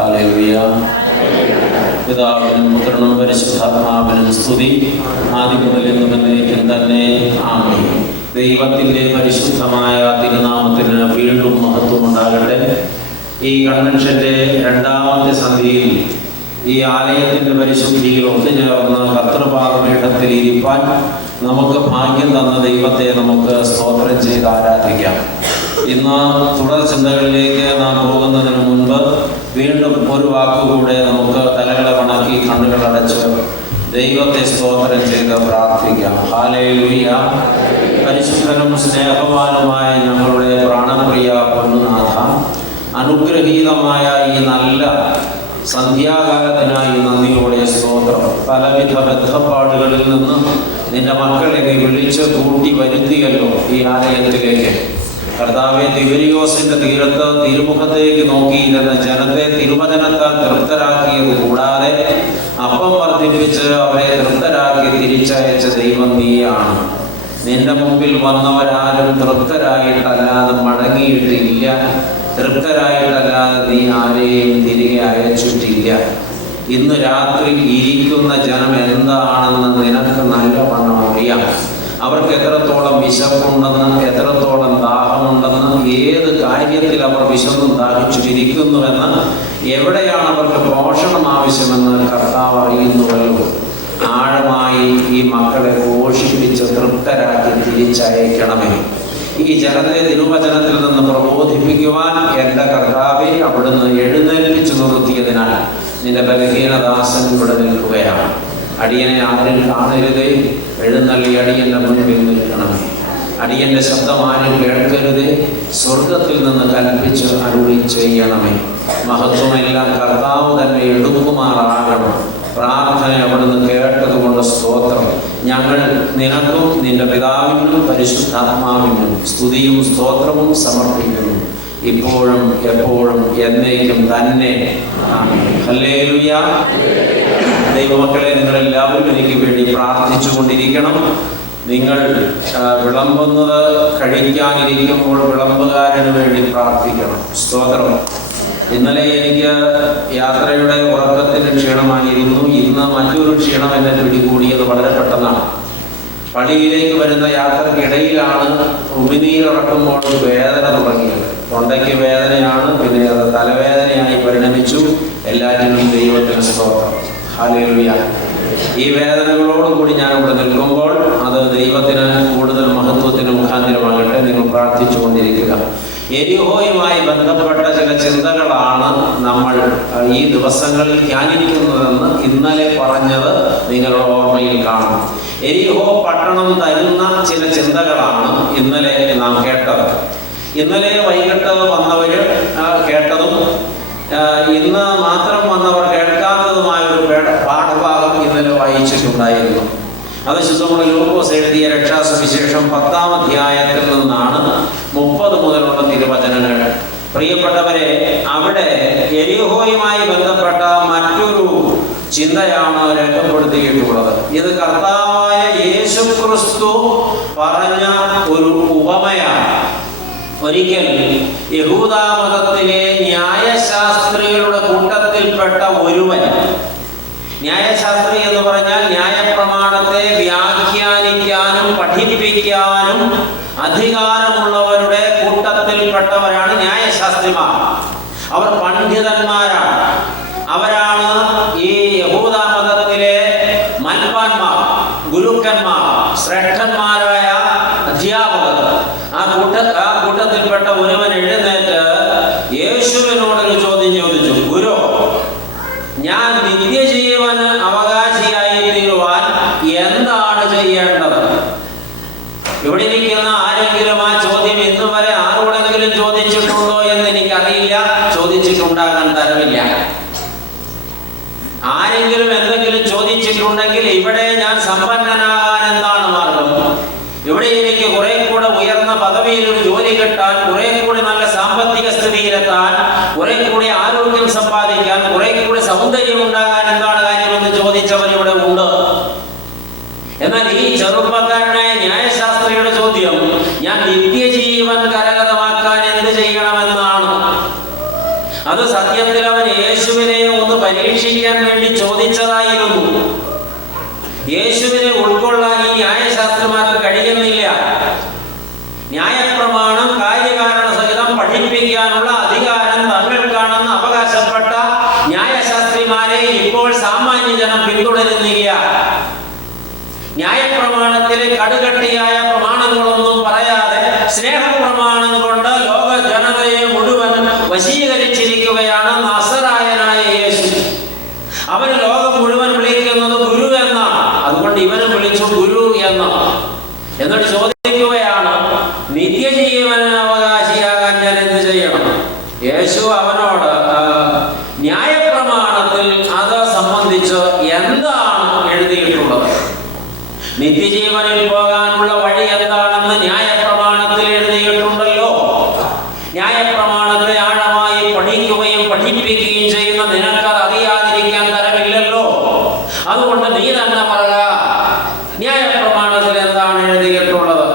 Hallelujah. പിതാവിനും പുത്രനും പരിശുദ്ധാത്മാവിനും സ്തുതി, ആദ്യം മുതൽ ഇന്ന് എന്നേക്കും തന്നെ ആമേൻ. ദൈവത്തിൻ്റെ പരിശുദ്ധമായ തിരുനാമത്തിന് വീണ്ടും മഹത്വം ഉണ്ടാകട്ടെ. ഈ കൺവെൻഷൻ്റെ രണ്ടാമത്തെ സന്ധ്യയിൽ ഈ ആലയത്തിൻ്റെ പരിശുദ്ധിയിൽ ഒത്തുചേർന്ന് കർത്തൃപാദപീഠത്തിൽ ഇരിപ്പാൻ നമുക്ക് ഭാഗ്യം തന്ന ദൈവത്തെ നമുക്ക് സ്തോത്രം ചെയ്ത് ആരാധിക്കാം. ഇന്ന് തുടർ ചിന്തകളിലേക്ക് നാം പോകുന്നതിന് മുൻപ് വീണ്ടും ഒരു വാക്കുകൂടെ നമുക്ക് തലകളെ വണക്കി കണ്ണുകൾ അടച്ച് ദൈവത്തെ സ്തോത്രം ചെയ്ത് പ്രാർത്ഥിക്കാം. ഹല്ലേലൂയ. പരിശുദ്ധനും സ്നേഹവാനുമായ ഞങ്ങളുടെ പ്രാണപ്രിയ പൊന്നുനാഥ, അനുഗ്രഹീതമായ ഈ നല്ല സന്ധ്യാകാലത്തിനായി നന്ദിയോടെ സ്തോത്രം. പലവിധ ബന്ധപ്പാടുകളിൽ നിന്ന് നിന്റെ മക്കളെ വിളിച്ച് കൂട്ടി വരുത്തിയല്ലോ ഈ ആലയത്തിലേക്ക്. കർത്താവെ, തിബരിയോസിന്റെ തീരത്ത് തിരുമുഖത്തേക്ക് നോക്കിയിരുന്ന ജനത്തെ തിരുവചനത്താൽ തൃപ്തരാക്കിയത് കൂടാതെ അപ്പം വർദ്ധിപ്പിച്ച് അവരെ തൃപ്തരാക്കി തിരിച്ചയച്ച ദൈവം നീയാണ്. നിന്റെ മുമ്പിൽ വന്നവരാരും തൃപ്തരായിട്ടല്ലാതെ മടങ്ങിയിട്ടില്ല. തൃപ്തരായിട്ടല്ലാതെ നീ ആരെയും തിരികെ അയച്ചിട്ടില്ല. ഇന്ന് രാത്രി ഇരിക്കുന്ന ജനം എന്താണെന്ന് നിനക്ക് നല്ലവണ്ണം അറിയാം. അവർക്ക് എത്രത്തോളം വിശപ്പുണ്ടെന്ന്, എത്രത്തോളം ദാഹമുണ്ടെന്ന്, ഏത് കാര്യത്തിൽ അവർ വിശന്നും ദാഹിച്ചിരിക്കുന്നുവെന്ന്, എവിടെയാണ് അവർക്ക് പോഷണം ആവശ്യമെന്ന് കർത്താവ് അറിയുന്നുവല്ലോ. ആഴമായി ഈ മക്കളെ പോഷിപ്പിച്ച് തൃപ്തരാക്കി തിരിച്ചയക്കണമേ. ഈ ജനത്തെ തിരുവചനത്തിൽ നിന്ന് പ്രബോധിപ്പിക്കുവാൻ എൻ്റെ കർത്താവെ അവിടുന്ന് എഴുന്നേൽപ്പിച്ചു നിർത്തിയതിനാൽ നിന്റെ ബലഹീനദാസൻ ഇവിടെ നിൽക്കുകയാണ്. അടിയനെ ആരിൽ കാണരുതേ, എഴുന്നള്ളി അടിയൻ്റെ മുൻപിൽ നിൽക്കണമേ. അടിയൻ്റെ ശബ്ദം ആരും കേൾക്കരുതേ, സ്വർഗത്തിൽ നിന്ന് കൽപ്പിച്ച് അരുളി ചെയ്യണമേ. മഹത്വമെല്ലാം കർത്താവ് തന്നെ എടുക്കുമാറാകണം. പ്രാർത്ഥന അവിടുന്ന് കേട്ടതുകൊണ്ട് സ്തോത്രം. ഞങ്ങൾ നിനക്കും നിന്റെ പിതാവിനും പരിശുദ്ധാത്മാവിനും സ്തുതിയും സ്തോത്രവും സമർപ്പിക്കുന്നു, ഇപ്പോഴും എപ്പോഴും എന്നേക്കും തന്നെ. ഹല്ലേലൂയ. ദൈവമക്കളെ, നിങ്ങളെല്ലാവരും എനിക്ക് വേണ്ടി പ്രാർത്ഥിച്ചു കൊണ്ടിരിക്കണം. നിങ്ങൾ വിളമ്പുന്നത് കഴിക്കാനിരിക്കുമ്പോൾ വിളമ്പുകാരന് വേണ്ടി പ്രാർത്ഥിക്കണം. സ്തോത്രം. ഇന്നലെ എനിക്ക് യാത്രയുടെ ഉറക്കത്തിന് ക്ഷീണമായിരുന്നു. ഇന്ന് മറ്റൊരു ക്ഷീണം എന്നെ പിടികൂടിയത് വളരെ പെട്ടെന്നാണ്. പള്ളിയിലേക്ക് വരുന്ന യാത്രക്കിടയിലാണ് ഉമിനീരിറക്കുമ്പോൾ വേദന തുടങ്ങിയത്. തൊണ്ടയ്ക്ക് വേദനയാണ്, പിന്നെ അത് തലവേദനയായി പരിണമിച്ചു. എല്ലാറ്റിനും ദൈവത്തിന് സ്തോത്രം. ഹല്ലേലൂയ. ഈ വേദനകളോടുകൂടി ഞാൻ ഇവിടെ നിൽക്കുമ്പോൾ അത് ദൈവത്തിന് കൂടുതൽ മഹത്വത്തിന് മുഖാന്തരമാകട്ടെ. നിങ്ങൾ പ്രാർത്ഥിച്ചു കൊണ്ടിരിക്കുക. എരിഹോയുമായി ബന്ധപ്പെട്ട ചില ചിന്തകളാണ് നമ്മൾ ഈ ദിവസങ്ങളിൽ ധ്യാനിക്കുന്നതെന്ന് ഇന്നലെ പറഞ്ഞത് നിങ്ങളുടെ ഓർമ്മയിൽ കാണും. എരിഹോ പട്ടണം തരുന്ന ചില ചിന്തകളാണ് ഇന്നലെ നാം കേട്ടത്. ഇന്നലെ വൈകിട്ട് വന്നവർ കേട്ടതും ഇന്ന് മാത്രം വന്നവർ കേൾക്കാത്തതുമായ ഒരു പാഠഭാഗം ഇന്നലെ വായിച്ചിട്ടുണ്ടായിരുന്നു. അത് ശുദ്ധമുള്ള ലൂക്കോസ് എഴുതിയ രക്ഷാസുവിശേഷം 10-ാം അധ്യായത്തിൽ നിന്നാണ് 30 മുതലുള്ള തിരുവചനങ്ങൾ. പ്രിയപ്പെട്ടവരെ, അവിടെ എരിഹോയുമായി ബന്ധപ്പെട്ട മറ്റൊരു ചിന്തയാണ് രേഖപ്പെടുത്തിയിട്ടുള്ളത്. ഇത് കർത്താവായ യേശുക്രിസ്തു പറഞ്ഞ ഒരു ഉപമയാണ്. ഒരിക്കൽ യഹൂദമതത്തിലെ ന്യായശാസ്ത്രികളുടെ കൂട്ടത്തിൽപ്പെട്ട ഒരുവൻ, ന്യായശാസ്ത്രി എന്ന് പറഞ്ഞാൽ ന്യായപ്രമാണത്തെ വ്യാഖ്യാനിക്കാനും പഠിപ്പിക്കാനും അധികാരമുള്ളവരുടെ കൂട്ടത്തിൽപ്പെട്ടവരാണ് ന്യായശാസ്ത്രിമാർ. അവർ പണ്ഡിതന്മാരാണ്. അവരാണ് ഈ യഹൂദമതത്തിലെ മൽപ്പാന്മാർ, ഗുരുക്കന്മാർ, ശ്രേഷ്ഠന്മാരായ അധ്യാപകർ. ആ കൂട്ടത്തിൽപ്പെട്ട ഒരുവൻ എഴുന്നേറ്റ് യേശുവിനോടൊരു ചോദ്യം ചോദിച്ചു. ഗുരു, ഞാൻ നിത്യജീവന് അവകാശിയായി തീരുവാൻ എന്താണ് ചെയ്യേണ്ടത്? ഇവിടെ ഇരിക്കുന്ന ആരെങ്കിലും ആ ചോദ്യം ഇന്ന് വരെ ആരോടെങ്കിലും ചോദിച്ചിട്ടുണ്ടോ എന്ന് എനിക്കറിയില്ല. ചോദിച്ചിട്ടുണ്ടാകാൻ തരമില്ല. ആരെങ്കിലും എന്തെങ്കിലും ചോദിച്ചിട്ടുണ്ടെങ്കിൽ ഇവിടെ ഞാൻ സമ്പന്നനാകാൻ എന്താണ് മാർഗം? ഇവിടെ എനിക്ക് കുറെ കൂടെ ഉയർന്ന പദവിയിൽ ഒരു ജോലി കിട്ടാൻ, കുറെ കൂടി നല്ല സാമ്പത്തിക സ്ഥിതിയിലെത്താൻ, കുറെ കൂടി ആരോഗ്യം സമ്പാദിക്കാൻ, കുറെ കൂടി സൗന്ദര്യം ഉണ്ടാകാൻ എന്താണ് കാര്യമെന്ന് ചോദിച്ചവർ ഇവിടെ ഉണ്ട്. എന്നാൽ ഈ ചെറുപ്പക്കാരനായ ന്യായശാസ്ത്രിയുടെ ചോദ്യം ഞാൻ നിത്യജീവൻ കരഗതമാക്കാൻ എന്ത് ചെയ്യണമെന്നാണ്. അത് സത്യത്തിൽ അവൻ യേശുവിനെ ഒന്ന് പരീക്ഷിക്കാൻ വേണ്ടി ചോദിച്ചതായിരുന്നു. യേശുവിനെ ഉൾക്കൊള്ളാൻ ഈ ന്യായശാസ്ത്രന്മാർക്ക് കഴിയുന്നില്ല. ന്യായപ്രമാണം കാര്യകാരണ സഹിതം പഠിപ്പിക്കാനുള്ള അധികാരം തങ്ങൾക്കാണെന്ന് അവകാശപ്പെട്ട ന്യായശാസ്ത്രിമാരെ ഇപ്പോൾ സാമാന്യ ജനം പിന്തുടരുന്നില്ല. ന്യായപ്രമാണത്തിലെ കടുകട്ടിയായ പ്രമാണങ്ങളൊന്നും പറയാതെ സ്നേഹപ്രമാണം കൊണ്ട് ലോക ജനതയെ മുഴുവൻ വശീകരിച്ചിരിക്കുകയാണ് നസറായനായ യേശു. അവന് ലോകം മുഴുവൻ വിളിക്കുന്നത് ഗുരു എന്നാണ്. അതുകൊണ്ട് ഇവന് വിളിച്ചു ഗുരു എന്ന്. എന്നിട്ട് ചോദിക്കുകയാണ്, നിത്യജീവന് അവകാശിയാകാൻ ഞാൻ എന്ത് ചെയ്യണം? യേശു അവനോട് ന്യായപ്രമാണത്തിൽ അത് സംബന്ധിച്ച് എന്താണ് എഴുതിയിട്ടുള്ളത്? നിത്യജീവനിൽ പോകാനുള്ള വഴി എന്താണെന്ന് ന്യായപ്രമാണത്തിൽ എഴുതിയിട്ടുണ്ടല്ലോ. ന്യായപ്രമാണത്തെ ആഴമായി പഠിക്കുകയും പഠിപ്പിക്കുകയും ചെയ്യുന്ന നിനക്കത് അറിയാതിരിക്കാൻ തരമില്ലല്ലോ. അതുകൊണ്ട് നീ തന്നെ പറയുക, ന്യായപ്രമാണത്തിൽ എന്താണ് എഴുതിയിട്ടുള്ളത്?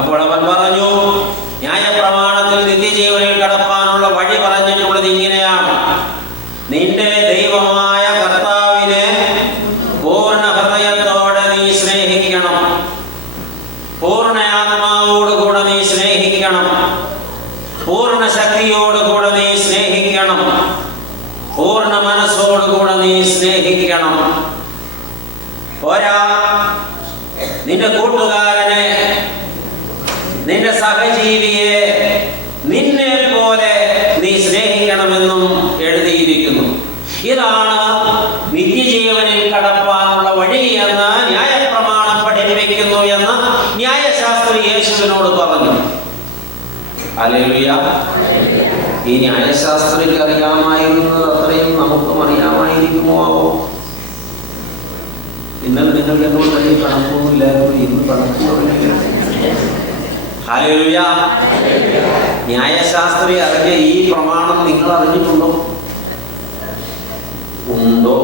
അപ്പോൾ അവൻ പറഞ്ഞു, ന്യായപ്രമാണത്തിൽ നിത്യജീവനിൽ കടപ്പാനുള്ള വഴി പറഞ്ഞിട്ടുള്ളത് ഇങ്ങനെയാണ്: നിന്റെ ദൈവമായ കർത്താവിനെ പൂർണ്ണ ഹൃദയത്തോടെ നീ സ്നേഹിക്കണം, പൂർണ്ണ ആത്മാവോടുകൂടെ നീ സ്നേഹിക്കണം, പൂർണ്ണ ശക്തിയോടുകൂടെ നീ സ്നേഹിക്കണം, പൂർണ്ണ മനസ്സോടുകൂടെ നീ സ്നേഹിക്കണം. പോരാ, നിന്റെ കൂട്ടുകാരനെ, നിന്റെ സഹജീവിയെ നിന്നെ പോലെ നീ സ്നേഹിക്കണമെന്നും എഴുതിയിരിക്കുന്നു. ഇതാണ് നിത്യജീവനിൽ കടപ്പാനുള്ള വഴി എന്ന് ന്യായപ്രമാണം പഠിപ്പിക്കുന്നു എന്ന് ന്യായശാസ്ത്രി യേശുവിനോട് പറഞ്ഞു. ഹല്ലേലൂയ. ഈ ന്യായശാസ്ത്രിക്ക് അറിയാമായിരുന്നത് അത്രയും നമുക്കും അറിയാമായിരിക്കുമോ? ഇന്നലെ നിങ്ങൾക്ക് എന്നോട് വലിയ കണക്കൊന്നുമില്ലായിരുന്നു, ഇന്ന് കണക്കുകളില്ല. ഹല്ലേലൂയ. ന്യായശാസ്ത്രി അറിഞ്ഞ ഈ പ്രമാണം നിങ്ങൾ അറിഞ്ഞിട്ടുണ്ടോ? ഉണ്ടോ?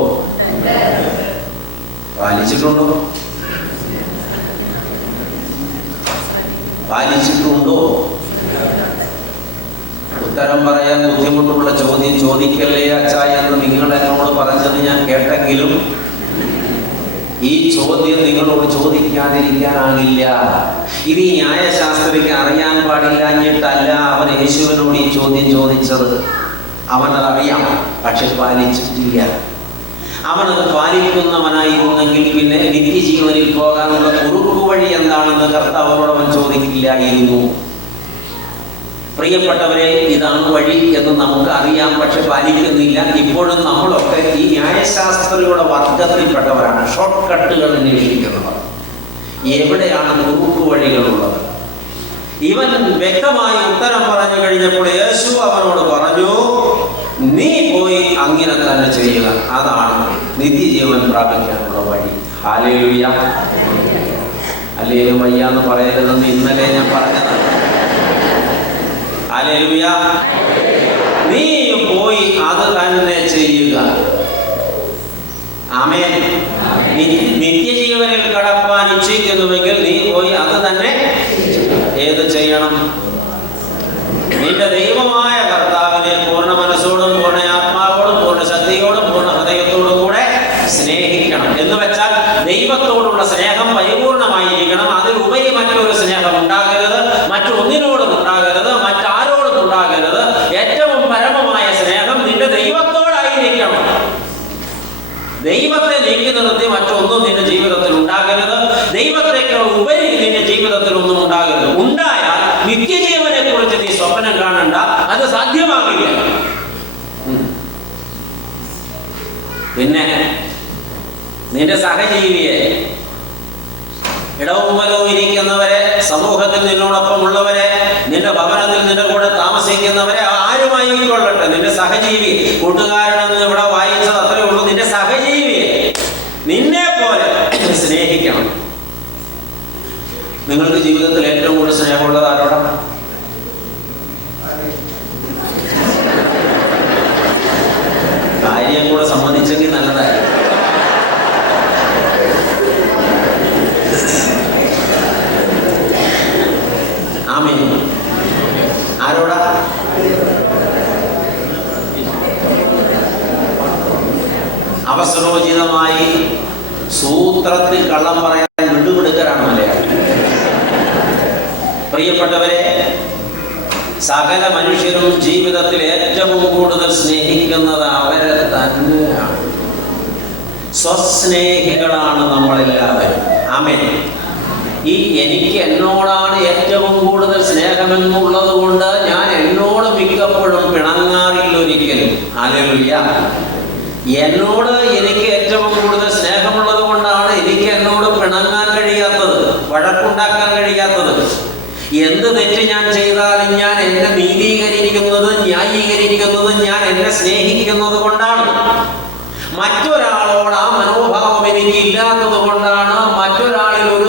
പാലിച്ചിട്ടുണ്ടോ? പാലിച്ചിട്ടുണ്ടോ? ഉത്തരം പറയാൻ ബുദ്ധിമുട്ടുള്ള ചോദ്യം ചോദിക്കല്ലേ അച്ഛാ എന്ന് നിങ്ങൾ എന്നോട് പറഞ്ഞത് ഞാൻ കേട്ടെങ്കിലും ഈ ചോദ്യം നിങ്ങളോട് ചോദിക്കാതിരിക്കാനാകില്ല. ഇത് ഈ ന്യായശാസ്ത്രിക്ക് അറിയാൻ പാടില്ലാഞ്ഞിട്ടല്ല അവൻ യേശുവിനോട് ഈ ചോദ്യം ചോദിച്ചത്. അവനതറിയാം, പക്ഷെ പാലിച്ചിട്ടില്ല. അവനത് പാലിക്കുന്നവനായിരുന്നെങ്കിൽ പിന്നെ നിത്യജീവനിൽ പോകാനുള്ള കുറുക്കു വഴി എന്താണെന്ന് കർത്താവിനോട് അവൻ ചോദിക്കില്ലായിരുന്നു. പ്രിയപ്പെട്ടവരെ, ഇതാണ് വഴി എന്ന് നമുക്ക് അറിയാം, പക്ഷെ പാലിക്കുന്നില്ല. ഇപ്പോഴും നമ്മളൊക്കെ ഈ ന്യായശാസ്ത്രിയുടെ വർഗത്തിൽപ്പെട്ടവരാണ്, ഷോർട്ട് കട്ടുകൾ അന്വേഷിക്കുന്നവർ. എവിടെയാണ് കുറുക്കു വഴികളുള്ളത്? ഇവൻ വ്യക്തമായി ഉത്തരം പറഞ്ഞു കഴിഞ്ഞപ്പോൾ യേശു അവനോട് പറഞ്ഞു, നീ പോയി അങ്ങനെ തന്നെ ചെയ്യുക, അതാണ് നിത്യജീവൻ പ്രാപിക്കാനുള്ള വഴി. ഹല്ലേലൂയ. ഹല്ലേലൂയ എന്ന് പറയരുതെന്ന് ഇന്നലെ ഞാൻ പറഞ്ഞതാണ്. ഹല്ലേലൂയ. നീ പോയി അത് തന്നെ ചെയ്യുക. ആമേൻ. നിത്യജീവനിൽ കടപ്പാൻ ഇച്ഛിക്കുന്നുവെങ്കിൽ നീ പോയി അത് തന്നെ ഏത് ചെയ്യണം? നിന്റെ ദൈവമായ കർത്താവിനെ പൂർണ്ണ മനസ്സോടും പൂർണ്ണ ആത്മാവോടും പൂർണ്ണ ശക്തിയോടും പൂർണ്ണ ഹൃദയത്തോടും കൂടെ സ്നേഹിക്കണം. എന്ന് വെച്ചാൽ ദൈവത്തോടുള്ള സ്നേഹം പരിപൂർണമായിരിക്കണം. അതിലുപരി മറ്റൊരു സ്നേഹം ഉണ്ടാകരുത്, മറ്റൊന്നിനോടും ഉണ്ടാകരുത്, മറ്റാരോടും ഉണ്ടാകരുത്. ഏറ്റവും പരമമായ സ്നേഹം നിന്റെ ദൈവത്തോടായിരിക്കണം. ദൈവത്തെ നീക്കി നിർത്തി മറ്റൊന്നും നിന്റെ ജീവിതത്തിൽ ഉണ്ടാകരുത്. ദൈവത്തേക്കാൾ ഉപരി നിന്റെ ജീവിതത്തിൽ ഒന്നും ഉണ്ടാകരുത്. ഉണ്ടായാൽ നിത്യജീവനെ കുറിച്ച് നീ സ്വപ്നം കാണണ്ട, അത് സാധ്യമാകില്ല. പിന്നെ നിന്റെ സഹജീവിയെ, ഇടവും വലവും ഇരിക്കുന്നവരെ, സമൂഹത്തിൽ നിന്നോടൊപ്പം ഉള്ളവരെ, നിന്റെ ഭവനത്തിൽ നിന്റെ കൂടെ താമസിക്കുന്നവരെ, ആരുമായിക്കൊള്ളട്ടെ, നിന്റെ സഹജീവി, കൂട്ടുകാരനെന്ന് ഇവിടെ വായിച്ചത് അത്രേ ഉള്ളൂ. നിന്റെ സഹജീവിയെ നിന്നെ പോലെ സ്നേഹിക്കണം. നിങ്ങൾക്ക് ജീവിതത്തിൽ ഏറ്റവും കൂടുതൽ സ്നേഹമുള്ളത് ആരോടാണ്? കാര്യം കൂടെ സമ്മതിച്ചെങ്കിൽ നല്ലതായി. ആമേൻ. ആരോടാ? അവസരോചിതമായി സൂത്രത്തിൽ കള്ളം പറയാൻ വിട്ടുകൊടുക്കലാണ് മലയാളി. പ്രിയപ്പെട്ടവരെ, സകല മനുഷ്യരും ജീവിതത്തിൽ ഏറ്റവും കൂടുതൽ സ്നേഹിക്കുന്നത് അവരെ തന്നെയാണ്. സ്വസ്നേഹികളാണ് നമ്മളെല്ലാവരും. ആമേൻ. ഈ എനിക്ക് എന്നോടാണ് ഏറ്റവും കൂടുതൽ സ്നേഹമെന്നുള്ളത് കൊണ്ട് ഞാൻ എന്നോട് മിക്കപ്പോഴും പിണങ്ങാറില്ല ഒരിക്കലും. ഹല്ലേലൂയ. എന്നോട് എനിക്ക് ഏറ്റവും കൂടുതൽ സ്നേഹമുള്ളത് കൊണ്ടാണ് എനിക്ക് എന്നോട് പിണങ്ങാൻ കഴിയാത്തത്, വഴക്കുണ്ടാക്കാൻ കഴിയാത്തത്. എന്ത് തെറ്റ് ഞാൻ ചെയ്താലും ഞാൻ എന്നെ നീതീകരിക്കുന്നത്, ന്യായീകരിക്കുന്നത്, ഞാൻ എന്നെ സ്നേഹിക്കുന്നത് കൊണ്ടാണ്. മറ്റൊരാളോട് ആ മനോഭാവം എനിക്ക് ഇല്ലാത്തത് കൊണ്ടാണ്. മറ്റൊരാളിൽ ഒരു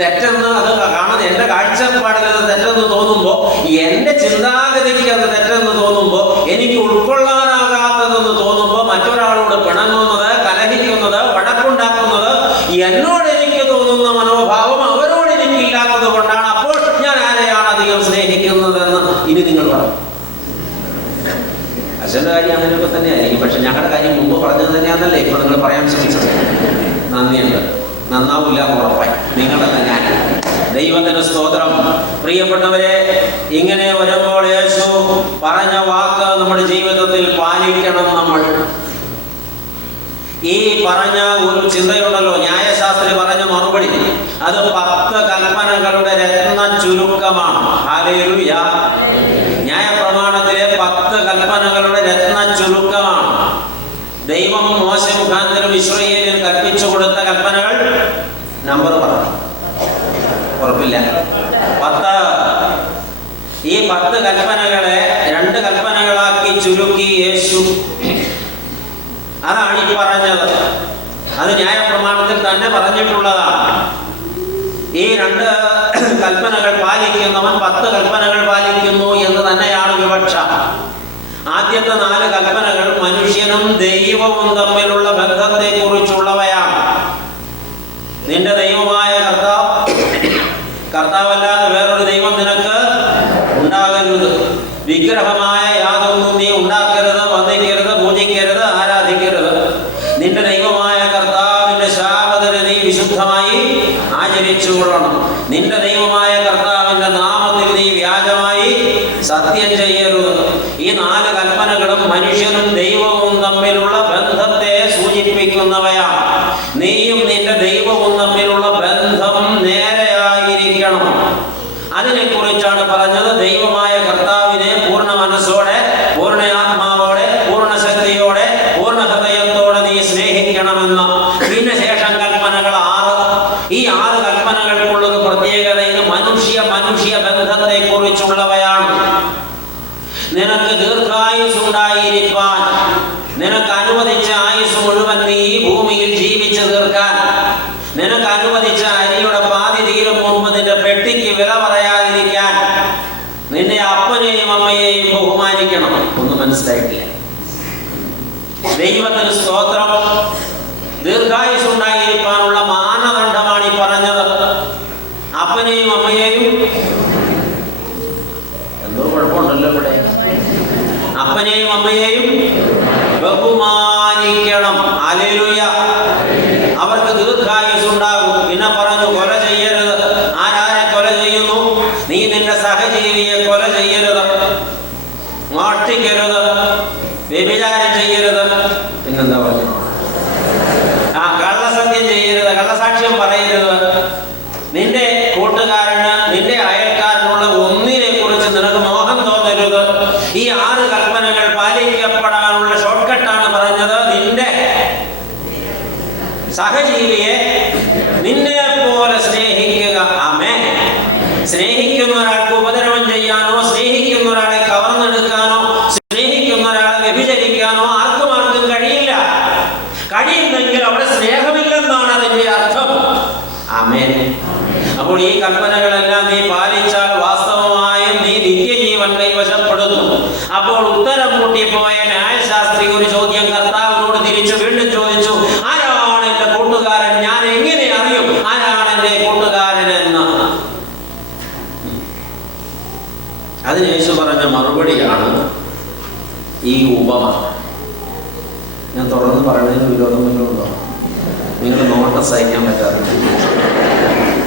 തെറ്റെന്ന് അത് കാണുന്നത് എൻ്റെ കാഴ്ചപ്പാടിൽ അത് തെറ്റെന്ന് തോന്നുമ്പോൾ, എൻ്റെ ചിന്താഗതിക്ക് അത് തെറ്റെന്ന് തോന്നുമ്പോൾ, എനിക്ക് ഉൾക്കൊള്ളാനാകാത്തതെന്ന് തോന്നുമ്പോൾ മറ്റൊരാളോട് പിണങ്ങുന്നത്, കലഹിക്കുന്നത്, വഴക്കുണ്ടാക്കുന്നത് എന്നോട് എനിക്ക് തോന്നുന്ന മനോഭാവം അവരോട് എനിക്ക് ഇല്ലാത്തത് കൊണ്ടാണ്. അപ്പോൾ ഞാൻ ആരെയാണ് അധികം സ്നേഹിക്കുന്നതെന്ന് ഇനി നിങ്ങൾ പറയും. അച്ഛൻ്റെ കാര്യം അങ്ങനെയൊക്കെ തന്നെയായിരിക്കും. പക്ഷെ ഞങ്ങളുടെ കാര്യം മുമ്പ് പറഞ്ഞത് തന്നെയാണെന്നല്ലേ ഇപ്പൊ നിങ്ങൾ പറയാൻ ശ്രമിച്ചത്. നന്ദിയുണ്ട്. നന്നാവില്ല എന്ന് ഉറപ്പായി. നിങ്ങളല്ല ഞാൻ. ദൈവത്തിന് സ്തോത്രം. പ്രിയപ്പെട്ടവരെ, ഇങ്ങനെ വരുമ്പോൾ യേശു പറഞ്ഞ വാക്ക് നമ്മുടെ ജീവിതത്തിൽ പാലിക്കണം. നമ്മൾ ഈ പറഞ്ഞ ഒരു ചിന്തയുണ്ടല്ലോ, ന്യായശാസ്ത്രി പറഞ്ഞ മറുപടി, അത് 10 കൽപ്പനകളുടെ രത്ന ചുരുക്കമാണ്. ഹല്ലേലൂയ. ന്യായപ്രമാണത്തിലെ 10 കൽപ്പനകളുടെ രത്ന ചുരുക്കമാണ്. ദൈവം മോശെ മുഖാന്തരം ഇസ്രായേലിൽ കൽപ്പിച്ചു കൊടുത്ത കൽപ്പനകൾ നമ്പർ പറഞ്ഞു ഉറപ്പില്ല 10. ഈ 10 കൽപ്പനകളെ 2 കൽപ്പനകളാക്കി ചുരുക്കി യേശു. അതാണ് ഈ പറഞ്ഞത്. അത് ന്യായപ്രമാണത്തിൽ തന്നെ പറഞ്ഞിട്ടുള്ളതാണ്. ഈ 2 കൽപ്പനകൾ പാലിക്കുന്നവൻ 10 കൽപ്പനകൾ പാലിക്കുന്നു എന്ന് തന്നെയാണ് വിവക്ഷ. ആദ്യത്തെ 4 കൽപ്പനകൾ മനുഷ്യനും ദൈവവും തമ്മിലുള്ള ബന്ധത്തെ കുറിച്ചുള്ളവയാണ്. നിന്റെ ദൈവമായ കർത്താവല്ലാതെ വേറൊരു ദൈവം നിനക്ക് ഉണ്ടാകരുത്. വിഗ്രഹമായ യാതൊന്നും നീ ഉണ്ടാക്കരുത്, വന്ദിക്കരുത്, പൂജിക്കരുത്, ആരാധിക്കരുത്. നിന്റെ ദൈവമായ കർത്താവിന്റെ ശാബതനെ നീ വിശുദ്ധമായി ആചരിച്ചു കൊള്ളണം. നിന്റെ ദൈവമായ കർത്താവിന്റെ നാമത്തിൽ നീ വ്യാജമായി സത്യം ചെയ്യരുത്. ഈ 4 കൽപ്പനകളും മനുഷ്യനും ദൈവവും തമ്മിലുള്ള ബന്ധത്തെ സൂചിപ്പിക്കുന്നവയാണ്. നീയും നിന്റെ ദൈവവും തമ്മിലുള്ള ബന്ധം നേരെയായിരിക്കണം. അതിനെക്കുറിച്ചാണ് പറഞ്ഞത്. ദൈവമായ കർത്താവിനെ പൂർണ്ണ മനസ്സോടെ, പൂർണ്ണ ആത്മാവോടെ, പൂർണ്ണ ശക്തിയോടെ, പൂർണ്ണ ഹൃദയത്തോടെ നീ സ്നേഹിക്കണമെന്ന്. പിന്നെ ശേഷം കൽപ്പനകൾ 6. ഈ 6 കൽപ്പനകൾക്കുള്ളത് പ്രത്യേകത ഇത് മനുഷ്യ ബന്ധത്തെ കുറിച്ചുള്ളവയാണ്. നിനക്ക് ദീർഘായുസ്സുണ്ടായിരിക്കാൻ, നിനക്ക് അനുവദിച്ച ആയുസ് മുഴുവൻ നീ ഈ ഭൂമിയിൽ ജീവിച്ചു തീർക്കാൻ, നിനക്ക് അനുവദിച്ച അരിയുടെ പാതി തീരും മുമ്പ് നിന്റെ പെട്ടിക്ക് വില പറയാതിരിക്കാൻ, നിന്റെ അപ്പനെയും അമ്മയെയും ബഹുമാനിക്കണം. ഒന്നും മനസ്സിലായിട്ടില്ല. ദൈവത്തിന് സ്തോത്രം. ദീർഘായുസ്സുണ്ടായിരിക്കാനുള്ള മാനദണ്ഡമാണ് ഈ പറഞ്ഞത്. അപ്പനെയും അമ്മയെയും, എന്തോ കുഴപ്പമുണ്ടല്ലോ ഇവിടെ, അപ്പനെയും അമ്മയെയും ബഹുമാനിക്കണം. ഹല്ലേലൂയ. അവർക്ക് ദീർഘായുസ്സുണ്ടാകും. പിന്നെ പറഞ്ഞു, കൊല ചെയ്യരുത്. ആരാരെ കൊല ചെയ്യുന്നു? നീ നിന്റെ സഹജീവിയെ കൊല ചെയ്യരുത്, മോഷ്ടിക്കരുത്, വ്യഭിചാരം ചെയ്യരുത്. പിന്നെന്താ പറഞ്ഞു? കള്ളസത്യം ചെയ്യരുത്, കള്ളസാക്ഷ്യം പറയരുത്. നിന്റെ കൂട്ടുകാരന്, നിന്റെ അയൽക്കാരനുള്ള ഒന്നിനെ കുറിച്ച് നിനക്ക് മോഹം തോന്നരുത്. ഈ 6 കൽപ്പനകൾ പാലിക്കപ്പെടാനുള്ള ഷോർട്ട് കട്ടാണ് പറഞ്ഞത്. നിന്റെ സഹജീവിയെ നിന്നെ പോലെ സ്നേഹിക്കുക. ആമേൻ. സ്നേഹിക്കുന്ന ഒരാൾക്ക് ഉപദ്രവം ചെയ്യാനോ, സ്നേഹിക്കുന്ന ഒരാളെ കവർന്നെടുക്കാനോ, സ്നേഹിക്കുന്ന ഒരാളെ വ്യഭിചരിക്കാനോ ആർക്കും കഴിയില്ല. കഴിയുന്നെങ്കിൽ അവിടെ സ്നേഹമില്ലെന്നാണ് അതിന്റെ അർത്ഥം. ആമേൻ. അപ്പോൾ ഈ കൽപ്പനകളെല്ലാം നീ പാലിച്ചാൽ വാസ്തവമായും നീ നിത്യജീവൻ കൈവശപ്പെടുന്നു. അപ്പോൾ ഉത്തരം മുട്ടിപ്പോയ ന്യായശാസ്ത്രി ഒരു ചോദ്യം കർത്താവിനോട് തിരിച്ചു വീണ്ടും ചോദിച്ചു, ആരാണ് എന്റെ കൂട്ടുകാരൻ? ഞാൻ എങ്ങനെ അറിയും ആരാണ് എന്റെ കൂട്ടുകാരൻ എന്ന്? അതിന് യേശു പറഞ്ഞ മറുപടിയാണ് ഈ ഉപമ. ഞാൻ തുറന്ന് പറയുന്നതിന് വിരോധം വല്ലതും ഉണ്ടോ? നിങ്ങൾ നോട്ടം സഹിക്കാൻ പറ്റാതെ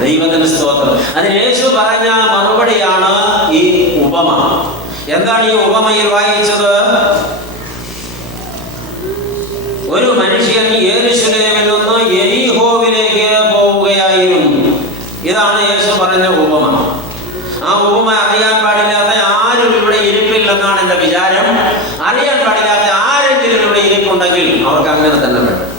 ദൈവത്തിന് സ്തോത്രം. അതിന് യേശു പറഞ്ഞ മറുപടിയാണ് ഈ ഉപമ. എന്താണ് ഈ ഉപമയിൽ വായിച്ചത്? ഒരു മനുഷ്യൻ യെരൂശലേമിൽ നിന്ന് യെരിഹോവിലേക്ക് പോവുകയായിരുന്നു. ഇതാണ് യേശു പറഞ്ഞ ഉപമ. ആ ഉപമ അറിയാൻ പാടില്ലാത്ത ആരും ഇവിടെ ഇരിപ്പില്ലെന്നാണ് എൻ്റെ വിചാരം. അറിയാൻ പാടില്ലാത്ത ആരെങ്കിലും ഇവിടെ ഇരിപ്പുണ്ടെങ്കിൽ അവർക്ക് അങ്ങനെ തന്നെ വേണം.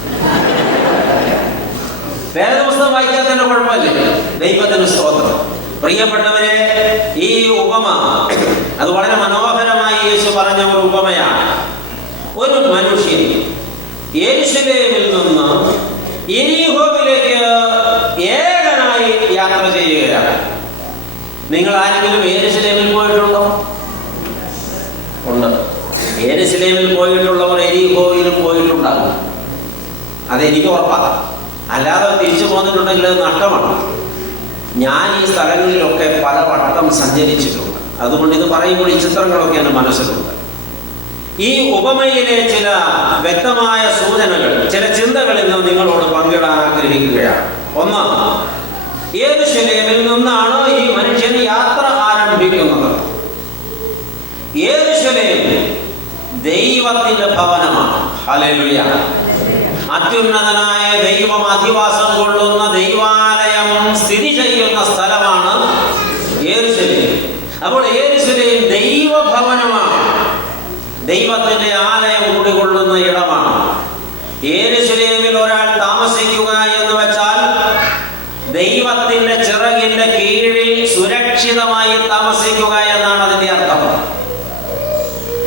വേദപുസ്തകം വായിക്കാൻ തന്നെ കുഴപ്പമില്ല. ദൈവത്തിന് സ്തോത്രം. പ്രിയപ്പെട്ടവരെ, ഈ ഉപമ അത് വളരെ മനോഹരമായി യേശു പറഞ്ഞ ഒരു ഉപമയാണ്. ഒരു മനുഷ്യൻ യെരൂശലേമിൽ നിന്ന് യെരിഹോവിലേക്ക് ഏകനായി യാത്ര ചെയ്യുകയാണ്. നിങ്ങൾ ആരെങ്കിലും യെരൂശലേമിൽ പോയിട്ടുണ്ടോ? ഉണ്ട്. യെരൂശലേമിൽ പോയിട്ടുള്ളവർ യെരിഹോയിലും പോയിട്ടുണ്ടാകും. അതെനിക്ക് ഉറപ്പാണ്. അല്ലാതെ തിരിച്ചു പോന്നിട്ടുണ്ടെങ്കിൽ അത് നഷ്ടമാണ്. ഞാൻ ഈ സ്ഥലങ്ങളിലൊക്കെ പല വട്ടം സഞ്ചരിച്ചിട്ടുണ്ട്. അതുകൊണ്ട് ഇത് പറയുമ്പോൾ ഈ ചിത്രങ്ങളൊക്കെ എൻ്റെ മനസ്സിലുണ്ട്. ഈ ഉപമയിലെ ചില വ്യക്തമായ സൂചനകൾ, ചില ചിന്തകൾ ഇന്ന് നിങ്ങളോട് പങ്കിടാൻ ആഗ്രഹിക്കുകയാണ്. ഒന്ന്, യെരൂശലേമിൽ നിന്നാണ് ഈ മനുഷ്യൻ യാത്ര ആരംഭിക്കുന്നത്. യെരൂശലേം ദൈവത്തിന്റെ ഭവനമാണ്. ഹല്ലേലൂയ. അത്യുന്നതനായ ദൈവം അധിവാസം കൊള്ളുന്ന ദൈവാലയം സ്ഥിതി ചെയ്യുന്ന സ്ഥലമാണ് യെരൂശലേം. അപ്പോൾ യെരൂശലേം ദൈവഭവനമാണ്, ദൈവത്തിന്റെ ആലയം കുടികൊള്ളുന്ന ഇടമാണ്. യെരൂശലേമിൽ ഒരാൾ താമസിക്കുക എന്ന് വെച്ചാൽ ദൈവത്തിന്റെ ചിറകിന്റെ കീഴിൽ സുരക്ഷിതമായി താമസിക്കുക എന്നാണ് അതിന്റെ അർത്ഥം.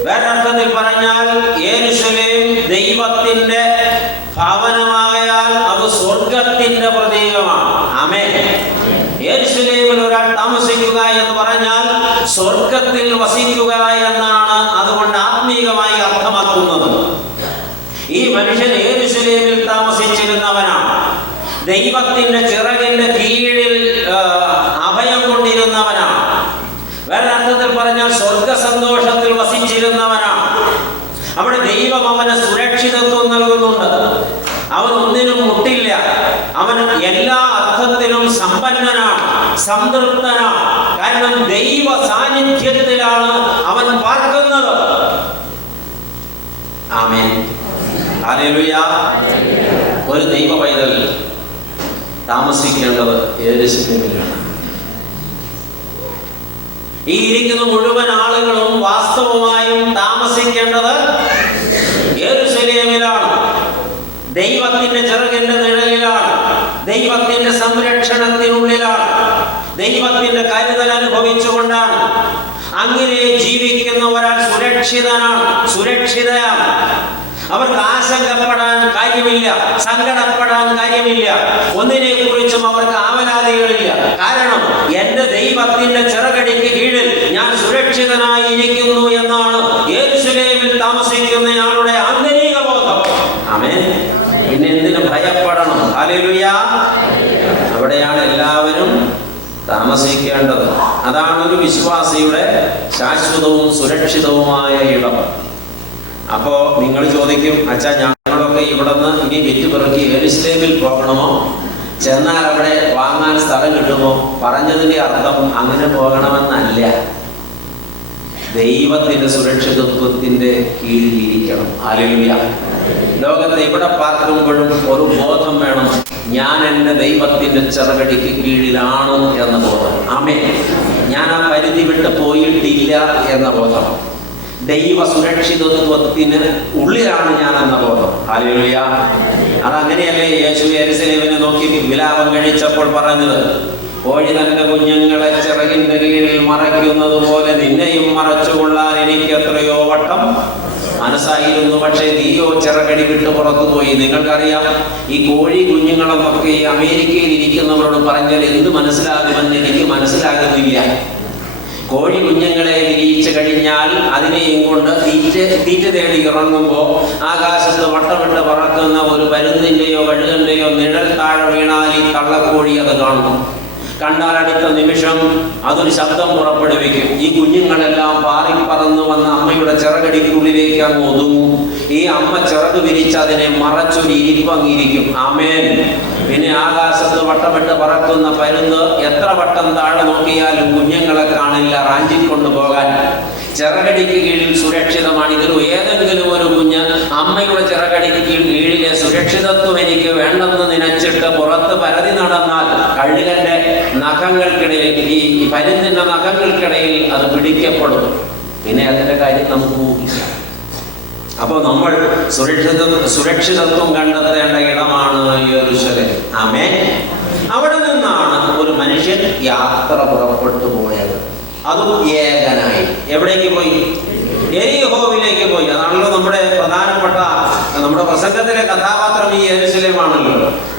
വേറൊരർത്ഥത്തിൽ പറഞ്ഞാൽ യെരൂശലേം ദൈവത്തിന്റെ ഭവനമായാൽ അത് സ്വർഗത്തിന്റെ പ്രതീകമാണ്. ആമേൻ. യെരൂശലേമിൽ ഒരാൾ താമസിക്കുക എന്ന് പറഞ്ഞാൽ സ്വർഗത്തിൽ വസിക്കുക എന്നാണ് അതുകൊണ്ട് ആത്മീകമായി അർത്ഥമാക്കുന്നത്. ഈ മനുഷ്യൻ യെരൂശലേമിൽ താമസിച്ചിരുന്നവനാണ്. ദൈവത്തിന്റെ ചിറകിന്റെ കീഴിൽ അഭയം കൊണ്ടിരുന്നവനാണ്. വേറൊരർത്ഥത്തിൽ പറഞ്ഞാൽ സ്വർഗ സന്തോഷത്തിൽ വസിച്ചിരുന്നവനാണ്. അവിടെ ദൈവം അവന് സുരക്ഷിതത്വം നൽകുന്നുണ്ട്. അവൻ ഒന്നിനും മുട്ടില്ല. അവൻ എല്ലാ അർത്ഥത്തിലും സമ്പന്നനാണ്, സംതൃപ്തനാണ്. കാരണം ദൈവ സാന്നിധ്യത്തിലാണ് അവൻ പാർക്കുന്നത്. ആമേൻ. ഹല്ലേലൂയ. ഒരു ദൈവ പൈതൽ താമസിക്കേണ്ടത് യെരൂശലേമിലാണ്. ഈ ഇരിക്കുന്ന മുഴുവൻ ആളുകളും വാസ്തവമായും താമസിക്കേണ്ടത് യെരൂശലേമിലാണ്. ദൈവത്തിന്റെ ചിറകിന്റെ നിഴലിലാണ്, ദൈവത്തിന്റെ സംരക്ഷണത്തിനുള്ളിലാണ്, ദൈവത്തിന്റെ കരുതൽ അനുഭവിച്ചുകൊണ്ടാണ്. അങ്ങനെ ജീവിക്കുന്ന ഒരാൾ സുരക്ഷിതനാണ്, സുരക്ഷിതയാണ്. അവർക്ക് ആശങ്കപ്പെടാൻ കാര്യമില്ല, സങ്കടപ്പെടാൻ കാര്യമില്ല, ഒന്നിനെ കുറിച്ചും അവർക്ക് ആവലാതികളില്ല. കാരണം എന്റെ ദൈവത്തിന്റെ ചിറകടിക്ക് കീഴിൽ ഞാൻ സുരക്ഷിതനായി ഇരിക്കുന്നു എന്നാണ് യെരൂശലേമിൽ താമസിക്കുന്നയാളുടെ ആന്തരിക ബോധം. ആമേൻ. പിന്നെ എന്തിനു ഭയപ്പെടണം? ഹല്ലേലൂയ. അവിടെയാണ് എല്ലാവരും താമസിക്കേണ്ടത്. അതാണ് ഒരു വിശ്വാസിയുടെ ശാശ്വതവും സുരക്ഷിതവുമായ ഇടം. അപ്പോ നിങ്ങൾ ചോദിക്കും, അച്ഛാ ഞങ്ങളൊക്കെ ഇവിടെ നിന്ന് ഇനി വിറ്റുപിറക്കി യെരൂശലേമിൽ പോകണമോ? ചെന്നാൽ അവിടെ വാങ്ങാൻ സ്ഥലം കിട്ടുമോ? പറഞ്ഞതിന്റെ അർത്ഥം അങ്ങനെ പോകണമെന്നല്ല. ദൈവത്തിന്റെ സുരക്ഷിതത്വത്തിന്റെ കീഴിലിരിക്കണം. ഹല്ലേലൂയ. ലോകത്തെ എവിടെ പാർക്കുമ്പോഴും ഒരു ബോധം വേണം, ഞാൻ എൻ്റെ ദൈവത്തിന്റെ ചിറകടിക്ക് കീഴിലാണ് എന്ന ബോധം. ആമേൻ. ഞാൻ ആ പരിധി വിട്ട് പോയിട്ടില്ല എന്ന ബോധം. ദൈവ സുരക്ഷിതത്വത്തിന് ഉള്ളിലാണ് ഞാൻ എന്ന ബോധം. ഹല്ലേലൂയ. അതങ്ങനെയല്ലേ യേശു യെരൂശലേമിനെ നോക്കി വിലാപം കഴിച്ചപ്പോൾ പറഞ്ഞത്? കോഴി തന്റെ കുഞ്ഞുങ്ങളെ ചിറകിന്റെ കീഴിൽ മറയ്ക്കുന്നത് പോലെ നിന്നെയും മറച്ചുകൊള്ളാൻ എനിക്ക് എത്രയോ വട്ടം മനസ്സായിരുന്നു, പക്ഷേ നീയോ ചിറകടി വിട്ട് പുറത്തുപോയി. നിങ്ങൾക്കറിയാം, ഈ കോഴി കുഞ്ഞുങ്ങളെന്നൊക്കെ ഈ അമേരിക്കയിൽ ഇരിക്കുന്നവരോട് പറഞ്ഞാൽ എന്ത് മനസ്സിലാകുമെന്ന് എനിക്ക് മനസ്സിലാകുന്നില്ല. കോഴി കുഞ്ഞുങ്ങളെ വിരിയിച്ചു കഴിഞ്ഞാൽ അതിനെയും കൊണ്ട് തീറ്റ തേടി ഇറങ്ങുമ്പോൾ ആകാശത്ത് വട്ടമിട്ട് പറക്കുന്ന ഒരു പരുന്തിൻ്റെയോ കഴുകന്റെയോ നിഴൽ താഴെ വീണാൽ ഈ തള്ളക്കോഴി അത് കാണും. കണ്ടാൽ അടുത്ത നിമിഷം അതൊരു ശബ്ദം പുറപ്പെടുവിക്കും. ഈ കുഞ്ഞുങ്ങളെല്ലാം പാറിപ്പറന്നു വന്ന് അമ്മയുടെ ചിറകടിക്കുള്ളിലേക്ക് അങ്ങ് ഒതുങ്ങും. ഈ അമ്മ ചിറക് വിരിച്ച് അതിനെ മറച്ചൊരു ഇരിപ്പങ്ങിരിക്കും. ആമേൻ. പിന്നെ ആകാശത്ത് വട്ടമിട്ട് പറക്കുന്ന പരുന്ത് എത്ര വട്ടം താഴെ നോക്കിയാലും കുഞ്ഞുങ്ങളെ കാണില്ല, റാഞ്ചിക്കൊണ്ടു പോകാൻ. ചിറകടിക്ക് കീഴിൽ സുരക്ഷിതമാണ്. ഇതിൽ ഏതെങ്കിലും ഒരു കുഞ്ഞ് അമ്മയുടെ ചിറകടിക്ക് കീഴിലെ സുരക്ഷിതത്വം എനിക്ക് വേണ്ടെന്ന് നനച്ചിട്ട് പുറത്ത് പരതി നടന്നാൽ കഴുകന്റെ നഖങ്ങൾക്കിടയിൽ, ഈ പരുന്തിന്റെ നഖങ്ങൾക്കിടയിൽ അത് പിടിക്കപ്പെടും. പിന്നെ അതിന്റെ കാര്യം നമുക്ക് ഊഹിക്കാം. അപ്പോൾ നമ്മൾ സുരക്ഷിതത്വം കണ്ടെത്തേണ്ട ഇടമാണ് യെരൂശലേം. ആമേൻ. അവിടെ നിന്നാണ് ഒരു മനുഷ്യൻ യാത്ര പുറപ്പെട്ടു പോയത്. അതും ഏകനായി. എവിടേക്ക് പോയി? യെരിഹോവിലേക്ക് പോയി. അതാണല്ലോ നമ്മുടെ പ്രധാനപ്പെട്ട, നമ്മുടെ പ്രസംഗത്തിലെ കഥാപാത്രം ഈ യെരൂശലേമാണല്ലോ,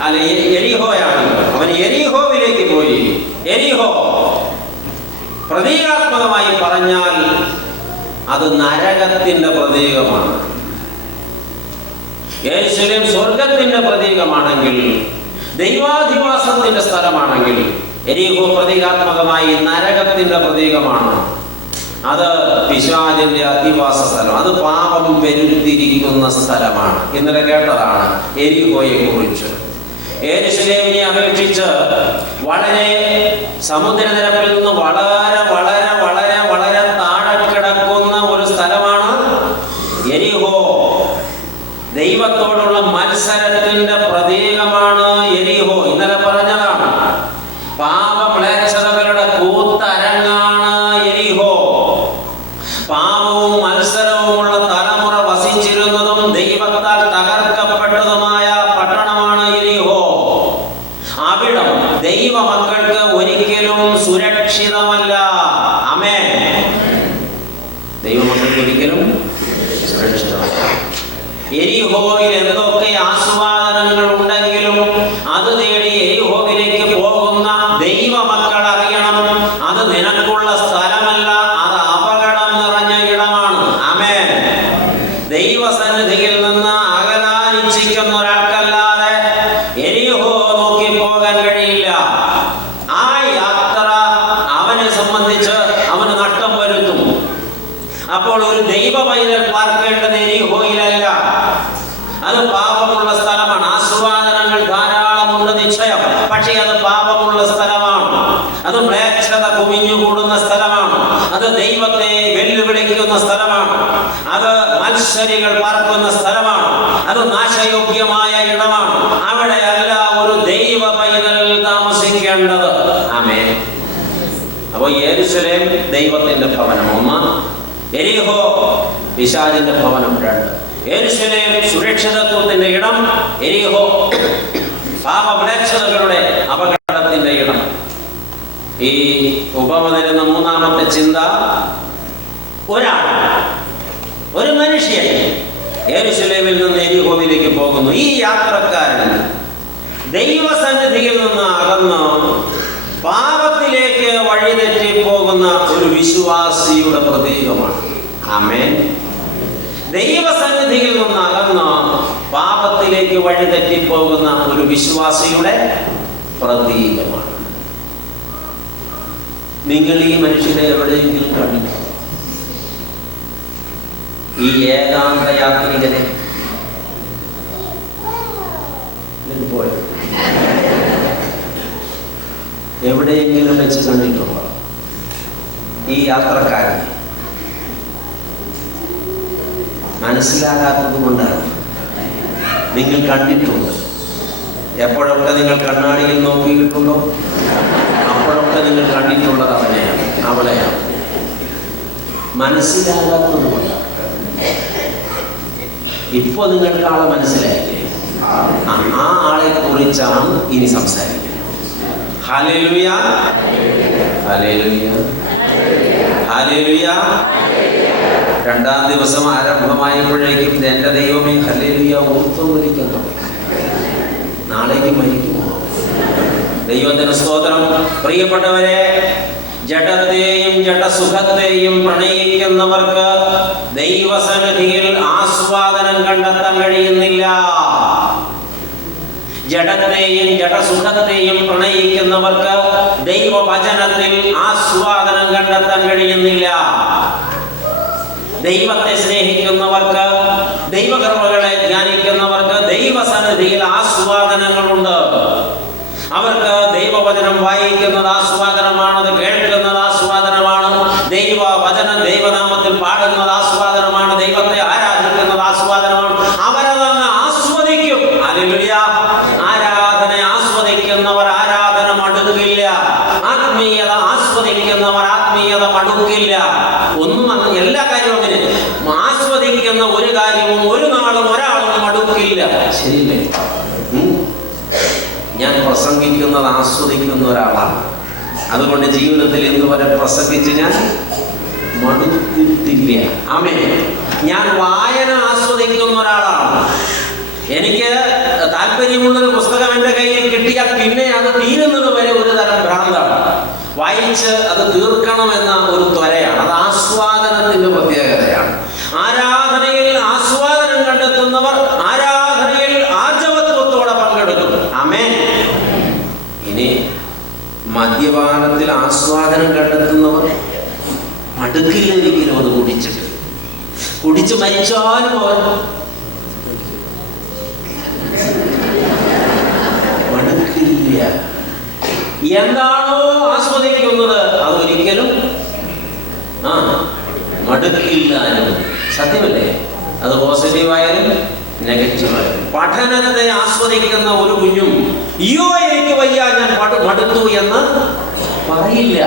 അല്ല യെരിഹോയാണല്ലോ. അവൻ യെരിഹോവിലേക്ക് പോയി. യെരിഹോ പ്രതീകാത്മകമായി പറഞ്ഞാൽ അത് നരകത്തിന്റെ പ്രതീകമാണ്. യെരൂശലേം സ്വർഗത്തിന്റെ പ്രതീകമാണെങ്കിൽ, ദൈവാധിവാസത്തിന്റെ സ്ഥലമാണെങ്കിൽ, യെരിഹോ പ്രതീകാത്മകമായി നരകത്തിന്റെ പ്രതീകമാണ്. അത് പിശാചിന്റെ അധിവാസ സ്ഥലം, അത് പാപം പെരുത്തിരിക്കുന്ന സ്ഥലമാണ്. ഇന്നലെ കേട്ടതാണ് യെരിഹോയെ കുറിച്ച്. യെരൂശലേമിനെ അപേക്ഷിച്ച് വളരെ സമുദ്രനിരപ്പിൽ നിന്ന് വളരെ വളരെ വളരെ വളരെ താഴെ കിടക്കുന്ന ഒരു സ്ഥലമാണ് യെരിഹോ. ദൈവത്തോടുള്ള മത്സരത്തിന്റെ പ്രതീകമാണ് യെരിഹോ. ഇന്നലെ പറഞ്ഞതാണ്, പാപമ്ലേച്ഛതകളുടെ കൂത്തരങ്ങാണ് യെരിഹോ. പാപവും മത്സരവുമുള്ള തലമുറ വസിച്ചിരുന്നതും ദൈവത്താൽ തകർക്കപ്പെട്ടതുമായ പട്ടണമാണ് യെരിഹോ. അവിടം ദൈവമക്കൾക്ക് ഒരിക്കലും സുരക്ഷിതമല്ല. ആമേൻ. ദൈവമക്കൾക്ക് ഒരിക്കലും സുരക്ഷിതമല്ല. യെരിഹോയിൽ എന്തൊക്കെ ആസ്വാദനങ്ങൾ ഉണ്ടെങ്കിലും അത് തേടി യെരിഹോവിലേക്ക് പോകുന്ന ദൈവമക്കൾ അറിയണം, അത് നിനക്കുള്ള സ്ഥലമല്ല, അത് അപകടം നിറഞ്ഞ ഇടമാണ്. ആമേൻ. ദൈവസന്നിധിയിൽ നിന്ന് അകലാനിച്ഛിക്കുന്ന ഒരാൾക്കല്ലാതെ യെരിഹോ നോക്കി പോകാൻ കഴിയില്ല. ആ യാത്ര അവനെ സംബന്ധിച്ച് അവന് നഷ്ടം വരുത്തും. അപ്പോൾ ഒരു ദൈവ പൈതൽ പാർക്കേണ്ടത് യെരിഹോയിലല്ല, അത് പാപമുള്ള സ്ഥലമാണ്. ആസ്വാദനങ്ങൾ ധാരാളമുണ്ട് നിശ്ചയം, പക്ഷേ അത് പാപമുള്ള സ്ഥലമാണ്. അത് മ്ലേച്ഛത കുമിഞ്ഞുകൂടുന്ന സ്ഥലമാണ്. അത് ദൈവത്തെ വെല്ലുവിളിക്കുന്ന സ്ഥലമാണ്. അത് മത്സരികൾ പാർക്കുന്ന സ്ഥലമാണ്. അത് നാശയോഗ്യമായ ഇടമാണ്. അവിടെയല്ല ഒരു ദൈവ പൈതൽ താമസിക്കേണ്ടത്. ആമേൻ. അപ്പോൾ യെരൂശലേം ദൈവത്തിന്റെ ഭവനം 1, യെരിഹോ പിശാചിന്റെ ഭവനം 2. യെരൂശലേം സുരക്ഷിതത്വത്തിന്റെ ഇടം, യെരിഹോ പാപമ്ലേച്ഛതകളുടെ അപകടത്തിന്റെ ഇടം. ഈ ഉപമ തരുന്ന മൂന്നാമത്തെ ചിന്ത, ഒരു മനുഷ്യൻ യെരൂശലേമിൽ നിന്ന് യെരിഹോവിലേക്ക് പോകുന്നു. ഈ യാത്രക്കാരൻ ദൈവസന്നിധിയിൽ നിന്ന് അകന്ന് പാപത്തിലേക്ക് വഴിതെറ്റി പോകുന്ന ഒരു വിശ്വാസിയുടെ പ്രതീകമാണ്. ആമേൻ. ദൈവസന്നിധിയിൽ നിന്ന് അകന്ന് പാപത്തിലേക്ക് വഴിതെറ്റിപ്പോകുന്ന ഒരു വിശ്വാസിയുടെ പ്രതീകമാണ്. നിങ്ങൾ ഈ മനുഷ്യനെ എവിടെയെങ്കിലും കണ്ടു? ഈ ഏകാന്ത യാത്രികനെ എവിടെയെങ്കിലും വെച്ച് കണ്ടിട്ടുണ്ടോ? ഈ യാത്രക്കാരനെ മനസ്സിലാകാത്തത് കൊണ്ടാണ്. നിങ്ങൾ കണ്ടിട്ടുണ്ട്. എപ്പോഴൊക്കെ നിങ്ങൾ കണ്ണാടിയിൽ നോക്കിയിട്ടുണ്ടോ, അപ്പോഴൊക്കെ നിങ്ങൾ കണ്ടിട്ടുള്ളത് അവനെയാണ്, അവളെയാണ്. മനസ്സിലാകാത്തത് കൊണ്ടാണ്. ഇപ്പൊ നിങ്ങൾക്ക് ആളെ മനസ്സിലായില്ലേ? ആ ആളെ കുറിച്ചാണ് ഇനി സംസാരിക്കുന്നത്. Hallelujah, hallelujah, hallelujah. 2ാം ദിവസം ആരംഭമായപ്പോഴേക്കും എൻ്റെ ദൈവമേ ഹല്ലേലൂയ ഓർത്തും മരിക്കുന്നു. നാളേക്ക് മരിക്കുമോ? ദൈവത്തിന് സ്തോത്രം. പ്രിയപ്പെട്ടവരെ, ജഡത്തെയും ജഡസുഖത്തെയും പ്രണയിക്കുന്നവർക്ക് ദൈവസന്നിധിയിൽ ആസ്വാദനം കണ്ടെത്താൻ കഴിയുന്നില്ല. ജഡത്തെയും ജഡസുഖത്തെയും പ്രണയിക്കുന്നവർക്ക് ദൈവവചനത്തിൽ ആസ്വാദനം കണ്ടെത്താൻ കഴിയുന്നില്ല. ദൈവത്തെ സ്നേഹിക്കുന്നവർക്ക്, ദൈവകർമ്മകളെ ധ്യാനിക്കുന്നവർക്ക് ദൈവസന്നിധിയിൽ ആസ്വാദനങ്ങളുണ്ട്. അവർക്ക് ദൈവവചനം വായിക്കുന്നത് ആസ്വാദനമാണ്, അത് കേൾക്കുന്നത് ആസ്വാദനമാണ്, ദൈവവചനം ദൈവനാമത്തിൽ പാടുന്നത് ആസ്വാദനമാണ്, ദൈവത്തെ ആരാധിക്കുന്നത് ആസ്വാദനമാണ്. അവരതങ്ങ് ആസ്വദിക്കും. ഹല്ലേലൂയ. ആരാധന ആസ്വദിക്കുന്നവർ ആരാധന മടുക്കില്ല. ആത്മീയത ആസ്വദിക്കുന്നവർ ആത്മീയത മടുക്കില്ല. ഒന്നും എല്ലാ കാര്യവും അങ്ങനെ ആസ്വദിക്കുന്ന ഒരു കാര്യവും ഒരു നാളും ഒരാളും മടുക്കില്ല. ശരിയല്ലേ? ഞാൻ പ്രസംഗിക്കുന്നത് ആസ്വദിക്കുന്ന ഒരാളാണ്. അതുകൊണ്ട് ജീവിതത്തിൽ ഇന്നുവരെ പ്രസംഗിച്ച് ഞാൻ മടുത്തിട്ടില്ല. ആമേൻ. ഞാൻ വായന ആസ്വദിക്കുന്ന ഒരാളാണ്. എനിക്ക് താല്പര്യമുള്ളൊരു പുസ്തകം എൻ്റെ കയ്യിൽ കിട്ടിയാൽ പിന്നെ അത് തീരുന്നത് വരെ ഒരു തരം ഭ്രാന്താണ്. വായിച്ച് അത് തീർക്കണമെന്ന ഒരു ത്വരയാണ്. അത് ആസ്വാദനത്തിന്റെ പ്രത്യേകതയാണ്. ആരാധനയിൽ ആസ്വാദനം കണ്ടെത്തുന്നവർ ആരാധനയിൽ ആർജവത്വത്തോടെ പങ്കെടുക്കും. ആമേൻ. ഇനി മദ്യപാനത്തിൽ ആസ്വാദനം കണ്ടെത്തുന്നവർ മടുക്കില്ലെങ്കിലും അത് കുടിച്ച് മരിച്ചാലും അവർ മടുക്കില്ല. എന്താണോ ആസ്വദിക്കുന്നത് അതൊരിക്കലും മടുക്കില്ല. സത്യമല്ലേ? അത് പോസിറ്റീവായാലും നെഗറ്റീവായാലും. പഠനത്തെ ആസ്വദിക്കുന്ന ഒരു കുഞ്ഞും അയ്യോ എനിക്ക് വയ്യ ഞാൻ മടുത്തു എന്ന് പറയില്ല.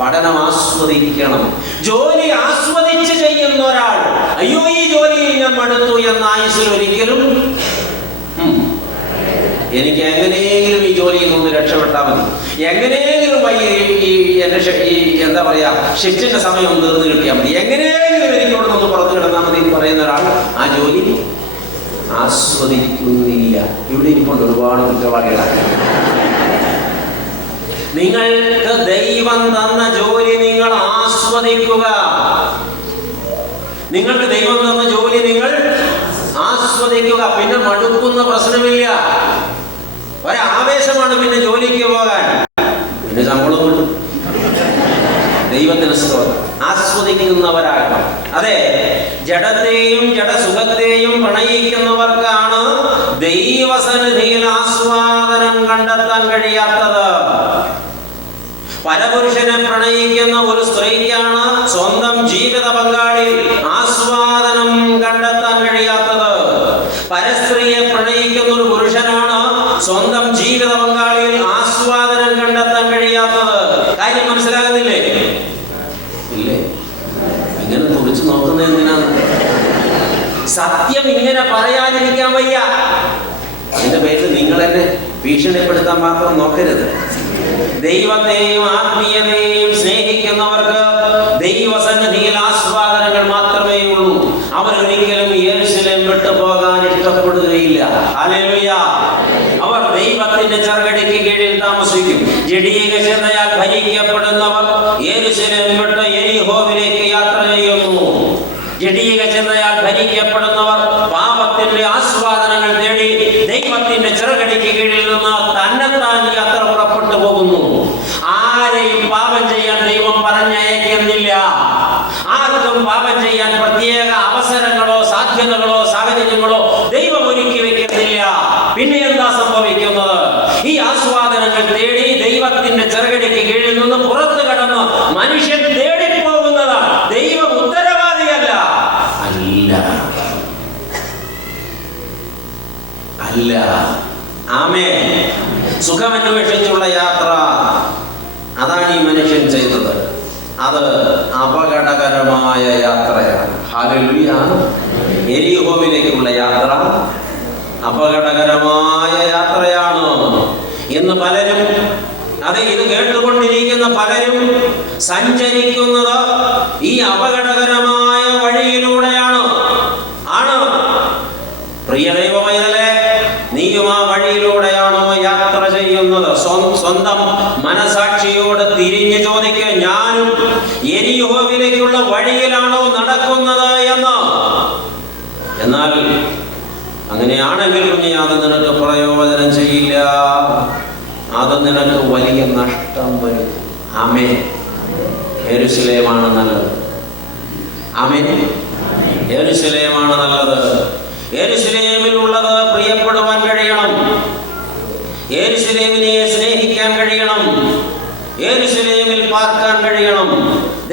പഠനം ആസ്വദിക്കണം. ജോലി ആസ്വദിച്ച് ചെയ്യുന്ന ഒരാൾ അയ്യോ ഈ ജോലിയിൽ ഞാൻ മടുത്തു എന്ന ആയുസ്സിൽ ഒരിക്കലും എനിക്ക് എങ്ങനെയെങ്കിലും ഈ ജോലിയിൽ നിന്ന് രക്ഷപ്പെട്ടാൽ മതി, എങ്ങനെയെങ്കിലും എന്താ പറയാ ഷിഫ്റ്റിന്റെ സമയം തീർന്നു കിട്ടിയാൽ മതി, എങ്ങനെയെങ്കിലും എനിക്ക് ഇവിടെ നിന്ന് പുറത്തു കിടന്നാൽ മതി എന്ന് പറയുന്ന ഒരാൾ ആ ജോലി ആസ്വദിക്കുന്നില്ല. ഇവിടെ ഇരിക്കൊണ്ട് ഒരുപാട് കുറ്റവാളികളാണ്. നിങ്ങൾക്ക് ദൈവം തന്ന ജോലി നിങ്ങൾ ആസ്വദിക്കുക. നിങ്ങൾക്ക് ദൈവം തന്ന ജോലി നിങ്ങൾ ആസ്വദിക്കുക. പിന്നെ മടുക്കുന്ന പ്രശ്നമില്ല. ഒരാവേശമാണ് പിന്നെ ജോലിക്ക് പോകാൻ. പിന്നെ ശമ്പളം കിട്ടും. ദൈവത്തിന് സ്തോത്രം. ആസ്വദിക്കുന്നവരാകണം. അതെ, ജഡത്തെയും ജഡസുഖത്തെയും പ്രണയിക്കുന്നവർക്കാണ് ദൈവസന്നിധിയിൽ ആസ്വാദനം കണ്ടെത്താൻ കഴിയാത്തത്. പരപുരുഷനെ പ്രണയിക്കുന്ന ഒരു സ്ത്രീക്കാണ് സ്വന്തം ജീവിത പങ്കാളി ആസ്വാദനം കണ്ടെത്താൻ കഴിയാത്തത്. പരസ്ത്രീയെ പ്രണയിക്കുന്ന ഒരു പുരുഷനാണ് സ്വന്തം ജീവിത പങ്കാളിയിൽ ആസ്വാദനം കണ്ടെത്താൻ കഴിയാത്തത്. കാര്യം മനസ്സിലാകുന്നില്ലേ? ഇല്ലേ? ഇങ്ങനെ തുറച്ചു നോക്കുന്നത് എന്തിനാണ്? സത്യം ഇങ്ങനെ പറയാതിരിക്കാൻ വയ്യ. അതിന്റെ പേരിൽ നിങ്ങൾ എന്നെ ഭീഷണിപ്പെടുത്താൻ മാത്രം നോക്കരുത്. ദൈവത്തെയും ആത്മീയതയെയും സ്നേഹിക്കുന്നവർക്ക് ദൈവസന്നിധിയിൽ ആസ്വാദനങ്ങൾ മാത്രമേ ഉള്ളൂ. അവരൊരിക്കലും യെരൂശലേം വിട്ടു പോകാൻ ഇഷ്ടപ്പെടുകയില്ല. ഹല്ലേലൂയ. അവർ ദൈവത്തിന്റെ ചെറുകടിക്ക് കീഴിൽ താമസിക്കും. ജഡീക ചിന്തയാൽ ഭരിക്കപ്പെടുന്നവർ യെരൂശലേം വിട്ട് യെരിഹോവിലേക്ക് യാത്ര ചെയ്യുന്നു. ജഡീക ചിന്തയാൽ ഭരിക്കപ്പെടുന്നവർ പാപത്തിന്റെ ആസ്വാദനങ്ങൾ തേടി ദൈവത്തിന്റെ ചെറുകടിക്ക് കീഴിൽ നിന്ന് തന്നെത്താൻ യാത്ര പുറപ്പെട്ടു പോകുന്നു. ആരെയും പാപം ചെയ്യാൻ ദൈവം പറഞ്ഞയക്കുന്നില്ല. ആർക്കും പാപം ചെയ്യാൻ പ്രത്യേക അവസരങ്ങളോ സാധ്യതകളോ സാഹചര്യങ്ങളോ ദൈവം ഒരുക്കി വെക്കുന്നില്ല. പിന്നെ എന്താ സംഭവിക്കുന്നത്? ഈ ആസ്വാദനങ്ങൾ തേടി ദൈവത്തിന്റെ ചെറുകടിക്ക് കീഴിൽ നിന്ന് പുറത്തു കടന്ന് മനുഷ്യൻ തേടിപ്പോകുന്നതാണ്. ദൈവം ഉത്തരവാദിയല്ല. അല്ല. ആമേൻ. സുഖമന്വേഷിച്ചുള്ള യാത്ര, അതാണ് ഈ മനുഷ്യൻ ചെയ്തത്. അത് അപകടകരമായ യാത്രയാണ്. ഹല്ലേലൂയ. യെരിഹോവിലേക്കുള്ള യാത്ര അപകടകരമായ യാത്രയാണ്. ഇന്ന് പലരും, അതെ, ഇത് കേട്ടുകൊണ്ടിരിക്കുന്ന പലരും സഞ്ചരിക്കുന്നത് ഈ അപകടകരമായ വഴിയിലൂടെയാണ്. പ്രിയ ദൈവമൈതലേ, നീയും ആ വഴിയിലൂടെയാണോ യാത്ര ചെയ്യുന്നത്? സ്വന്തം മനസാക്ഷിയോട് തിരിഞ്ഞു ചോദിക്കുക, ഞാനും യെരിഹോവിലേക്കുള്ള വഴിയിലാണോ നടക്കുന്നത് എന്ന്. എന്നാൽ അങ്ങനെയാണെങ്കിൽ കുഞ്ഞെ അത് നിനക്ക് പ്രയോജനം ചെയ്യില്ല, അത് നിനക്ക് വലിയ നഷ്ടം വരും. ആമേൻ. യെരൂശലേമാണ് നല്ലത്. ആമേൻ. യെരൂശലേമാണ് നല്ലത്. യെരൂശലേമിൽ ഉള്ളത് പ്രിയപ്പെടുവാൻ കഴിയണം. യെരൂശലേമിനെ സ്നേഹിക്കാൻ കഴിയണം. യെരൂശലേമിൽ പാർക്കാൻ കഴിയണം.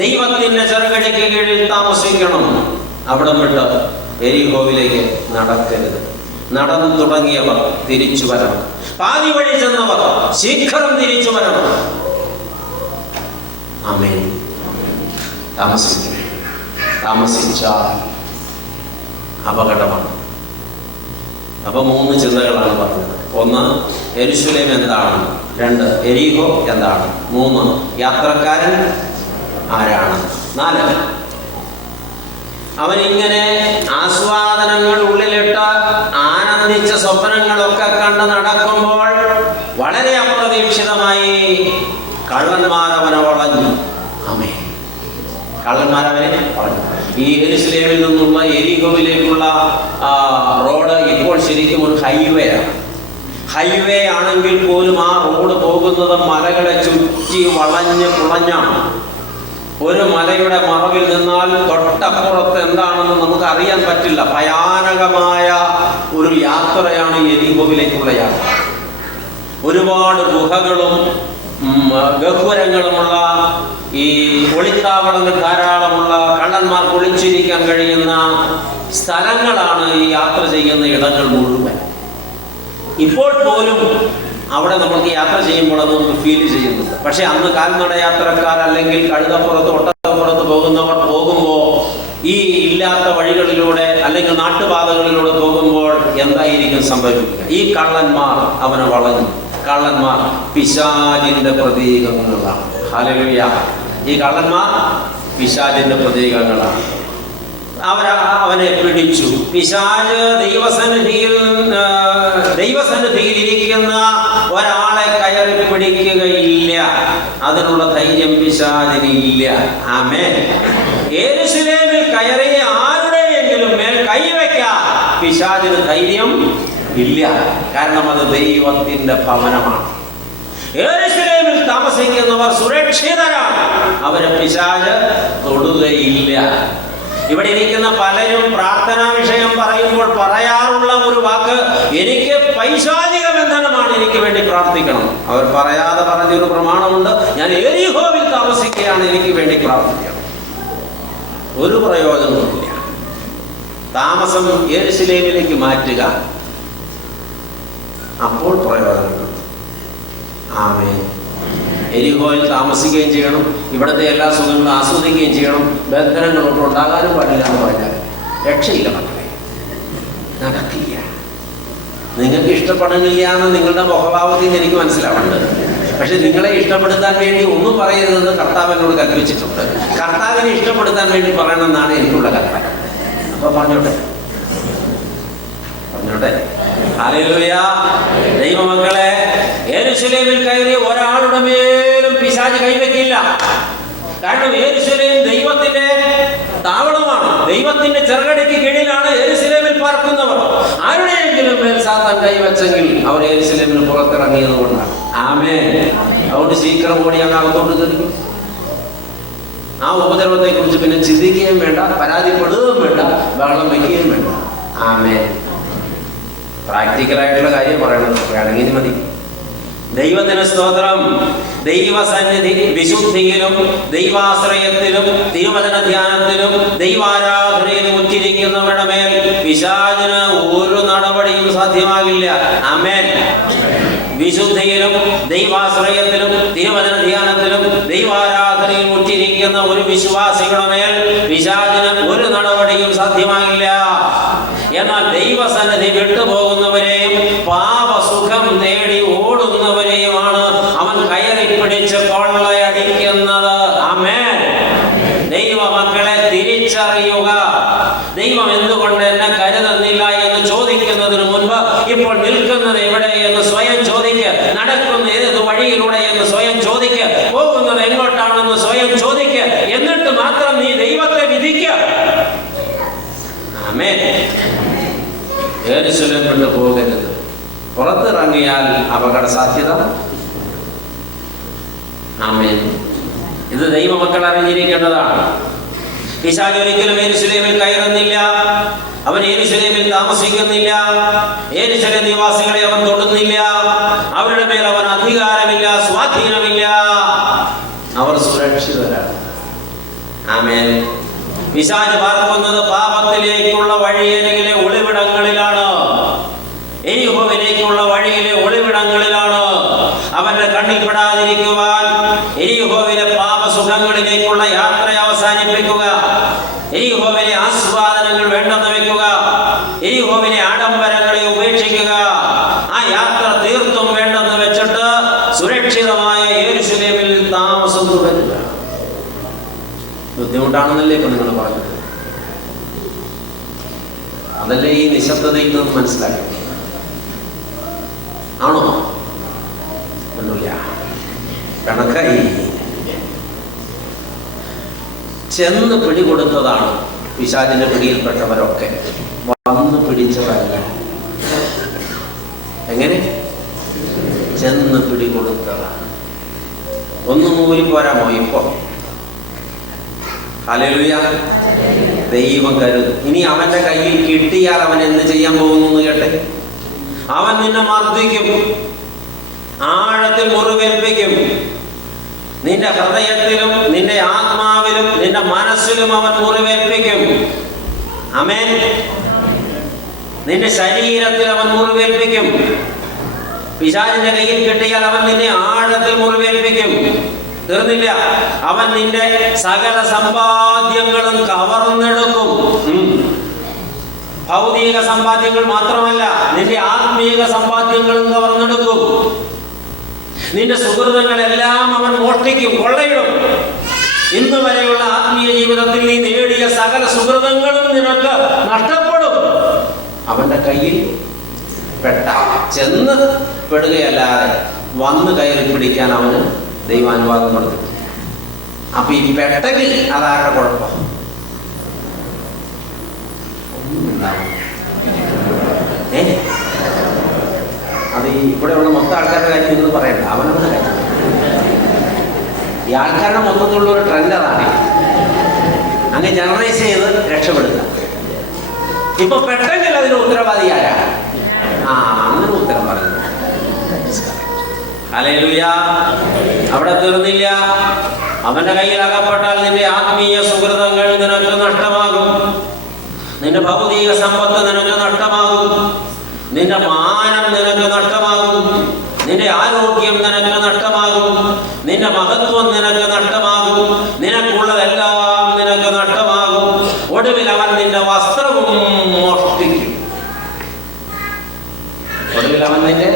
ദൈവത്തിന്റെ ചെറുകടിക്ക് കീഴിൽ താമസിക്കണം. അവിടം വിട്ട് എരിഹോവിലേക്ക് നടക്കരുത്. നടന്നു തുടങ്ങിയവർ തിരിച്ചു വരണം. പാതി വഴി ചെന്നവർ ശീഘ്രം തിരിച്ചു വരണം. ആമേൻ. താമസിച്ചാൽ അപകടമാണ്. അപ്പൊ 3 ചിന്തകളാണ് പറഞ്ഞത്. 1, യെരൂശലേം എന്താണ്. 2, എരിഹോ എന്താണ്. 3, യാത്രക്കാരൻ ആരാണ്. 4, അവനിങ്ങനെ ആസ്വാദനങ്ങൾ ഉള്ളിലിട്ട് ആനന്ദിച്ച സ്വപ്നങ്ങളൊക്കെ കണ്ട് നടക്കുമ്പോൾ വളരെ അപ്രതീക്ഷിതമായി കള്ളന്മാരവനെ വളഞ്ഞു. ആമേൻ. കള്ളന്മാരവനെ വളഞ്ഞു. ഈ യെരൂശലേമിൽ നിന്നുള്ള എരിഹോവിലേക്കുള്ള റോഡ് ഇപ്പോൾ ശരിക്കും ഒരു ഹൈവേ ആണ്. ഹൈവേ ആണെങ്കിൽ പോലും ആ റോഡ് പോകുന്നത് മലകളെ ചുറ്റി വളഞ്ഞ് പുളഞ്ഞാണ്. ഒരു മലയുടെ മറവിൽ നിന്നാൽ തൊട്ടപ്പുറത്ത് എന്താണെന്ന് നമുക്ക് അറിയാൻ പറ്റില്ല. ഭയാനകമായ ഒരു യാത്രയാണ് എരിഹോവിലേക്കുള്ള യാത്ര. ഒരുപാട് ഗുഹകളും ഗഹ്വരങ്ങളുമുള്ള, ഈ ഒളിത്താവളങ്ങൾ ധാരാളമുള്ള, കള്ളന്മാർക്ക് ഒളിച്ചിരിക്കാൻ കഴിയുന്ന സ്ഥലങ്ങളാണ് ഈ യാത്ര ചെയ്യുന്ന ഇടങ്ങൾ മുഴുവൻ. ഇപ്പോൾ പോലും അവിടെ നമുക്ക് യാത്ര ചെയ്യുമ്പോൾ അത് നമുക്ക് ഫീൽ ചെയ്യുന്നുണ്ട്. പക്ഷെ അന്ന് കാൽനട യാത്രക്കാർ അല്ലെങ്കിൽ കഴുതപ്പുറത്ത് ഒട്ടകപ്പുറത്ത് പോകുന്നവർ പോകുമ്പോൾ ഈ ഇല്ലാത്ത വഴികളിലൂടെ അല്ലെങ്കിൽ നാട്ടുപാതകളിലൂടെ പോകുമ്പോൾ എന്തായിരിക്കും സംഭവിക്കുക? ഈ കള്ളന്മാർ അവനെ വളഞ്ഞു. കള്ളന്മാർ പിശാചിന്റെ പ്രതീകങ്ങളാണ്. ഹല്ലേലൂയ. ഈ കള്ളന്മാർ പിശാചിന്റെ പ്രതീകങ്ങളാണ്. അവനെ പിടിച്ചു. പിശാച് ദൈവസന്നിധിയിൽ ഇരിക്കുന്ന ഒരാളെ കയറി പിടിക്കുകയില്ല. അതിനുള്ള ധൈര്യം പിശാചിന് ഇല്ല. ആമേൻ. യെരൂശലേമിൽ കയറി ആരുടെയെങ്കിലും മേൽ കൈവയ്ക്കാൻ പിശാചിന് ധൈര്യം ഇല്ല. കാരണം അത് ദൈവത്തിന്റെ ഭവനമാണ്. യെരൂശലേമിൽ താമസിക്കുന്നവർ സുരക്ഷിതരാണ്. അവരെ പിശാച് തൊടുകയില്ല. ഇവിടെ ഇരിക്കുന്ന പലരും പ്രാർത്ഥനാ വിഷയം പറയുമ്പോൾ പറയാറുള്ള ഒരു വാക്ക്, എനിക്ക് പൈശാചിക ബന്ധനമാണ്, എനിക്ക് വേണ്ടി പ്രാർത്ഥിക്കണം. അവർ പറയാതെ പറഞ്ഞൊരു പ്രമാണമുണ്ട്, ഞാൻ എരിഹോവിൽ താമസിക്കുകയാണ്, എനിക്ക് വേണ്ടി പ്രാർത്ഥിക്കണം. ഒരു പ്രയോജനവുമില്ല. താമസം യെരൂശലേമിലേക്ക് മാറ്റുക, അപ്പോൾ പ്രയോജനം. ആമേൻ. എരിഹോയിൽ താമസിക്കുകയും ചെയ്യണം, ഇവിടുത്തെ എല്ലാ സുഖങ്ങളും ആസ്വദിക്കുകയും ചെയ്യണം, ബന്ധനങ്ങളൊന്നും ഉണ്ടാകാനും പാടില്ല എന്ന് പറഞ്ഞാൽ രക്ഷയില്ല മക്കളെ, നടക്കില്ല. നിങ്ങൾക്ക് ഇഷ്ടപ്പെടുന്നില്ല എന്ന് നിങ്ങളുടെ മുഖഭാവത്തിൽ നിന്ന് എനിക്ക് മനസ്സിലാവുന്നുണ്ട്. പക്ഷെ നിങ്ങളെ ഇഷ്ടപ്പെടുത്താൻ വേണ്ടി ഒന്നും പറയരുതെന്ന് കർത്താവിനോട് കൽപ്പിച്ചിട്ടുണ്ട്. കർത്താവിനെ ഇഷ്ടപ്പെടുത്താൻ വേണ്ടി പറയണമെന്നാണ് എനിക്കുള്ള കൽപ്പന. അപ്പൊ പറഞ്ഞോട്ടെ. ഹല്ലേലൂയ. ദൈവമക്കളെ, യെരൂശലേമിൽ കയറി ഒരാളുടെ മേലും പിശാച് കൈവയ്ക്കില്ല. കാരണം യെരൂശലേം ദൈവത്തിന്റെ താവളമാണ്. ദൈവത്തിന്റെ ചെറുകടിക്ക് കീഴിലാണ് യെരൂശലേമിൽ പാർക്കുന്നവർ. ആരുടെയെങ്കിലും മേൽ സാത്താൻ കൈവച്ചെങ്കിൽ അവർ യെരൂശലേമിന് പുറത്തിറങ്ങിയത് കൊണ്ടാണ്. ആമേൻ. അതുകൊണ്ട് ശീഘ്രം ഓടി അങ്ങ് അകത്തോട്ട് കയറി. ആ ഉപദ്രവത്തെ കുറിച്ച് പിന്നെ ചിന്തിക്കുകയും വേണ്ട, പരാതിപ്പെടുകയും വേണ്ട, ബഹളം വയ്ക്കുകയും വേണ്ട. ആമേൻ. പ്രാക്ടിക്കലായിട്ടുള്ള കാര്യം പറയണം, വേണമെങ്കിൽ മതി. ദൈവത്തിന് സ്തോത്രം. ദൈവസന്നിധി വിശുദ്ധിയിലും ദൈവാശ്രയത്തിലും തിരുവചന ധ്യാനത്തിലും ദൈവാരാധനയിലും ഉറ്റിരിക്കുന്നവരുടെ മേൽ പിശാചിന് ഒരു നടപടിയും സാധ്യമാകില്ല. ആമേൻ. വിശുദ്ധിയിലും ദൈവാശ്രയത്തിലും തിരുവചന ധ്യാനത്തിലും ദൈവാരാധനയിലും ഉറ്റിരിക്കുന്ന ഒരു വിശ്വാസികളുടെ മേൽ പിശാചിന് ഒരു നടപടിയും സാധ്യമാകില്ല. എന്നാൽ ദൈവസന്നിധി വിട്ടുപോകുന്നവരെയും പാപസുഖം നേടി ഓടുന്നവരെയുമാണ് അവൻ കയറി പിടിച്ച് കൊള്ളയടിക്കുന്നത്. ആമേൻ. ദൈവമക്കളെ തിരിച്ചറിയുക. ദൈവം എന്തുകൊണ്ട് എന്നെ കരുതുന്നില്ല എന്ന് ചോദിക്കുന്നതിന് മുൻപ് ഇപ്പോൾ നിൽക്കുന്നത് എവിടെ എന്ന് സ്വയം ചോദിക്ക്. നടക്കുന്ന ഏത് വഴിയിലൂടെ എന്ന് സ്വയം ചോദിക്ക്. പോകുന്നത് എങ്ങോട്ടാണെന്ന് സ്വയം ചോദിക്ക്. എന്നിട്ട് മാത്രം നീ ദൈവത്തെ വിധിക്കുക. ആമേൻ. യെരൂശലേം വിട്ടു പോകരുത്. പുറത്തിറങ്ങിയാൽ അപകട സാധ്യത. ആമേൻ. ഇത് ദൈവമക്കൾ അറിഞ്ഞിരിക്കേണ്ടതാണ്. പിശാച് ഒരിക്കലും യെരൂശലേമിൽ കയറുന്നില്ല. അവൻ യെരൂശലേമിൽ താമസിക്കുന്നില്ല. യെരൂശലേം നിവാസികളെ അവൻ തൊടുന്നില്ല. അവരുടെ മേൽ അവൻ അധികാരമില്ല, സ്വാധീനമില്ല. അവർ സുരക്ഷിതരാണ്. ആമേൻ. പിശാച് പാർക്കുന്നത് പാപത്തിലേക്കുള്ള വഴിയരികിലെ ഒളിവിടങ്ങളിലാണ്. എരിഹോവിലേക്കുള്ള വഴിയിലെ ഒളിവിടങ്ങളിലാണ്. അവന്റെ കണ്ണിൽപ്പെടാതിരിക്കുവാൻ എരിഹോവിലെ പാപസുഖങ്ങളിലേക്കുള്ള യാത്ര അവസാനിപ്പിക്കുക, എരിഹോവിലെ ആസ്വാദനങ്ങൾ വേണ്ടെന്ന് വെക്കുക, എരിഹോവിലെ ആഡംബരങ്ങളെ ഉപേക്ഷിക്കുക. ആ യാത്ര തീർത്തും വേണ്ടെന്ന് വെച്ചിട്ട് സുരക്ഷിതമായ യെരൂശലേമിൽ താമസം തുടരുക. ബുദ്ധിമുട്ടാണെന്നല്ലേ ഇപ്പൊ നിങ്ങൾ പറഞ്ഞത്? അതല്ലേ ഈ നിശബ്ദതയിൽ നിന്ന് മനസ്സിലാക്കി? ആണോ? ഒന്നുമില്ല, കണക്കായി. ചെന്ന് പിടികൊടുത്തതാണ് പിശാചിന്റെ പിടിയിൽപ്പെട്ടവരൊക്കെ, വന്ന് പിടിച്ചവരല്ല. എങ്ങനെ? ചെന്ന് പിടികൊടുത്തതാണ്. ഒന്നും ഊരി പോരാമോ ഇപ്പൊ? ഹല്ലേലൂയ. ദൈവം കരുതും. ഇനി അവന്റെ കയ്യിൽ കിട്ടിയാൽ അവൻ എന്ത് ചെയ്യാൻ പോകുന്നു എന്ന് കേട്ടെ. അവൻ നിന്നെ മർദ്ദിക്കും, ആഴത്തിൽ മുറിവേൽപ്പിക്കും. നിന്റെ ഹൃദയത്തിലും നിന്റെ ആത്മാവിലും നിന്റെ മനസ്സിലും അവൻ മുറിവേൽപ്പിക്കും. ആമേൻ. നിന്റെ ശരീരത്തിൽ അവൻ മുറിവേൽപ്പിക്കും. പിശാചിന്റെ കയ്യിൽ കിട്ടിയാൽ അവൻ നിന്നെ ആഴത്തിൽ മുറിവേൽപ്പിക്കും. തീർന്നില്ല, അവൻ നിന്റെ സകല സമ്പാദ്യങ്ങളും കവർന്നെടുക്കും. ഭൗതിക സമ്പാദ്യങ്ങൾ മാത്രമല്ല, നിന്റെ ആത്മീക സമ്പാദ്യങ്ങളും കവർന്നെടുക്കും. നിന്റെ സുഹൃത്തുക്കളെല്ലാം അവൻ മോഷ്ടിക്കും, കൊള്ളയിടും. ഇന്ന് വരെയുള്ള ആത്മീയ ജീവിതത്തിൽ നീ നേടിയ സകല സുഹൃത്തുക്കളും നിനക്ക് നഷ്ടപ്പെടും. അവന്റെ കയ്യിൽ ചെന്ന് പെടുകയല്ലാതെ വന്ന് കയറി പിടിക്കാൻ അവന് ദൈവാനുവാദം കൊടുത്തു. അപ്പൊ ഈ പെട്ടെങ്കിൽ അതാരുടെ കുഴപ്പം? അത് ഇവിടെയുള്ള മൊത്തം ആൾക്കാരുടെ കാര്യം നിങ്ങൾ പറയണ്ട, അവനവന്റെ കാര്യം. ഈ ആൾക്കാരുടെ മൊത്തത്തിലുള്ള ഒരു ട്രെൻഡ് അതാണ്. അങ്ങ് ജനറലൈസ് ചെയ്ത് രക്ഷപ്പെടുക. ഇപ്പൊ പെട്ടെങ്കിൽ അതിന് ഉത്തരവാദി ആരാ? അങ്ങനെ ഉത്തരം പറഞ്ഞു. ഹല്ലേലൂയ. അവിടെ തീർന്നില്ല. അവന്റെ കയ്യിൽ അകപ്പെട്ടാൽ നിന്റെ ആത്മീയ സുഹൃതങ്ങൾ നിനക്ക് നഷ്ടമാകും. നിന്റെ ഭൗതിക സമ്പത്ത് നിനക്ക് നഷ്ടമാകും. നിന്റെ മാനം നിനക്ക് നഷ്ടമാകും. നിന്റെ ആരോഗ്യം നിനക്ക് നഷ്ടമാകും. നിന്റെ മഹത്വം നിനക്ക് നഷ്ടമാകും. നിനക്കുള്ളതെല്ലാം നിനക്ക് നഷ്ടമാകും. ഒടുവിൽ അവൻ നിന്റെ വസ്ത്രവും മോഷ്ടിക്കും. ഒടുവിൽ അവൻ നിന്റെ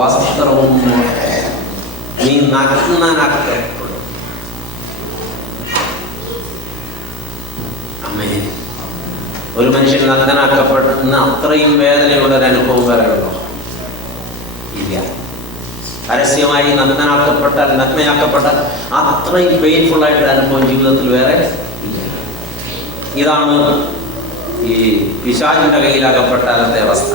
വസ്ത്രവും മോഷ്ടിക്കും. നീ നഗ്നനാക്കപ്പെടും. ആമേൻ. ഒരു മനുഷ്യൻ നഗ്നനാക്കപ്പെടുന്ന അത്രയും വേദനയുള്ള ഒരു അനുഭവം വേറെ ഉണ്ടോ? ഇല്ല. പരസ്യമായി നഗ്നയാക്കപ്പെട്ടാൽ അത്രയും പെയിൻഫുൾ ആയിട്ട് അനുഭവം ജീവിതത്തിൽ വേറെ ഇല്ല. ഇതാണ് ഈ പിശാചിന്റെ കയ്യിലകപ്പെട്ടാലത്തെ അവസ്ഥ.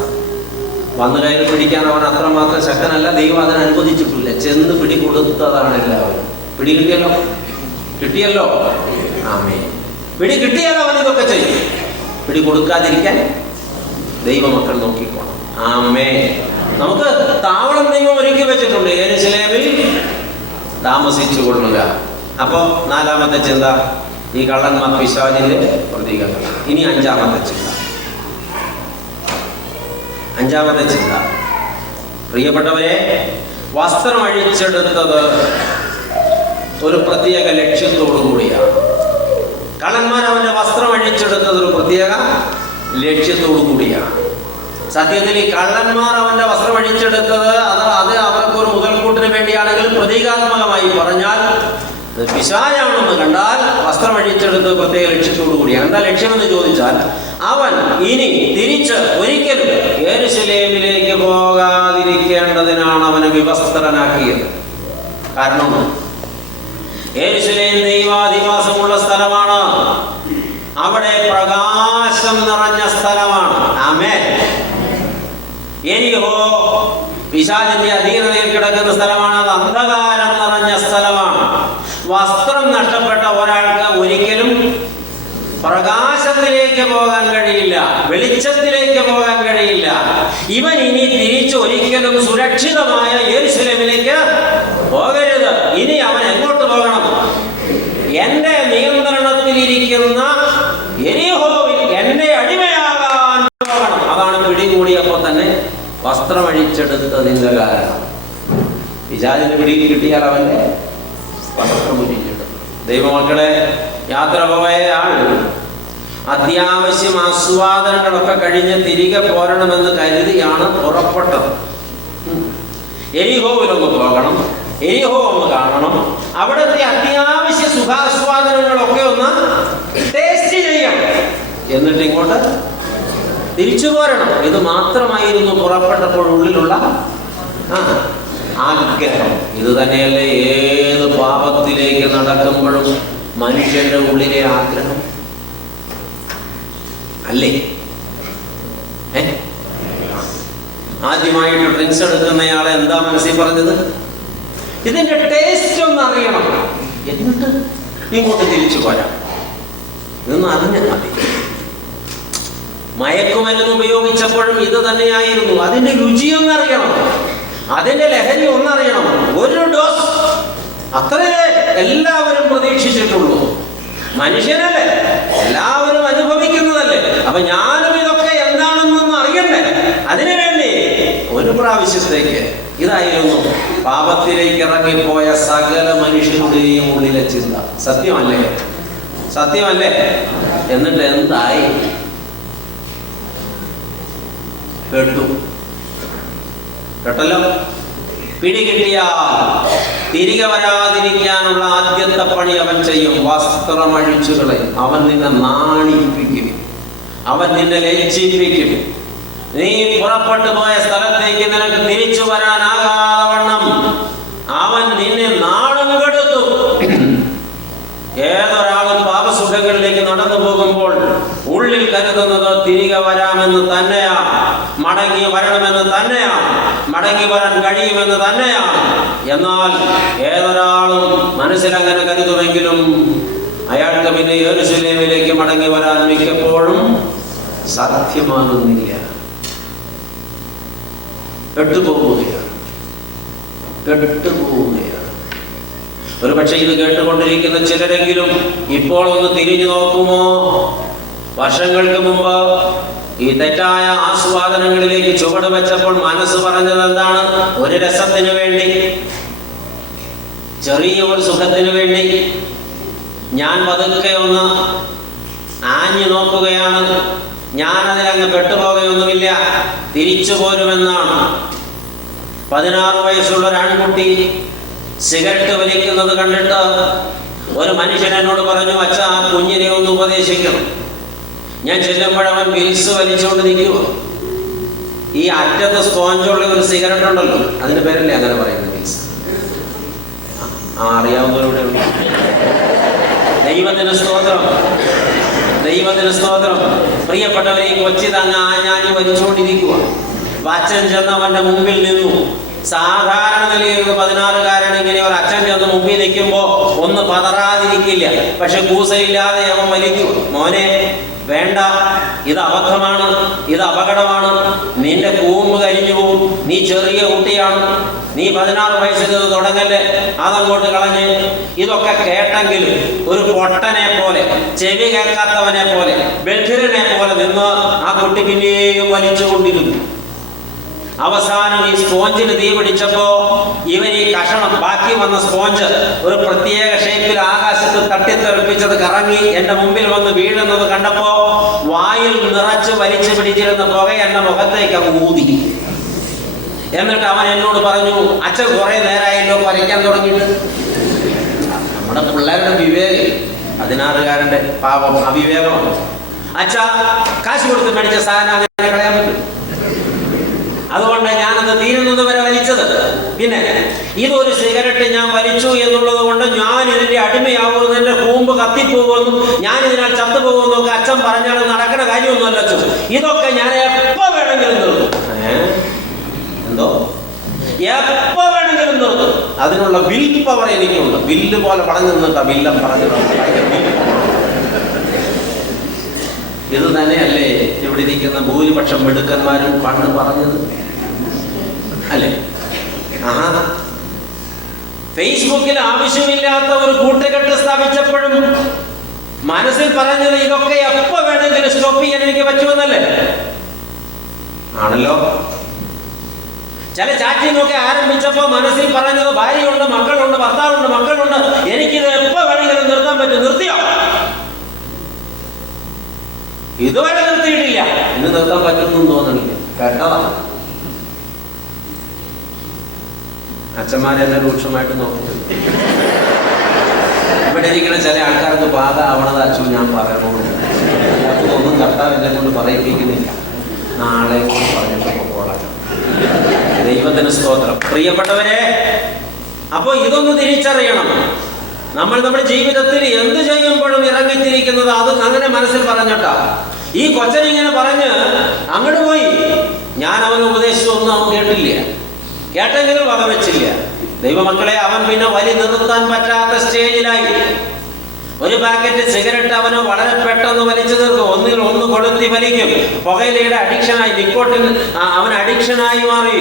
വന്നു കയ്യിൽ പിടിക്കാൻ അവൻ അത്രമാത്രം ശക്തനല്ല. ദൈവം അതിന് അനുവദിച്ചിട്ടില്ല. ചെന്ന് പിടികൊടുത്തതാണ് എല്ലാവരും. പിടി കിട്ടിയല്ലോ. ആമേൻ. പിടി കിട്ടിയാലോ അവൻ ഇതൊക്കെ ചെയ്യും. പിടി കൊടുക്കാതിരിക്കാൻ ദൈവമക്കൾ നോക്കിക്കോണം. ആമേൻ. നമുക്ക് താവളം ദൈവം ഒരുക്കി വെച്ചിട്ടുണ്ട്. യെരൂശലേമിൽ താമസിച്ചു കൊള്ളുക. അപ്പോ നാലാമത്തെ ചിന്ത, ഈ കള്ളന്മാർ പിശാചിന്റെ പ്രതീകങ്ങൾ. ഇനി അഞ്ചാമത്തെ ചിന്ത, പ്രിയപ്പെട്ടവരെ, വസ്ത്രം അഴിച്ചെടുത്തത് ഒരു പ്രത്യേക ലക്ഷ്യത്തോടു കൂടിയാണ്. കള്ളന്മാർ അവന്റെ വസ്ത്രം അഴിച്ചെടുത്തത് ഒരു പ്രത്യേക ലക്ഷ്യത്തോടു കൂടിയാണ്. സത്യത്തിൽ ഈ കള്ളന്മാർ അവന്റെ വസ്ത്രം അഴിച്ചെടുത്തത് അത് അവർക്ക് ഒരു മുതൽക്കൂട്ടിന് വേണ്ടിയാണെങ്കിലും പ്രതീകാത്മകമായി പറഞ്ഞാൽ പിശാചാണെന്ന് കണ്ടാൽ വസ്ത്രം അഴിച്ചെടുത്ത് പ്രത്യേക ലക്ഷ്യത്തോടു കൂടിയാണ്. എന്താ ലക്ഷ്യമെന്ന് ചോദിച്ചാൽ, അവൻ ഇനി തിരിച്ച് ഒരിക്കലും യെരൂശലേമിലേക്ക് പോകാതിരിക്കേണ്ടതിനാണ് അവനെ വിവസ്ത്രനാക്കിയത്. കാരണം യെരൂശലേം ദൈവാധിവാസമുള്ള സ്ഥലമാണ്. അവിടെ പ്രകാശം നിറഞ്ഞ സ്ഥലമാണ്. ആമേൻ. എരിഹോ പിശാചിന്റെ അധീനതയിൽ കിടക്കുന്ന സ്ഥലമാണ്. അത് അന്ധകാരം നിറഞ്ഞ സ്ഥലമാണ്. വസ്ത്രം നഷ്ടപ്പെട്ട ഒരാൾക്ക് ഒരിക്കലും പ്രകാശത്തിലേക്ക് പോകാൻ കഴിയില്ല, വെളിച്ചത്തിലേക്ക് പോകാൻ കഴിയില്ല. ഇവൻ ഇനി തിരിച്ചൊരിക്കലും സുരക്ഷിതമായ യെരൂശലേമിലേക്ക് പോകരുത്. ഇനി അവൻ എങ്ങോട്ട് പോകണം? എന്റെ നിയന്ത്രണത്തിലിരിക്കുന്ന യെരിഹോവിൽ എന്റെ അടിമയാകാൻ പോകണം. അതാണ് പിടികൂടിയപ്പോൾ തന്നെ വസ്ത്രമഴിച്ചെടുത്തതിന്റെ കാരണം. പിശാചിന്റെ പിടിയിൽ കിട്ടിയാൽ അവന്റെ വസ്ത്രമൊഴിച്ചെടുത്തു. ദൈവമക്കളെ, യാത്ര പോയ ആൾ അത്യാവശ്യം ആസ്വാദനങ്ങളൊക്കെ കഴിഞ്ഞ് തിരികെ പോരണമെന്ന് കരുതിയാണ് പുറപ്പെട്ടത്. എരിഹോവിലൊന്ന് പോകണം, എരിഹോ ഒന്ന് കാണണം, അവിടുത്തെ അത്യാവശ്യ സുഖാസ്വാദനങ്ങളൊക്കെ ഒന്ന് ടേസ്റ്റ് ചെയ്യണം, എന്നിട്ട് ഇങ്ങോട്ട് തിരിച്ചു പോരണം. ഇത് മാത്രമായിരുന്നു പുറപ്പെട്ടപ്പോൾ ഉള്ളിലുള്ള ആഗ്രഹം. ഇത് തന്നെയല്ലേ ഏത് പാപത്തിലേക്ക് നടക്കുമ്പോഴും മനുഷ്യന്റെ ഉള്ളിലെ ആഗ്രഹം അല്ലേ? ആദ്യമായിട്ട് ഡ്രിങ്ക്സ് എടുക്കുന്നയാളെ എന്താ മനസ്സിൽ പറഞ്ഞത്? ഇതിന്റെ ടേസ്റ്റ് ഒന്ന് അറിയണം, എന്നിട്ട് ഇങ്ങോട്ട് തിരിച്ചു പോരാം. ഇതൊന്നും അറിഞ്ഞാൽ മതി. മയക്കുമരുന്ന് ഉപയോഗിച്ചപ്പോഴും ഇത് തന്നെയായിരുന്നു. അതിന്റെ രുചിയൊന്നറിയണം, അതിന്റെ ലഹരി ഒന്നറിയണം. ഒരു ഡോസ് അത്രേ എല്ലാവരും പ്രതീക്ഷിച്ചിട്ടുള്ളൂ. മനുഷ്യനല്ലേ, എല്ലാവരും അനുഭവിക്കുന്നതല്ലേ. അപ്പൊ ഞാനും ഇതൊക്കെ എന്താണെന്നൊന്ന് അറിയണ്ടേ? അതിനുവേണ്ടി ഒരു പ്രാവശ്യത്തേക്ക് ഇതായിരുന്നു പാപത്തിലേക്ക് ഇറങ്ങിപ്പോയ സകല മനുഷ്യരുടെയും ഉള്ളിലെ ചിന്ത. സത്യമല്ലേ? സത്യമല്ലേ? എന്നിട്ട് എന്തായി? കേട്ടല്ലോ. പിടികിട്ടിയാൽ തിരികെ വരാതിരിക്കാനുള്ള ആദ്യത്തെ പണി അവൻ ചെയ്യും. വസ്ത്രമഴിച്ചുകളെ. അവൻ നിന്നെ നാണിപ്പിക്കും, അവൻ നിന്നെ ലജ്ജിപ്പിക്കും. നീ പുറപ്പെട്ടു പോയ സ്ഥലത്തേക്ക് നിനക്ക് തിരിച്ചു വരാനാകാതെ വണ്ണം അവൻ നിന്നെ നാണം കെടുത്തു. ഏതൊരാളും പാപസുഖങ്ങളിലേക്ക് നടന്നു പോകുമ്പോൾ ഉള്ളിൽ കരുതുന്നത് തിരികെ വരാമെന്ന് തന്നെയാണ്, മടങ്ങി വരണമെന്ന് തന്നെയാണ്, മടങ്ങി വരാൻ കഴിയുമെന്ന് തന്നെയാണ്. എന്നാൽ ഏതൊരാളും മനസ്സിലങ്ങനെ കരുതുമെങ്കിലും അയാൾക്ക് പിന്നെ യെരൂശലേമിലേക്ക് മടങ്ങി വരാൻ മിക്കപ്പോഴും സാധ്യമാകുന്നില്ല. കെട്ടുപോവുകയാണ്. ഒരു പക്ഷെ ഇത് കേട്ടുകൊണ്ടിരിക്കുന്ന ചിലരെങ്കിലും ഇപ്പോൾ ഒന്ന് തിരിഞ്ഞു നോക്കുമോ? വർഷങ്ങൾക്ക് മുമ്പ് ഈ തെറ്റായ ആസ്വാദനങ്ങളിലേക്ക് ചുവട് വെച്ചപ്പോൾ മനസ്സ് പറഞ്ഞത് എന്താണ്? ഒരു രസത്തിന് വേണ്ടി, ചെറിയ ഒരു സുഖത്തിന് വേണ്ടി ഞാൻ പതുക്കെ ഒന്ന് ആഞ്ഞു നോക്കുകയാണ്, ഞാൻ അതിലങ്ങ് പെട്ടുപോകുകയൊന്നുമില്ല, തിരിച്ചു പോരുമെന്നാണ്. 16 വയസ്സുള്ള ഒരു ആൺകുട്ടി സിഗരറ്റ് വലിക്കുന്നത് കണ്ടിട്ട് ഒരു മനുഷ്യൻ എന്നോട് പറഞ്ഞു, അച്ഛാ ആ കുഞ്ഞിനെ ഒന്ന് ഉപദേശിക്കണം. ഞാൻ ചെല്ലുമ്പോഴവൻ വിൽസ് വലിച്ചുകൊണ്ട് നിൽക്കുമോ. ഈ അറ്റത്ത് സ്പോഞ്ചുള്ള ഒരു സിഗരറ്റ് ഉണ്ടല്ലോ, അതിന് പേരല്ലേ അങ്ങനെ പറയുന്നത്, വിൽസ്. അറിയാവുന്നവരുടെ ദൈവത്തിന് സ്തോത്രം, ദൈവത്തിന് സ്തോത്രം. പ്രിയപ്പെട്ടവരെ, കൊച്ചി തങ്ങ് ആഞ്ഞാഞ്ഞ് വലിച്ചുകൊണ്ടിരിക്കുക. അച്ഛൻ ചെന്നവന്റെ മുമ്പിൽ നിന്നു. സാധാരണ നിലയിൽ 16-കാരൻ ഇങ്ങനെ ഒരു അച്ഛൻ ചെന്ന് മുമ്പിൽ നിൽക്കുമ്പോ ഒന്ന് പതറാതിരിക്കില്ല. പക്ഷെ കൂസയില്ലാതെ അവൻ വലിക്കും. മോനെ വേണ്ട, ഇത് അബദ്ധമാണ്, ഇത് അപകടമാണ്, നിന്റെ കൂമ്പ് കരിഞ്ഞു പോവും, നീ ചെറിയ കുട്ടിയാണ്, നീ 16 വയസ്സിൽ ഇത് തുടങ്ങല്ലേ, അതങ്ങോട്ട് കളഞ്ഞ്. ഇതൊക്കെ കേട്ടെങ്കിലും ഒരു പൊട്ടനെ പോലെ, ചെവി കേൾക്കാത്തവനെ പോലെ, ബധിരനെ പോലെ നിന്ന് ആ കുട്ടി പിന്നെയും വലിച്ചുകൊണ്ടിരുന്നു. അവസാനം ഈ സ്പോഞ്ചിന് തീ പിടിച്ചപ്പോ ഇവൻ ഈ കഷണം, ബാക്കി വന്ന സ്പോഞ്ച് ഒരു പ്രത്യേക ഷേപ്പിൽ ആകാശത്ത് തട്ടിത്തെറിപ്പിച്ചത് കറങ്ങി എന്റെ മുമ്പിൽ വന്ന് വീഴുന്നത് കണ്ടപ്പോ വായിൽ നിറച്ച് വലിച്ചു പിടിച്ചിരുന്ന പുക എന്റെ മുഖത്തേക്ക് ഊതി. എന്നിട്ട് അവൻ എന്നോട് പറഞ്ഞു, അച്ഛൻ കുറെ നേരമായല്ലോ വരയ്ക്കാൻ തുടങ്ങിയിട്ട്. നമ്മുടെ പിള്ളേരുടെ വിവേകം, 16-കാരന്റെ പാപം, അവിവേകമാണ്. അച്ഛാ കാശ് കൊടുത്ത് മേടിച്ച സാധനം അങ്ങനെ കളയാൻ പറ്റും, അതുകൊണ്ട് ഞാനത് തീരുന്നത് വരെ വലിച്ചത്. പിന്നെ ഇതൊരു സിഗരറ്റ് ഞാൻ വലിച്ചു എന്നുള്ളത് കൊണ്ട് ഞാൻ ഇതിന്റെ അടിമയാവുമെന്ന്, എന്റെ കൂമ്പ് കത്തിപ്പോകുമെന്നും ഞാൻ ഇതിനാൽ ചത്തുപോകുമെന്നൊക്കെ അച്ഛൻ പറഞ്ഞാൽ നടക്കുന്ന കാര്യമൊന്നുമല്ല അച്ഛൻ. ഇതൊക്കെ ഞാൻ എപ്പോ വേണമെങ്കിലും നിർത്തും. എന്തോ എപ്പോ വേണമെങ്കിലും നിർത്തും. അതിനുള്ള വിൽ പവർ എനിക്കുണ്ട്. വില്ല് പോലെ പറഞ്ഞു നിന്നിട്ടാ വില്ലം പറഞ്ഞു. ഇത് തന്നെയല്ലേ ഇവിടെ ഇരിക്കുന്ന ഭൂരിപക്ഷം മിടുക്കന്മാരും പണ്ട് പറഞ്ഞത് അല്ലേ? ഫേസ്ബുക്കിൽ ആവശ്യമില്ലാത്ത ഒരു കൂട്ടുകെട്ട് സ്ഥാപിച്ചപ്പോഴും മനസ്സിൽ പറഞ്ഞത് ഇതൊക്കെ എപ്പോ വേണമെങ്കിലും സ്റ്റോപ്പ് ചെയ്യാൻ എനിക്ക് പറ്റുമെന്നല്ലേ? ആണല്ലോ. ചില ചാറ്റിംഗ് ഒക്കെ ആരംഭിച്ചപ്പോ മനസ്സിൽ പറഞ്ഞത് ഭാര്യയുണ്ട്, മക്കളുണ്ട്, ഭർത്താവുണ്ട്, മക്കളുണ്ട്, എനിക്കിത് എപ്പോ വേണമെങ്കിലും നിർത്താൻ പറ്റും. നിർത്തിയോ? ഇതുവരെ നിർത്തിയിട്ടില്ല. ഇന്ന് നിർത്താൻ പറ്റുന്നു തോന്നണില്ല. കേട്ടതാ. അച്ഛന്മാരെന്നെ രൂക്ഷമായിട്ട് നോക്കിയിട്ടുണ്ട്. ഇവിടെ ഇരിക്കുന്ന ചില ആൾക്കാർക്ക് പാത ആവണത് അച്ഛൻ ഞാൻ പറയണോളൂ. ഒന്നും കർത്താവ് എന്നെ കൊണ്ട് പറയിപ്പിക്കുന്നില്ല. നാളെ കൊണ്ട് പറഞ്ഞിട്ട് പോകോളാം. ദൈവത്തിന് സ്തോത്രം. പ്രിയപ്പെട്ടവരെ, അപ്പോ ഇതൊന്ന് തിരിച്ചറിയണം. നമ്മൾ നമ്മുടെ ജീവിതത്തിൽ എന്ത് ചെയ്യുമ്പോഴും ഇറങ്ങിത്തിരിക്കുന്നത് അത് അങ്ങനെ മനസ്സിൽ പറഞ്ഞിട്ടാ. ഈ കൊച്ചനിങ്ങനെ പറഞ്ഞ് അങ്ങോട്ട് പോയി. ഞാൻ അവന് ഉപദേശിച്ചൊന്നും അവൻ കേട്ടില്ല. കേട്ടെങ്കിലും വകവെച്ചില്ല. ദൈവമക്കളെ, അവൻ പിന്നെ വലി നിർത്താൻ പറ്റാത്ത സ്റ്റേജിലായി. ഒരു പാക്കറ്റ് സിഗരറ്റ് അവന് വളരെ പെട്ടെന്ന് വലിച്ചു തീർക്കും. ഒന്നിൽ ഒന്ന് കൊളുത്തി വലിക്കും. പുകയിലയുടെ അഡിക്ഷനായി, നിക്കോട്ടിൻ അവൻ അഡിക്ഷനായി മാറി.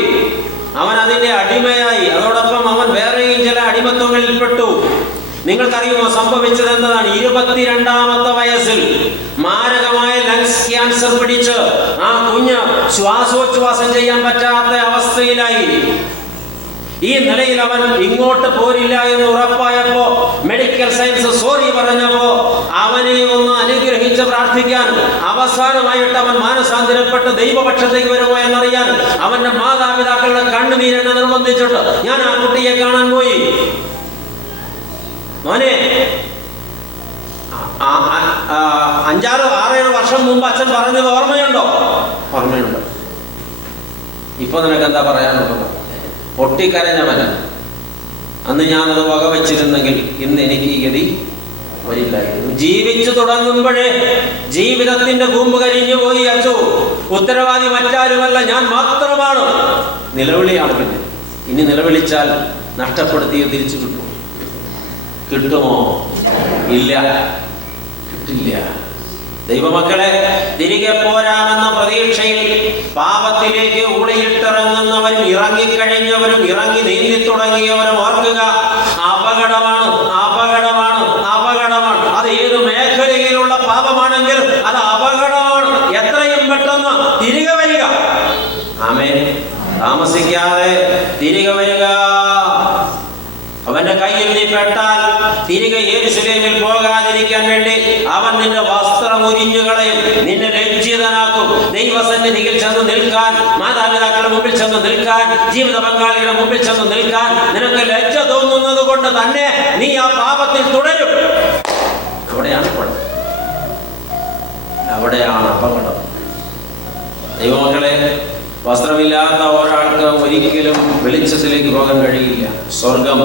അവൻ അതിന്റെ അടിമയായി. അതോടൊപ്പം അവൻ വേറെയും ചില അടിമത്വങ്ങളിൽപ്പെട്ടു. നിങ്ങൾക്കറിയുമോ സംഭവിച്ചത് എന്നതാണ്? 22-ാമത്തെ വയസ്സിൽ മാരകമായ ലങ്സ് ക്യാൻസർ പിടിച്ച് ആ കുഞ്ഞ് ശ്വാസോച്ഛ്വാസം ചെയ്യാൻ പറ്റാത്ത അവസ്ഥയിലായി. ഈ നിലയിൽ അവൻ ഇങ്ങോട്ട് പോരില്ല എന്ന് ഉറപ്പായപ്പോ മെഡിക്കൽ സയൻസ് സോറി പറഞ്ഞപ്പോ അവനെ ഒന്ന് അനുഗ്രഹിച്ച് പ്രാർത്ഥിക്കാൻ, അവസാനമായിട്ട് അവൻ മാനസാന്തരപ്പെട്ട് ദൈവപക്ഷത്തേക്ക് വരുമോ എന്നറിയാൻ അവന്റെ മാതാപിതാക്കളുടെ കണ്ണുനീരെന്നെ നിർബന്ധിച്ചിട്ട് ഞാൻ ആ കുട്ടിയെ കാണാൻ പോയി. മോനെ, 5-6 വർഷം മുമ്പ് അച്ഛൻ പറഞ്ഞത് ഓർമ്മയുണ്ടോ? ഓർമ്മയുണ്ട്. ഇപ്പൊ നിനക്ക് എന്താ പറയാനുള്ളത്? പൊട്ടിക്കരഞ്ഞവൻ. അന്ന് ഞാനത് വകവെച്ചിരുന്നെങ്കിൽ ഇന്ന് എനിക്ക് ഈ ഗതി വരില്ലായിരുന്നു. ജീവിച്ചു തുടങ്ങുമ്പോഴേ ജീവിതത്തിന്റെ കൂമ്പ് കരിഞ്ഞു പോയി. അച്ചോ, ഉത്തരവാദി മറ്റാരുമല്ല, ഞാൻ മാത്രമാണ്. നിലവിളിയാണ്. പിന്നെ ഇനി നിലവിളിച്ചാൽ നഷ്ടപ്പെടുത്തിയോ തിരിച്ചു കിട്ടും? കിട്ടുമോ? ഇല്ല, കിട്ടില്ല. ദൈവമക്കളെ, തിരികെ പോരാമെന്ന പ്രതീക്ഷയിൽ പാപത്തിലേക്ക് ഊളിയിട്ടിറങ്ങുന്നവരും ഇറങ്ങിക്കഴിഞ്ഞവരും ഇറങ്ങി നീന്തി തുടങ്ങിയവരും ഓർക്കുക, അപകടമാണ്, അപകടമാണ്, അപകടമാണ്. അത് ഏത് മേഖലയിലുള്ള പാപമാണെങ്കിലും അത് അപകടമാണ്. എത്രയും പെട്ടെന്ന് തിരികെ വരിക. ആമേൻ. താമസിക്കാതെ തിരികെ വരിക. അവന്റെ കയ്യിൽ നീ പെട്ടാൽ തിരികെ യെരൂശലേമിൽ പോകാതിരിക്കാൻ വേണ്ടി അവൻ നിന്റെ വസ്ത്രം ഉരിഞ്ഞു കളയും, നിന്നെ ലജ്ജിതനാക്കും. ദൈവസന്നിധിയിൽ ചെന്ന് നിൽക്കാൻ, മാതാപിതാക്കളുടെ മുമ്പിൽ ചെന്ന് നിൽക്കാൻ, ജീവിത പങ്കാളിയുടെ മുമ്പിൽ ചെന്ന് നിൽക്കാൻ നിനക്ക് ലജ്ജ തോന്നുന്നത് കൊണ്ട് തന്നെ നീ ആ പാപത്തിൽ തുടരും. അവിടെയാണ് കുഴപ്പം, അവിടെയാണ് അപകടം. ദൈവമക്കളെ, വസ്ത്രമില്ലാത്ത ഒരാൾക്ക് ഒരിക്കലും വെളിച്ചത്തിലേക്ക് പോകാൻ കഴിയില്ല. സ്വർഗം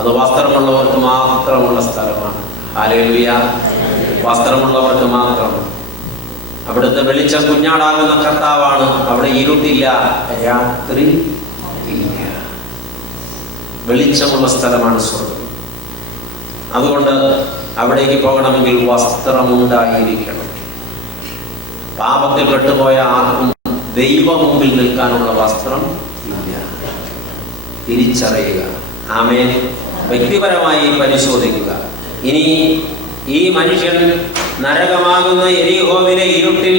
അത് വസ്ത്രമുള്ളവർക്ക് മാത്രമുള്ള സ്ഥലമാണ്. ഹല്ലേലൂയ. വസ്ത്രമുള്ളവർക്ക് മാത്രം. അവിടുത്തെ വെളിച്ചം കുഞ്ഞാടാകുന്ന കർത്താവാണ്. അവിടെ ഇരുട്ടില്ല, രാത്രി ഇല്ല. വെളിച്ചമുള്ള സ്ഥലമാണ് സ്വർഗം. അതുകൊണ്ട് അവിടേക്ക് പോകണമെങ്കിൽ വസ്ത്രമുണ്ടായിരിക്കണം. പാപത്തിൽ പെട്ടുപോയ ആർക്കും ദൈവ മുമ്പിൽ നിൽക്കാനുള്ള വസ്ത്രം ഇല്ല. തിരിച്ചറിയുക. ആമേൻ. വ്യക്തിപരമായി പരിശോധിക്കുക. ഇനി ഈ മനുഷ്യൻ നരകമാകുന്ന യെരിഹോവിലെ ഇരുട്ടിൽ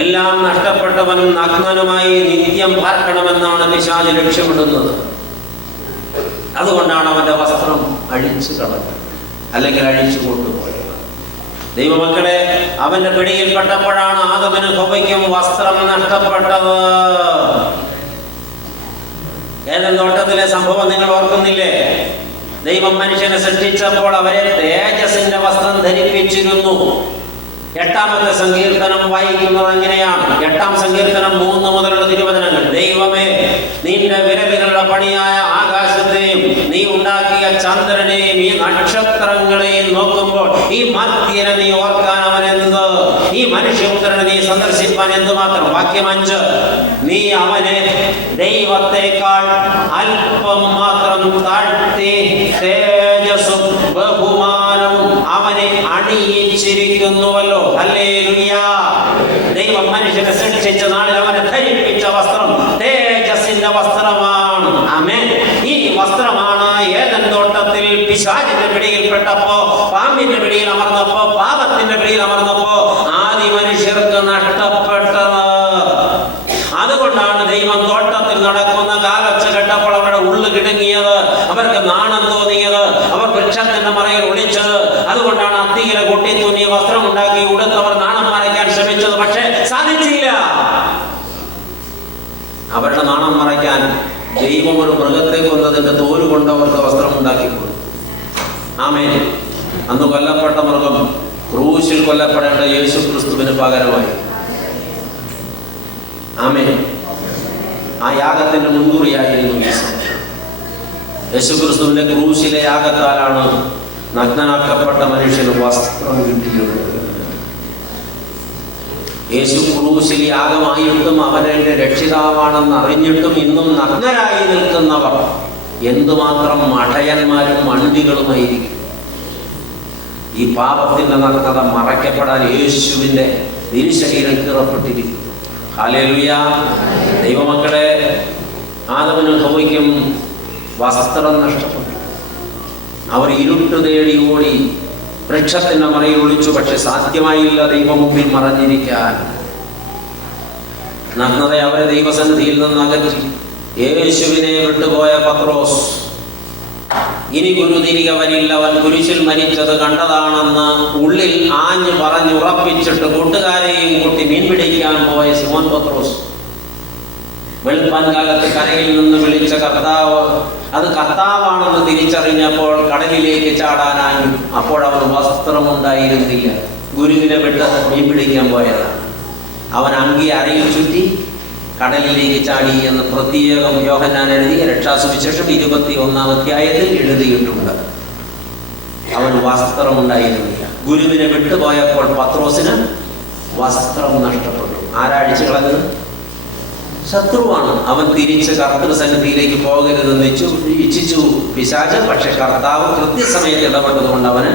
എല്ലാം നഷ്ടപ്പെട്ടവനും നഗ്നനുമായി നിത്യം പാർക്കണമെന്നാണ് പിശാച് ലക്ഷ്യമിടുന്നത്. അതുകൊണ്ടാണ് അവന്റെ വസ്ത്രം അഴിച്ചു കളഞ്ഞത്, അല്ലെങ്കിൽ അഴിച്ചു കൊണ്ടുപോയത്. ദൈവമക്കളെ, അവന്റെ പിടിയിൽപ്പെട്ടപ്പോഴാണ് ആദമിനും ഹവ്വയ്ക്കും വസ്ത്രം നഷ്ടപ്പെട്ടത്. ഏദൻ തോട്ടത്തിലെ സംഭവം നിങ്ങൾ ഓർക്കുന്നില്ലേ? ദൈവം മനുഷ്യനെ സൃഷ്ടിച്ചപ്പോൾ അവരെ തേജസ്സിന്റെ വസ്ത്രം ധരിപ്പിച്ചിരുന്നു. 8-ാമത്തെ സങ്കീർത്തനം വായിക്കുന്നത് എങ്ങനെയാണ്? 8-ാം സങ്കീർത്തനം 3 മുതലുള്ള തിരുവചനങ്ങൾ. ദൈവമേ, നിന്റെ വിരലുകളുടെ പണിയായ ആകാശത്തെയും നീ ഉണ്ടാക്കിയ ചന്ദ്രനെയും ഈ നക്ഷത്രങ്ങളെയും നോക്കുമ്പോൾ ഈ മർത്യനെ നീ ഓർക്കാൻ അവനെന്ത്? ഈ മനുഷ്യപുത്രനെ നീ സന്ദർശിപ്പാൻ എന്തുമാത്രം? വാക്യം 5. നീ അവനെ ദൈവത്തെക്കാൾ അല്പം മാത്രം താഴ്ത്തി തേജസ്സും ബഹുമാനവും അവനെ അണിയിച്ചിരിക്കുന്നുവല്ലോ. ഹല്ലേലൂയ. ദൈവം മനുഷ്യനെ സൃഷ്ടിച്ച നാളിൽ അവനെ ധരിപ്പിച്ച വസ്ത്രം തേജസ്സിന്റെ വസ്ത്രമാണ്. ആമേൻ. ഈ വസ്ത്രമാണ് ഏദൻ തോട്ടത്തിൽ പിശാചിന്റെ പിടിയിൽപ്പെട്ടപ്പോ, പാമ്പിന്റെ പിടിയിൽ അമർന്നപ്പോ, പാപത്തിന്റെ പിടിയിൽ അമർന്നപ്പോ ആദി മനുഷ്യർക്ക് നഷ്ടപ്പെട്ടത്. അതുകൊണ്ടാണ് ദൈവം തോട്ടത്തിൽ നടക്കുന്ന കാലൊച്ച കേട്ടപ്പോൾ അവരുടെ ഉള്ളു കിടുങ്ങിയത്, അവർക്ക് നാണം തോന്നിയത്, അവർ വൃക്ഷത്തിന്റെ മറയിൽ ഒളിച്ചത്. അതുകൊണ്ടാണ് അത്തിയില കൊട്ടി തുന്നിയ വസ്ത്രം ഉണ്ടാക്കി ഉടുത്തവർ നാണം മറയ്ക്കാൻ ശ്രമിച്ചത്. പക്ഷേ സാധിച്ചില്ല. അവരുടെ നാണം മറയ്ക്കാൻ ദൈവം ഒരു മൃഗത്തെ കൊന്നതിന്റെ തോല് കൊണ്ട് അവർക്ക് വസ്ത്രം ഉണ്ടാക്കിക്കൊടുത്തു. ആമേൻ. അന്ന് കൊല്ലപ്പെട്ട മൃഗം ക്രൂശിൽ കൊല്ലപ്പെടേണ്ട യേശു ക്രിസ്തുവിന് പകരമായി. ആമേൻ. ആ യാഗത്തിന്റെ മുൻകുറിയായിരുന്നു യേശു ക്രിസ്തുവിന്റെ ക്രൂശിലെ യാഗത്താലാണ് നഗ്നനാക്കപ്പെട്ട മനുഷ്യന് വസ്ത്രം കിട്ടിയത്. യേശു ക്രൂശിൽ യാഗമായിട്ടും അവന്റെ രക്ഷിതാവാണെന്ന് അറിഞ്ഞിട്ടും ഇന്നും നഗ്നരായി നിൽക്കുന്നവർ എന്തുമാത്രം മഠയന്മാരും മണ്ടികളുമായിരിക്കും. ഈ പാപത്തിന്റെ നഗ്നത മറയ്ക്കപ്പെടാൻ യേശുവിന്റെ തിരുശരീരം കീറപ്പെട്ടിരിക്കുന്നു. ഹല്ലേലൂയ. ദൈവമക്കളെ, ആദമിനും ഹവ്വയ്ക്കും വസ്ത്രം നഷ്ടപ്പെട്ടു. അവർ ഇരുട്ട് തേടി ഓടി വൃക്ഷത്തിന്റെ മറയിൽ ഒളിച്ചു. പക്ഷെ സാധ്യമായില്ല ദൈവം മുമ്പിൽ മറഞ്ഞിരിക്കാൻ. നഗ്നത അവരെ ദൈവസന്നിധിയിൽ നിന്ന് അകറ്റി. യേശുവിനെ വിട്ടുപോയ പത്രോസ് ഇനി ഗുരു തിരികെ വരില്ല, അവൻ കുരിശിൽ മരിച്ചത് കണ്ടതാണെന്ന് ഉള്ളിൽ ആഞ്ഞു പറഞ്ഞുറപ്പിച്ചിട്ട് കൂട്ടുകാരെയും കൂട്ടി മീൻ പിടിക്കാൻ പോയ ശിമോൻ പത്രോസ് വെളുപ്പാൻ കാലത്ത് കരയിൽ നിന്ന് വിളിച്ച കർത്താവ് അത് കർത്താവാണെന്ന് തിരിച്ചറിഞ്ഞപ്പോൾ കടലിലേക്ക് ചാടാനായി. അപ്പോൾ അവൻ വസ്ത്രമുണ്ടായിരുന്നില്ല. ഗുരുവിനെ വിട്ട് മീൻ പിടിക്കാൻ പോയതാണ്. അവൻ അങ്കി അരയിൽ ചുറ്റി കടലിലേക്ക് ചാടി എന്ന് പ്രത്യേകം യോഹന്നാൻ എഴുതിയ രക്ഷാസുവിശേഷം 21-ാം അധ്യായത്തിൽ എഴുതിയിട്ടുണ്ട്. അവൻ വസ്ത്രമുണ്ടായിരുന്നില്ല. ഗുരുവിനെ വിട്ടുപോയപ്പോൾ പത്രോസിന് വസ്ത്രം നഷ്ടപ്പെട്ടു. ആരാഴ്ച കളഞ്ഞത്? ശത്രുവാണ്. അവൻ തിരിച്ച് കർത്തൃസന്നിധിയിലേക്ക് പോകരുതെന്ന് ഇച്ഛിച്ചു പിശാച്. പക്ഷെ കർത്താവ് കൃത്യസമയത്ത് ഇടപെട്ടതുകൊണ്ട് അവന്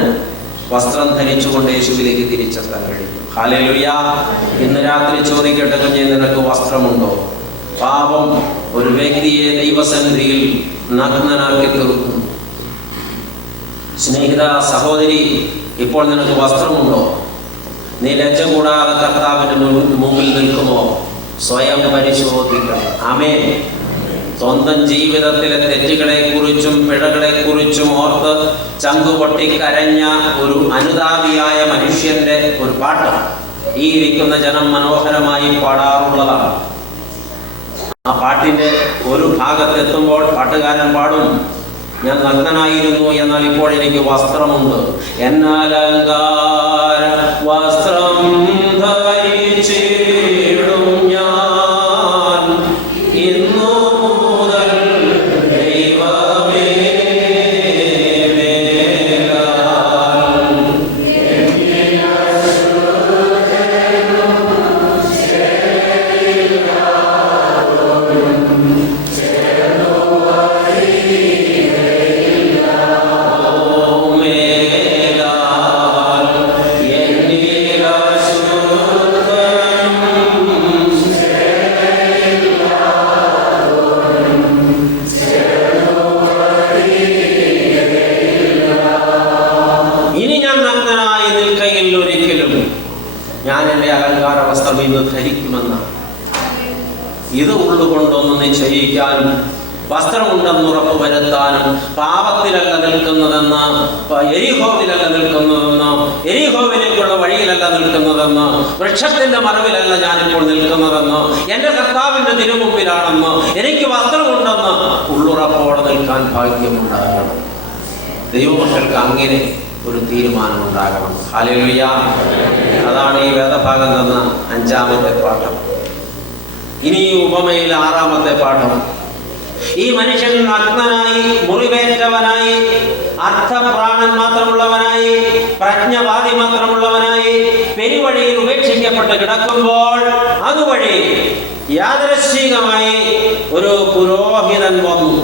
വസ്ത്രം ധരിച്ചുകൊണ്ട് യേശുവിലേക്ക് തിരിച്ചെത്താൻ കഴിയും. ഹല്ലേലൂയ. ഇന്ന് രാത്രി ചോദിക്കട്ടെ, കുഞ്ഞെ, നിനക്ക് വസ്ത്രമുണ്ടോ? പാപം ഒരു വ്യക്തിയെ ദൈവസന്നിധിയിൽ നഗ്നനാക്കി തീർക്കുന്നു. സ്നേഹിത സഹോദരി, ഇപ്പോൾ നിനക്ക് വസ്ത്രമുണ്ടോ? നീ ലജ്ജ കൂടാതെ കർത്താവിന്റെ മുമ്പിൽ നിൽക്കുമോ? സ്വയം പരിശോധിക്കണം. ആമേൻ. സ്വന്തം ജീവിതത്തിലെ തെറ്റുകളെ കുറിച്ചും പിഴകളെ കുറിച്ചും ഓർത്ത് ചങ്കുപൊട്ടി കരഞ്ഞ ഒരു അനുതാപിയായ മനുഷ്യന്റെ ഒരു പാട്ട് ഈ ഇരിക്കുന്ന ജനം മനോഹരമായി പാടാറുള്ളതാണ്. ആ പാട്ടിന്റെ ഒരു ഭാഗത്തെത്തുമ്പോൾ പാട്ടുകാരൻ പാടും, ഞാൻ നഗ്നനായിരുന്നു, എന്നാൽ ഇപ്പോൾ എനിക്ക് വസ്ത്രമുണ്ട്. എന്നലങ്കാര വസ്ത്രം ധരിച്ചിടും ഞാൻ ഇന്നു മുതൽ ദൈവമേ ഞാൻ എൻ്റെ അലങ്കാര വസ്ത്രം ഇന്ന് ധരിക്കുമെന്ന്. ഇത് ഉള്ളുകൊണ്ടൊന്ന് നിശ്ചയിക്കാനും വസ്ത്രമുണ്ടെന്ന് ഉറപ്പ് വരുത്താനും പാപത്തിലല്ല നിൽക്കുന്നതെന്ന്, എരിഹോവിലല്ല നിൽക്കുന്നതെന്ന്, എരിഹോവിലേക്കുള്ള വഴിയിലല്ല നിൽക്കുന്നതെന്ന്, വൃക്ഷത്തിന്റെ മറവിലല്ല ഞാനിപ്പോൾ നിൽക്കുന്നതെന്ന്, എൻ്റെ കർത്താവിൻ്റെ തിരുമുമ്പിലാണെന്ന്, എനിക്ക് വസ്ത്രമുണ്ടെന്ന് ഉള്ളുറപ്പോടെ നിൽക്കാൻ ഭാഗ്യമുണ്ടാകണം. ദൈവമക്കൾക്ക് അങ്ങനെ ഒരു തീരുമാനമുണ്ടാകണം. ഹല്ലേലൂയ. അതാണ് ഈ വേദഭാഗം തന്ന 5-ാമത്തെ പാഠം. ഇനി ഈ ഉപമയിൽ 6-ാമത്തെ പാഠം. ഈ മനുഷ്യൻ നഗ്നനായി, മുറിവേറ്റവനായി, അർത്ഥപ്രാണൻ മാത്രമുള്ളവനായി, പ്രജ്ഞവാദി മാത്രമുള്ളവനായി പെരുവഴിയിൽ ഉപേക്ഷിക്കപ്പെട്ട് കിടക്കുമ്പോൾ അതുവഴി യാദൃശ്ചികമായി ഒരു പുരോഹിതൻ വന്നു.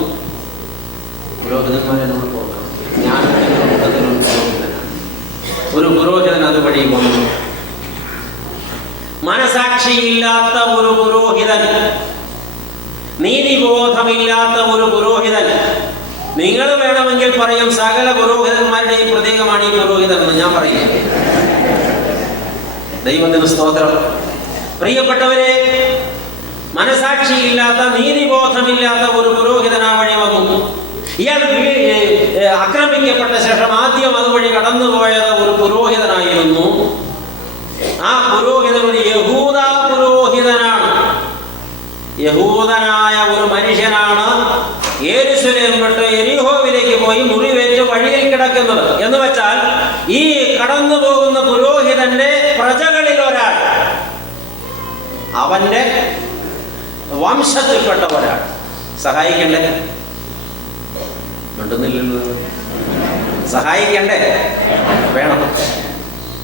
പുരോഹിതന്മാരെ നമ്മൾ പോകണം. ഞാൻ ഒരു പുരോഹിതൻ അതുവഴി വന്നു. മനസാക്ഷിയില്ലാത്ത ഒരു പുരോഹിതൻ, നീതിബോധമില്ലാത്ത ഒരു പുരോഹിതൻ. നിങ്ങൾ വേണമെങ്കിൽ പറയും സകല പുരോഹിതന്മാരുടെയും പ്രതീകമാണ് ഈ പുരോഹിതൻ എന്ന്. ഞാൻ പറയില്ല. ദൈവത്തിന് സ്തോത്രം. പ്രിയപ്പെട്ടവരെ, മനസാക്ഷിയില്ലാത്ത നീതിബോധമില്ലാത്ത ഒരു പുരോഹിതൻ ആ വഴി വന്നു. ഇയാൾ ആക്രമിക്കപ്പെട്ട ശേഷം ആദ്യം അതുവഴി കടന്നുപോയത് ഒരു പുരോഹിതനായിരുന്നു. ആ പുരോഹിതൻ ഒരു യഹൂദ പുരോഹിതനാണ്. യഹൂദനായ ഒരു മനുഷ്യനാണ് യെരൂശലേം വിട്ട് യെരിഹോവിലേക്ക് പോയി മുറിവേറ്റ് വഴിയിൽ കിടക്കുന്നത്. എന്ന് വെച്ചാൽ ഈ കടന്നു പോകുന്ന പുരോഹിതന്റെ പ്രജകളിൽ ഒരാൾ, അവന്റെ വംശത്തിൽപ്പെട്ട ഒരാൾ. സഹായിക്കണ്ടേ? മിണ്ടുന്നില്ലല്ലോ. സഹായിക്കണ്ടേ? വേണം,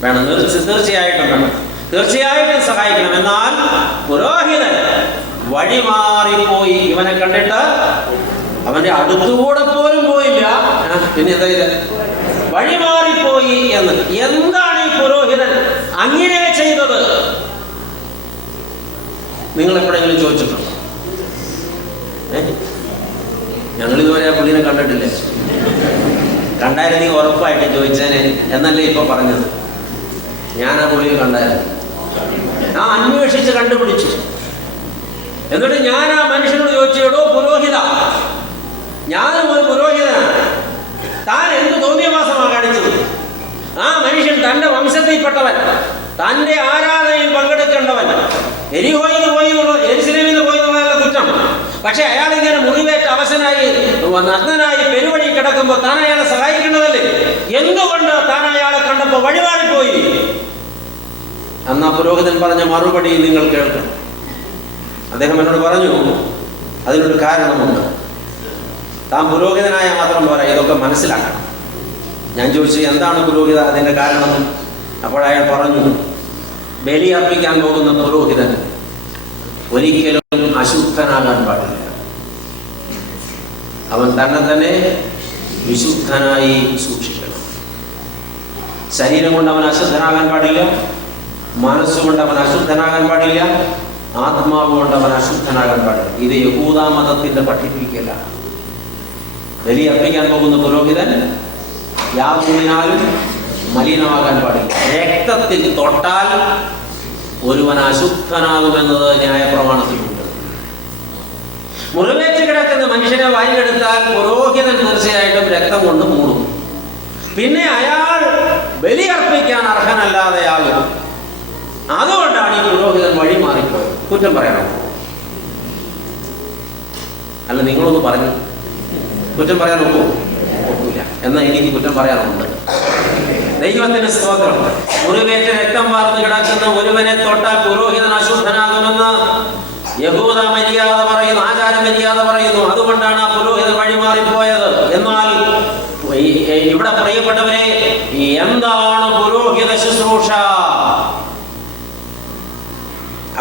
വേണം, തീർച്ചയായിട്ടും വേണം, തീർച്ചയായിട്ടും സഹായിക്കണം. എന്നാൽ പുരോഹിതൻ വഴിമാറിപ്പോയി. ഇവനെ കണ്ടിട്ട് അവന്റെ അടുത്തുകൂടെ പോലും പോയില്ല. പിന്നെ വഴിമാറിപ്പോയി എന്ന്. എന്താണ് ഈ പുരോഹിതൻ അങ്ങനെ ചെയ്തത്? നിങ്ങൾ എപ്പോഴെങ്കിലും ചോദിച്ചിട്ടുണ്ടോ? ഞങ്ങളിതുവരെ ആ പുള്ളിനെ കണ്ടിട്ടില്ല. കണ്ടായിരുന്നെങ്കിൽ ഉറപ്പായിട്ട് ചോദിച്ചേനെ എന്നല്ലേ ഇപ്പൊ പറഞ്ഞത്. ഞാൻ ആ പുള്ളിയെ കണ്ടായിരുന്നു. ഞാൻ അന്വേഷിച്ച് കണ്ടുപിടിച്ചു. എന്നിട്ട് ഞാൻ ആ മനുഷ്യനോട് ചോദിച്ചു, എടോ പുരോഹിത, ഞാനും ഒരു പുരോഹിതനാണ്, താൻ എന്ത് തോന്നിയവാസമാണ് കാണിച്ചത്? ആ മനുഷ്യൻ തന്റെ വംശത്തിൽപ്പെട്ടവൻ, തന്റെ ആരാധനയിൽ പങ്കെടുക്കേണ്ടവൻ, യെരിഹോയിൽ പോയി യെരൂശലേമിൽ പോയി എന്നുള്ള കുറ്റം. പക്ഷെ അയാൾ ഇങ്ങനെ മുറിവേറ്റ അവശനായി നഗ്നനായി പെരുവഴി കിടക്കുമ്പോൾ താൻ അയാളെ സഹായിക്കേണ്ടതല്ലേ? എന്തുകൊണ്ട് താൻ അയാളെ കണ്ടപ്പോൾ വഴിമാറിപ്പോയി? അന്ന് ആ പുരോഹിതൻ പറഞ്ഞ മറുപടി നിങ്ങൾ കേൾക്കണം. അദ്ദേഹം എന്നോട് പറഞ്ഞു, അതിനൊരു കാരണമുണ്ട്. താൻ പുരോഹിതനായ മാത്രം പോരാ, ഇതൊക്കെ മനസ്സിലാക്കണം. ഞാൻ ചോദിച്ചു, എന്താണ് പുരോഹിത, അതിൻ്റെ കാരണം? അപ്പോൾ അയാൾ പറഞ്ഞു, ബലി അർപ്പിക്കാൻ പോകുന്ന പുരോഹിതൻ ഒരിക്കലും അശുദ്ധനാകാൻ പാടില്ല. അവൻ തന്നെ വിശുദ്ധനായി സൂക്ഷിക്കണം. ശരീരം കൊണ്ട് അവൻ അശുദ്ധനാകാൻ പാടില്ല, മനസ്സുകൊണ്ട് അവൻ അശുദ്ധനാകാൻ പാടില്ല, ആത്മാവ് കൊണ്ട് അവൻ അശുദ്ധനാകാൻ പാടില്ല. ഇത് യഹൂദ മതത്തിന്റെ പഠിപ്പിക്കല. ബലി അർപ്പിക്കാൻ പോകുന്ന പുരോഹിതൻ യാതൊന്നിനാലും മലിനമാകാൻ പാടില്ല. രക്തത്തിൽ തൊട്ടാൽ ഒരുവൻ അശുദ്ധനാകുമെന്നത് ന്യായപ്രമാണത്തിലുണ്ട്. മുറിവേറ്റ് കിടക്കുന്ന മനുഷ്യനെ വായിലെടുത്താൽ പുരോഹിതൻ തീർച്ചയായിട്ടും രക്തം കൊണ്ട് മൂടും. പിന്നെ അയാൾ ബലി അർപ്പിക്കാൻ അർഹനല്ലാതെയാകും. അതുകൊണ്ടാണ് ഈ പുരോഹിതൻ വഴി മാറിപ്പോയത്. കുറ്റം പറയണോ? അല്ല, നിങ്ങളൊന്ന് പറഞ്ഞു. കുറ്റം പറയാൻ ഒക്കില്ല. എന്നാൽ എനിക്ക് കുറ്റം പറയാനുണ്ട്. ദൈവത്തിന് സ്തോത്രം. മുറിവേറ്റ രക്തം വാർന്നു കിടക്കുന്ന ഒരുവനെ തൊട്ടാൽ പുരോഹിതൻ അശുദ്ധനാകുമെന്ന് യഹൂദ മര്യാദ പറയുന്നു, ആചാര മര്യാദ പറയുന്നു. അതുകൊണ്ടാണ് ആ പുരോഹിതൻ വഴിമാറിപ്പോയത്. എന്നാൽ ഇവിടെ പ്രിയപ്പെട്ടവരെ, എന്താണ് പുരോഹിത ശുശ്രൂഷ?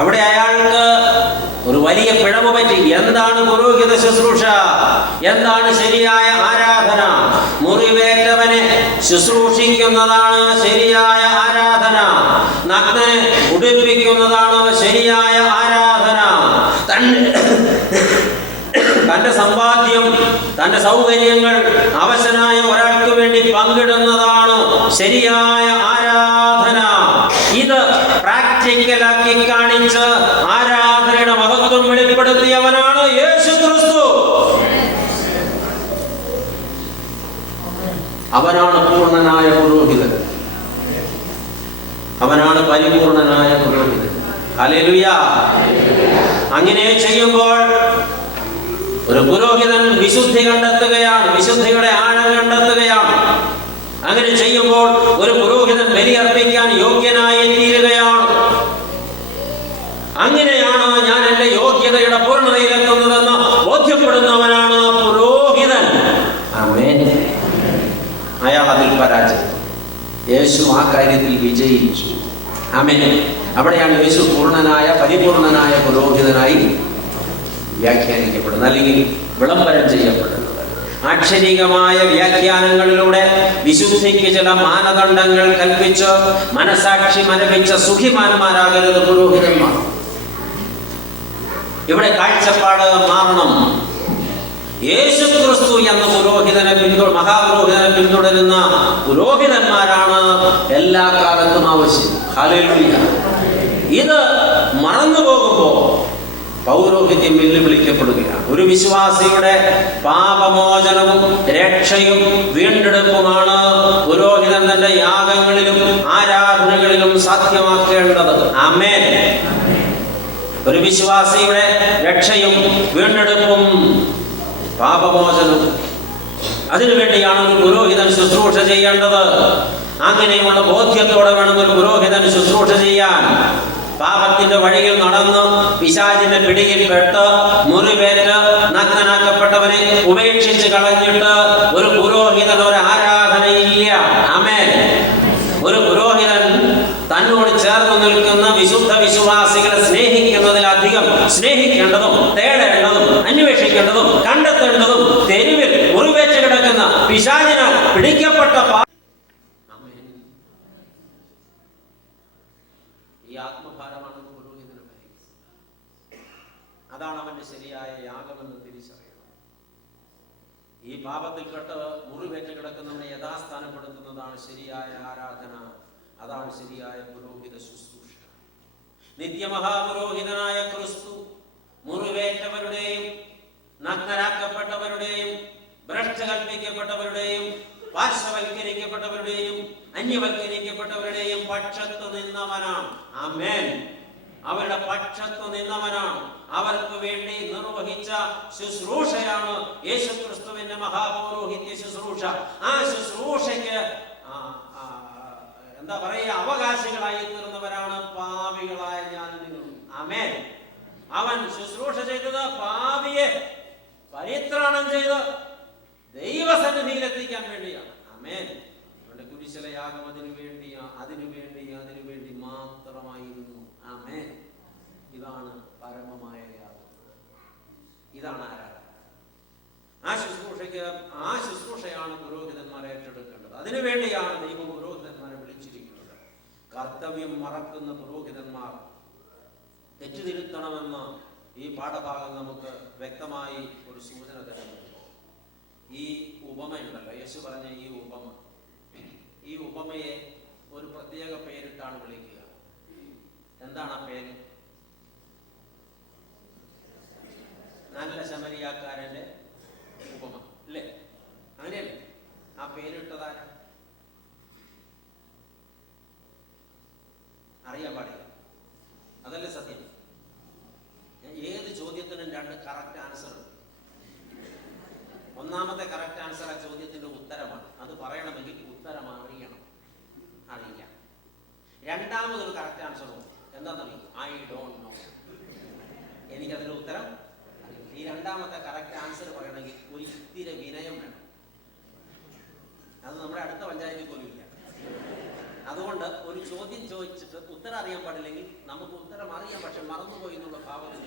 അവിടെ അയാൾക്ക് ഒരു വലിയ പിഴവ് പറ്റി. എന്താണ് പുരോഹിത ശുശ്രൂഷ? എന്താണ് ശരിയായ ആരാധന? മുറിവേറ്റവനെ ശുശ്രൂഷിക്കുന്നതാണ് ശരിയായ ആരാധന. നഗ്നനെ ഉടുപ്പിക്കുന്നതാണ് ശരിയായ ആരാധന. തന്റെ സമ്പാദ്യം, തന്റെ സൗകര്യങ്ങൾ അവശനായ ഒരാൾക്ക് വേണ്ടി പങ്കിടുന്നതാണ് ശരിയായ ആരാധന. ഇത് പ്രാക്ടിക്കലാക്കി കാണിച്ച് ആരാധനയുടെ മഹത്വം വെളിപ്പെടുത്തിയവനാണ് യേശു ക്രിസ്തു. അവനാണ് പൂർണ്ണനായ പുരോഹിതൻ. അവനാണ് പരിപൂർണനായ പുരോഹിതൻ. ഹല്ലേലൂയ. അങ്ങനെ ചെയ്യുമ്പോൾ ഒരു പുരോഹിതൻ വിശുദ്ധി കണ്ടെത്തുകയാണ്, വിശുദ്ധിയുടെ ആഴം കണ്ടെത്തുകയാണ്. അങ്ങനെ ചെയ്യുമ്പോൾ ഒരു പുരോഹിതൻ ബലിയർപ്പിക്കാൻ യോഗ്യനായി തീരുകയാണ്. അങ്ങനെയാണ് ഞാൻ എൻ്റെ യോഗ്യതയുടെ പൂർണ്ണതയിലെത്തുന്നതെന്ന് ബോധ്യപ്പെടുന്നവനാണ് പുരോഹിതൻ. ആമേൻ. അയാൾ അതിൽ പരാജയം. യേശു ആ കാര്യത്തിൽ വിജയിച്ചു. ആമേൻ. അവിടെയാണ് യേശു പൂർണ്ണനായ പരിപൂർണനായ പുരോഹിതനായി വ്യാഖ്യാനിക്കപ്പെടുന്നത്, അല്ലെങ്കിൽ വിളംബരം ചെയ്യപ്പെടുന്നത്. ആക്ഷരികമായ വ്യാഖ്യാനങ്ങളിലൂടെ വിശുദ്ധിക്ക് ചില മാനദണ്ഡങ്ങൾ കൽപ്പിച്ച് മനസാക്ഷി മരവിച്ച സുഖിമാന്മാരാകരുത് പുരോഹിതന്മാർ. ഇവിടെ കാഴ്ചപ്പാട് മാറണം. യേശു ക്രിസ്തു എന്ന പുരോഹിതനെ മഹാപുരോഹിതനെ പിന്തുടരുന്ന പുരോഹിതന്മാരാണ് എല്ലാ കാലത്തും ആവശ്യം. ഹല്ലേലൂയ. ഇത് മറന്നു പോകുമ്പോൾ പൗരോഹിത്യം വെല്ലുവിളിക്കപ്പെടുകയാണ്. ഒരു വിശ്വാസിയുടെ പാപമോചനവും രക്ഷയും വീണ്ടെടുപ്പുമാണ് പുരോഹിതൻ തന്റെ യാഗങ്ങളിലും ആരാധനകളിലും സാധ്യമാക്കേണ്ടത്. ആമേൻ. ഒരു വിശ്വാസിയുടെ രക്ഷയും വീണ്ടെടുപ്പും പാപമോചനവും അതിനുവേണ്ടിയാണ് ഒരു പുരോഹിതൻ ശുശ്രൂഷ ചെയ്യേണ്ടത്. അങ്ങനെയുള്ള ബോധ്യത്തോടെ വേണം ഒരു പുരോഹിതൻ ശുശ്രൂഷ ചെയ്യാൻ. പാപത്തിന്റെ വഴിയിൽ നടന്ന് പിശാചിന്റെ പിടിയിൽ പെട്ട് മുറിവേറ്റ് നഗ്നനാക്കപ്പെട്ടവനെ ഉപേക്ഷിച്ച് കളഞ്ഞിട്ട് ഒരു പുരോഹിതൻ ഒരു ആരാധനയില്ല. ആമേൻ. ഒരു പുരോഹിതൻ തന്നോട് ചേർന്ന് നിൽക്കുന്ന വിശുദ്ധ വിശ്വാസികളെ സ്നേഹിക്കുന്നതിലധികം സ്നേഹിക്കേണ്ടതും തേടേണ്ടതും അന്വേഷിക്കേണ്ടതും കണ്ടെത്തേണ്ടതും തെരുവിൽ മുറിവേറ്റ് കിടക്കുന്ന പിശാചിനാൽ പിടിക്കപ്പെട്ട ഈ ആത്മഭാരമാണ് പുരോഹിതന് ഭരിക്കുന്നത്. അതാണ് അവന്റെ ശരിയായ യാഗമെന്ന് തിരിച്ചറിയണം. ഈ പാപത്തിൽപ്പെട്ട് മുറിവേറ്റ് കിടക്കുന്നവനെ യഥാസ്ഥാനപ്പെടുത്തുന്നതാണ് ശരിയായ ആരാധന. അതാണ് ശരിയായ പുരോഹിത ശുശ്രൂഷ. നിത്യമഹാപുരോഹിതനായ ക്രിസ്തു മുറിവേറ്റവരുടെയും നഗ്നരാക്കപ്പെട്ടവരുടെയും ഭ്രഷ്ട് കൽപ്പിക്കപ്പെട്ടവരുടെയും പാർശ്വവൽക്കരിക്കപ്പെട്ടവരുടെയും അന്യവൽക്കരിക്കപ്പെട്ടവരുടെയും പക്ഷത്ത് നിന്നവനാണ്. ആമേൻ. അവരുടെ പക്ഷത്ത് നിന്നവനാണ്. അവർക്ക് വേണ്ടി നിർവഹിച്ച ശുശ്രൂഷയാണ് യേശുക്രിസ്തുവിന്റെ മഹാപൗരോഹിത്യ ശുശ്രൂഷ. ആ ശുശ്രൂഷയ്ക്ക് എന്താ പറയുക, അവകാശികളായി തീർന്നവരാണ് പാപികളായ ഞാൻ നിങ്ങളും. ആമേൻ. അവൻ ശുശ്രൂഷ ചെയ്തത് പാപിയെ പരിത്രാണം ചെയ്ത് ദൈവസന്നിധിയിൽ എത്തിക്കാൻ വേണ്ടിയാണ്. ആമേൻ. അവന്റെ കുരിശിലെ യാഗം അതിനു വേണ്ടി മാത്രമായിരുന്നു. ആമേൻ. ഇതാണ് പരമമായ യാഗം. ഇതാണ് ആരാധന. ആ ശുശ്രൂഷയാണ് പുരോഹിതന്മാരെ ഏറ്റെടുക്കേണ്ടത്. അതിനുവേണ്ടിയാണ് ദൈവം പുരോഹിതന്മാരെ വിളിച്ചിരിക്കുന്നത്. കർത്തവ്യം മറക്കുന്ന പുരോഹിതന്മാർ തെറ്റുതിരുത്തണമെന്ന് ഈ പാഠഭാഗം നമുക്ക് വ്യക്തമായി ഒരു സൂചന തരുന്നു. ഈ ഉപമയുണ്ടല്ലോ, യേശു പറഞ്ഞ ഈ ഉപമയെ ഒരു പ്രത്യേക പേരിട്ടാണ് വിളിക്കുക. എന്താണ് ആ പേര്? നല്ല ശമരിയാക്കാരന്റെ ഉപമ അല്ലേ? അങ്ങനെയല്ലേ? ആ പേരിട്ടതാരാ? അറിയാൻ പാടില്ല. അതല്ലേ സത്യം? ഏത് ചോദ്യത്തിനും രണ്ട് കറക്റ്റ് ആൻസർ ഉണ്ട്. ഒന്നാമത്തെ കറക്റ്റ് ആൻസർ ആ ചോദ്യത്തിന്റെ ഉത്തരമാണ്. അത് പറയണമെങ്കിൽ ഉത്തരം അറിയില്ല. രണ്ടാമതൊരു കറക്റ്റ് ആൻസർ ഉണ്ട്. എന്താണെന്നറിയും? I don't know. എനിക്കതിന്റെ ഉത്തരം അറിയില്ല. ഈ രണ്ടാമത്തെ കറക്റ്റ് ആൻസർ പറയണമെങ്കിൽ ഒരു ഇത്തിരി വിനയം വേണം. അത് നമ്മുടെ അടുത്ത പഞ്ചായത്തിൽ പോലും ഇല്ല. അതുകൊണ്ട് ഒരു ചോദ്യം ചോദിച്ചിട്ട് ഉത്തരം അറിയാൻ പാടില്ലെങ്കിൽ നമുക്ക് ഉത്തരം അറിയാം, പക്ഷെ മറന്നുപോയി എന്നുള്ള ഭാവത്തിൽ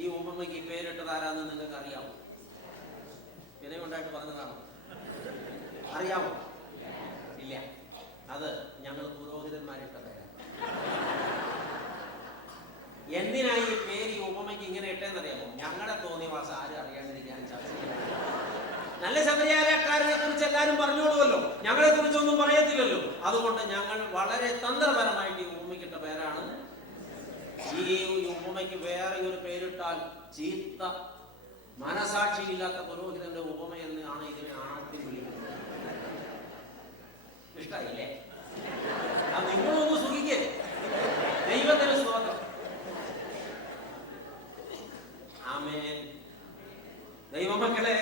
ഈ ഉപമയ്ക്ക് പേരിട്ടതാരാന്ന് നിങ്ങൾക്ക് അറിയാമോ? വിനയുണ്ടായിട്ട് പറഞ്ഞതാണോ? അറിയാമോ? ഇല്ല. അത് ഞങ്ങൾ പുരോഹിതന്മാരിട്ടതാണ്. എന്തിനായി ഈ പേര് ഈ ഉപമയ്ക്ക് ഇങ്ങനെ ഇട്ടേന്നറിയാമോ? ഞങ്ങളെ തോന്നിയവാസം ആരും അറിയാണ്ടിരിക്കാൻ ചർച്ച ചെയ്യും. നല്ല ശബരിയാരക്കാരനെ കുറിച്ച് എല്ലാവരും പറഞ്ഞോളുമല്ലോ, ഞങ്ങളെ കുറിച്ചൊന്നും പറയത്തില്ലല്ലോ. അതുകൊണ്ട് ഞങ്ങൾ വളരെ തന്ത്രപരമായിട്ട് ഈ ഉപമയ്ക്കിട്ട പേരാണ്. ഈ ഉപമയ്ക്ക് വേറെ ഒരു പേരിട്ടാൽ ചീത്ത മനസാക്ഷിയില്ലാത്ത പുരോഹിതന്റെ ഉപമ എന്നാണ് ഇതിനെ ആദ്യം വിളിക്കുന്നത്. ഇഷ്ടായില്ലേ? അത് നിങ്ങളൊന്ന് സുഖിക്കേ. ദൈവത്തിന് സ്തോത്രം. ആമേൻ. ദൈവമക്കളെ,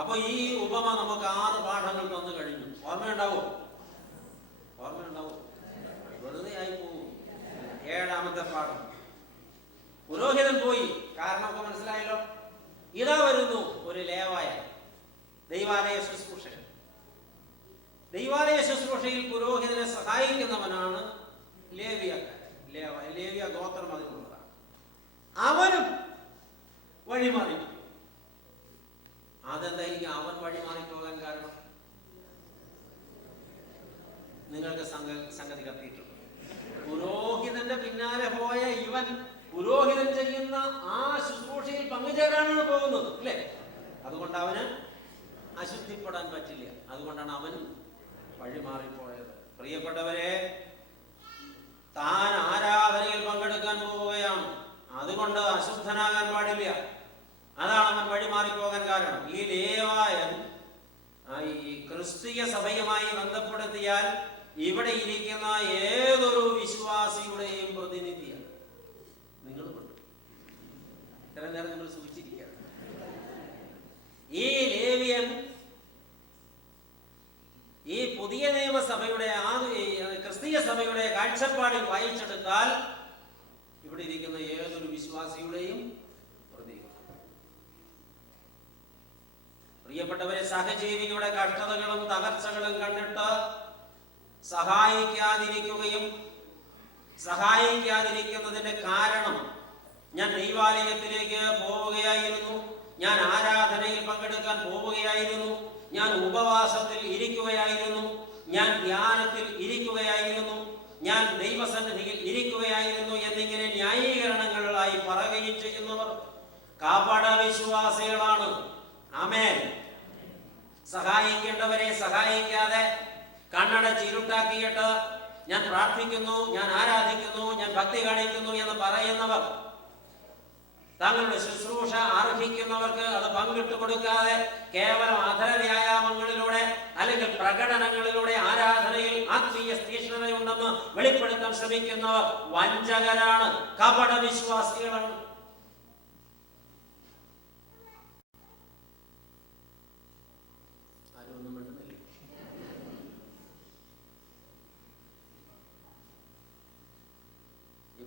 അപ്പൊ ഈ ഉപമ നമുക്ക് 6 പാഠങ്ങൾ തന്നു കഴിഞ്ഞു. ഓർമ്മയുണ്ടാവോ? വെറുതെ ആയി പോകും. 7ാമത്തെ പാഠം. പുരോഹിതൻ പോയി. കാരണമൊക്കെ മനസ്സിലായല്ലോ. ഇതാ വരുന്നു ഒരു ലേവായ ദൈവാലയ ശുശ്രൂഷകൻ. ദൈവാലയ ശുശ്രൂഷയിൽ പുരോഹിതനെ സഹായിക്കുന്നവനാണ് ലേവ്യ ഗോത്രം അതിലുള്ളതാണ്. അവനും വഴിമാറി. അതെന്തായിരിക്കും അവൻ വഴിമാറിപ്പോകാൻ കാരണം? നിങ്ങൾക്ക് സംഗതി കത്തിയിട്ടുണ്ട്. പുരോഹിതന്റെ പിന്നാലെ പോയ ഇവൻ പുരോഹിതൻ ചെയ്യുന്ന ആ ശുശ്രൂഷയിൽ പങ്കുചേരാനാണ് പോകുന്നത്, അല്ലേ? അതുകൊണ്ട് അവന് അശുദ്ധിപ്പെടാൻ പറ്റില്ല. അതുകൊണ്ടാണ് അവൻ വഴിമാറിപ്പോയത്. പ്രിയപ്പെട്ടവരെ, താൻ ആരാധനയിൽ പങ്കെടുക്കാൻ പോവുകയാണ്, അതുകൊണ്ട് അശുദ്ധനാകാൻ പാടില്ല. അതാണ് അവൻ വഴിമാറിപ്പോകാൻ കാരണം. ഈ ലേവായൻ ഈ ക്രിസ്തീയ സഭയുമായി ബന്ധപ്പെടുത്തിയാൽ ഇവിടെ ഇരിക്കുന്ന ഏതൊരു വിശ്വാസിയുടെയും പ്രതിനിധിയാണ്. നിങ്ങൾ ഇത്ര നേരം നിങ്ങൾ സൂചിച്ചിരിക്കുക. ഈ ലേവ്യൻ ഈ പുതിയ നിയമസഭയുടെ ക്രിസ്തീയ സഭയുടെ കാഴ്ചപ്പാടിൽ വായിച്ചെടുത്താൽ ഇവിടെ ഇരിക്കുന്ന ഏതൊരു വിശ്വാസിയുടെയും പ്രതീകം. പ്രിയപ്പെട്ടവരെ, സഹജീവികളുടെ കഷ്ടതകളും തകർച്ചകളും കണ്ടിട്ട് സഹായിക്കാതിരിക്കുന്നതിന്റെ കാരണം, ഞാൻ ദൈവാലയത്തിലേക്ക് പോവുകയായിരുന്നു, ഞാൻ ആരാധനയിൽ പങ്കെടുക്കാൻ പോവുകയായിരുന്നു, ഞാൻ ഉപവാസത്തിൽ ഇരിക്കുകയായിരുന്നു, ഞാൻ ധ്യാനത്തിൽ ഇരിക്കുകയായിരുന്നു, ഞാൻ ദൈവസന്നിധിയിൽ ഇരിക്കുകയായിരുന്നു എന്നിങ്ങനെ ന്യായീകരണങ്ങളായി പറയുകയും ചെയ്യുന്നവർ കാപട വിശ്വാസികളാണ്. ആമേൻ. സഹായിക്കേണ്ടവരെ സഹായിക്കാതെ കണ്ണടച്ച് ഇരുട്ടാക്കിയിട്ട് ഞാൻ പ്രാർത്ഥിക്കുന്നു, ഞാൻ ആരാധിക്കുന്നു, ഞാൻ ഭക്തി കാണിക്കുന്നു എന്ന് പറയുന്നവർ, തങ്ങളുടെ ശുശ്രൂഷ അർഹിക്കുന്നവർക്ക് അത് പങ്കിട്ട് കൊടുക്കാതെ കേവലം അധര വ്യായാമങ്ങളിലൂടെ അല്ലെങ്കിൽ പ്രകടനങ്ങളിലൂടെ ആരാധനയിൽ ആത്മീയ തീക്ഷ്ണതയുണ്ടെന്ന് വെളിപ്പെടുത്താൻ ശ്രമിക്കുന്നവർ വഞ്ചകരാണ്, കപട വിശ്വാസികളാണ്.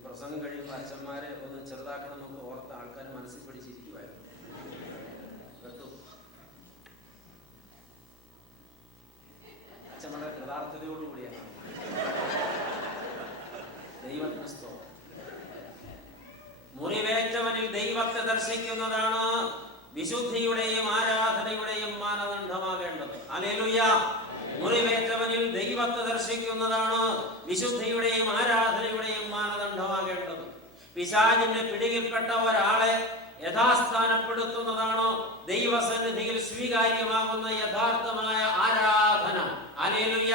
പ്രസംഗം കഴിയുമ്പോൾ അച്ഛന്മാരെ ഒന്ന് ചെറുതാക്കണം എന്നൊക്കെ ഓർത്ത ആൾക്കാർ മനസ്സിൽ പിടിച്ചിരിക്കുമായിരുന്നു. അച്ഛൻ വളരെ യഥാർത്ഥതയോടുകൂടിയാണ്. ദൈവത്തിന് സ്തോത്രം. മുറിവേറ്റവനിൽ ദൈവത്തെ ദർശിക്കുന്നതാണ് വിശുദ്ധിയുടെയും ആരാധനയുടെയും മാനദണ്ഡമാകേണ്ടത്. ഹല്ലേലൂയ. മുറിവേറ്റവനിൽ ദൈവത്തെ ദർശിക്കുന്നതാണ് വിശുദ്ധിയുടെയും ആരാധനയുടെയും മാനദണ്ഡമാകേണ്ടത്. പിശാചിന്റെ പിടിയിൽപ്പെട്ട ഒരാളെ യഥാസ്ഥാനപ്പെടുത്തുന്നതാണ് ദൈവസന്നിധിയിൽ സ്വീകാര്യമാകുന്ന യഥാർത്ഥമായ ആരാധന. ഹല്ലേലൂയ.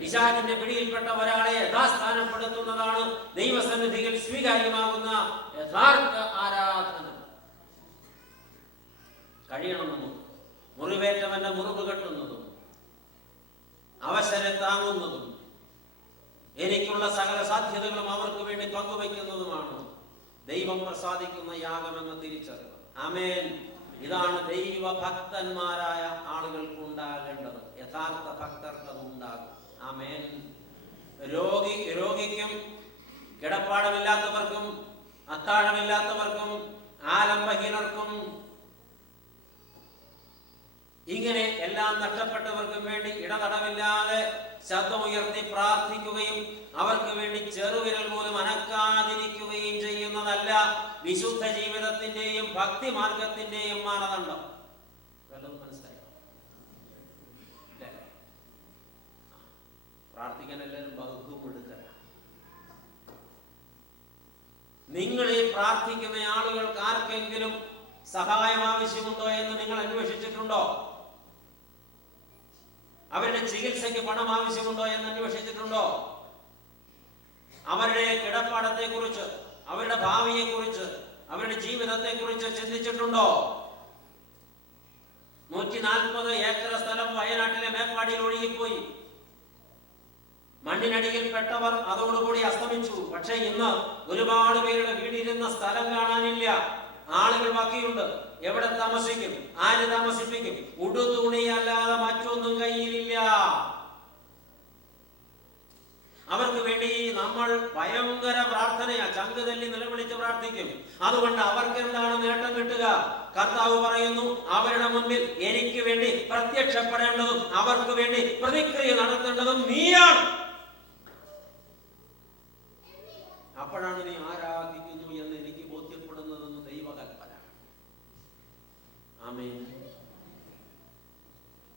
പിശാചിന്റെ പിടിയിൽപ്പെട്ട ഒരാളെ യഥാസ്ഥാനപ്പെടുത്തുന്നതാണ് ദൈവസന്നിധിയിൽ സ്വീകാര്യമാകുന്ന യഥാർത്ഥ ആരാധന. കഴിയണം നമുക്ക്. മുറിവേറ്റവന്റെ മുറിവ് കെട്ടുന്നതും അവസരം താങ്ങുന്നതും എനിക്കുള്ള സകല സാധ്യതകളും അവർക്ക് വേണ്ടി പങ്കുവയ്ക്കുന്നതുമാണ് ദൈവം പ്രസാദിക്കുന്ന യാഗമെന്ന് തിരിച്ചറിവ്. ആമേൻ. ഇതാണ് ദൈവഭക്തന്മാരായ ആളുകൾക്ക് ഉണ്ടാകേണ്ടത്. യഥാർത്ഥ ഭക്തർക്ക് അത് ഉണ്ടാകും. ആമേൻ. രോഗിക്കും കിടപ്പാടമില്ലാത്തവർക്കും അത്താഴമില്ലാത്തവർക്കും ആലംബഹീനർക്കും ഇങ്ങനെ എല്ലാം നഷ്ടപ്പെട്ടവർക്കും വേണ്ടി ഇടതടവില്ലാതെ ശബ്ദമുയർത്തി പ്രാർത്ഥിക്കുകയും അവർക്ക് വേണ്ടി ചെറുവിരൽ പോലും അനക്കാതിരിക്കുകയും ചെയ്യുന്നതല്ല വിശുദ്ധ ജീവിതത്തിന്റെയും ഭക്തി മാർഗത്തിന്റെയും മാനദണ്ഡം. മനസ്സിലായോ? പ്രാർത്ഥിക്കാൻ എല്ലാവരും ബഹുക്കും എടുക്കല. നിങ്ങൾ ഈ പ്രാർത്ഥിക്കുന്ന ആളുകൾക്ക് ആർക്കെങ്കിലും സഹായം ആവശ്യമുണ്ടോ എന്ന് നിങ്ങൾ അന്വേഷിച്ചിട്ടുണ്ടോ? അവരുടെ ചികിത്സയ്ക്ക് പണം ആവശ്യമുണ്ടോ എന്ന് അന്വേഷിച്ചിട്ടുണ്ടോ? അവരുടെ കിടപ്പാടത്തെ കുറിച്ച്, അവരുടെ ഭാവിയെ കുറിച്ച്, അവരുടെ ജീവിതത്തെ കുറിച്ച് ചിന്തിച്ചിട്ടുണ്ടോ? 140 ഏക്കർ സ്ഥലം വയനാട്ടിലെ മേപ്പാടിയിൽ ഒഴുകിപ്പോയി. മണ്ണിനടിയിൽ പെട്ടവർ അതോടുകൂടി അസ്തമിച്ചു. പക്ഷെ ഇന്ന് ഒരുപാട് പേരുടെ വീടിരുന്ന സ്ഥലം കാണാനില്ല. ആളുകൾ ബാക്കിയുണ്ട്. എവിടെ താമസിക്കും? ആര് താമസിപ്പിക്കും? ഉടുതുണിയല്ലാതെ മറ്റൊന്നും കയ്യിലില്ല. അവർക്ക് വേണ്ടി നമ്മൾ ഭയങ്കര പ്രാർത്ഥനയാ, ചങ്ക് തല്ലി നിലവിളിച്ച് പ്രാർത്ഥിക്കും. അതുകൊണ്ട് അവർക്ക് എന്താണ് നേട്ടം കിട്ടുക? കർത്താവ് പറയുന്നു, അവരുടെ മുൻപിൽ എനിക്ക് വേണ്ടി പ്രത്യക്ഷപ്പെടേണ്ടതും അവർക്ക് വേണ്ടി പ്രതിക്രിയ നടത്തേണ്ടതും നീയാണ്. അപ്പോഴാണ് നീ ആരാധിക്കുന്നു എന്ന് എനിക്ക് ബോധ്യപ്പെടുന്നതെന്ന് ദൈവകൽപ്പന. ആമേൻ.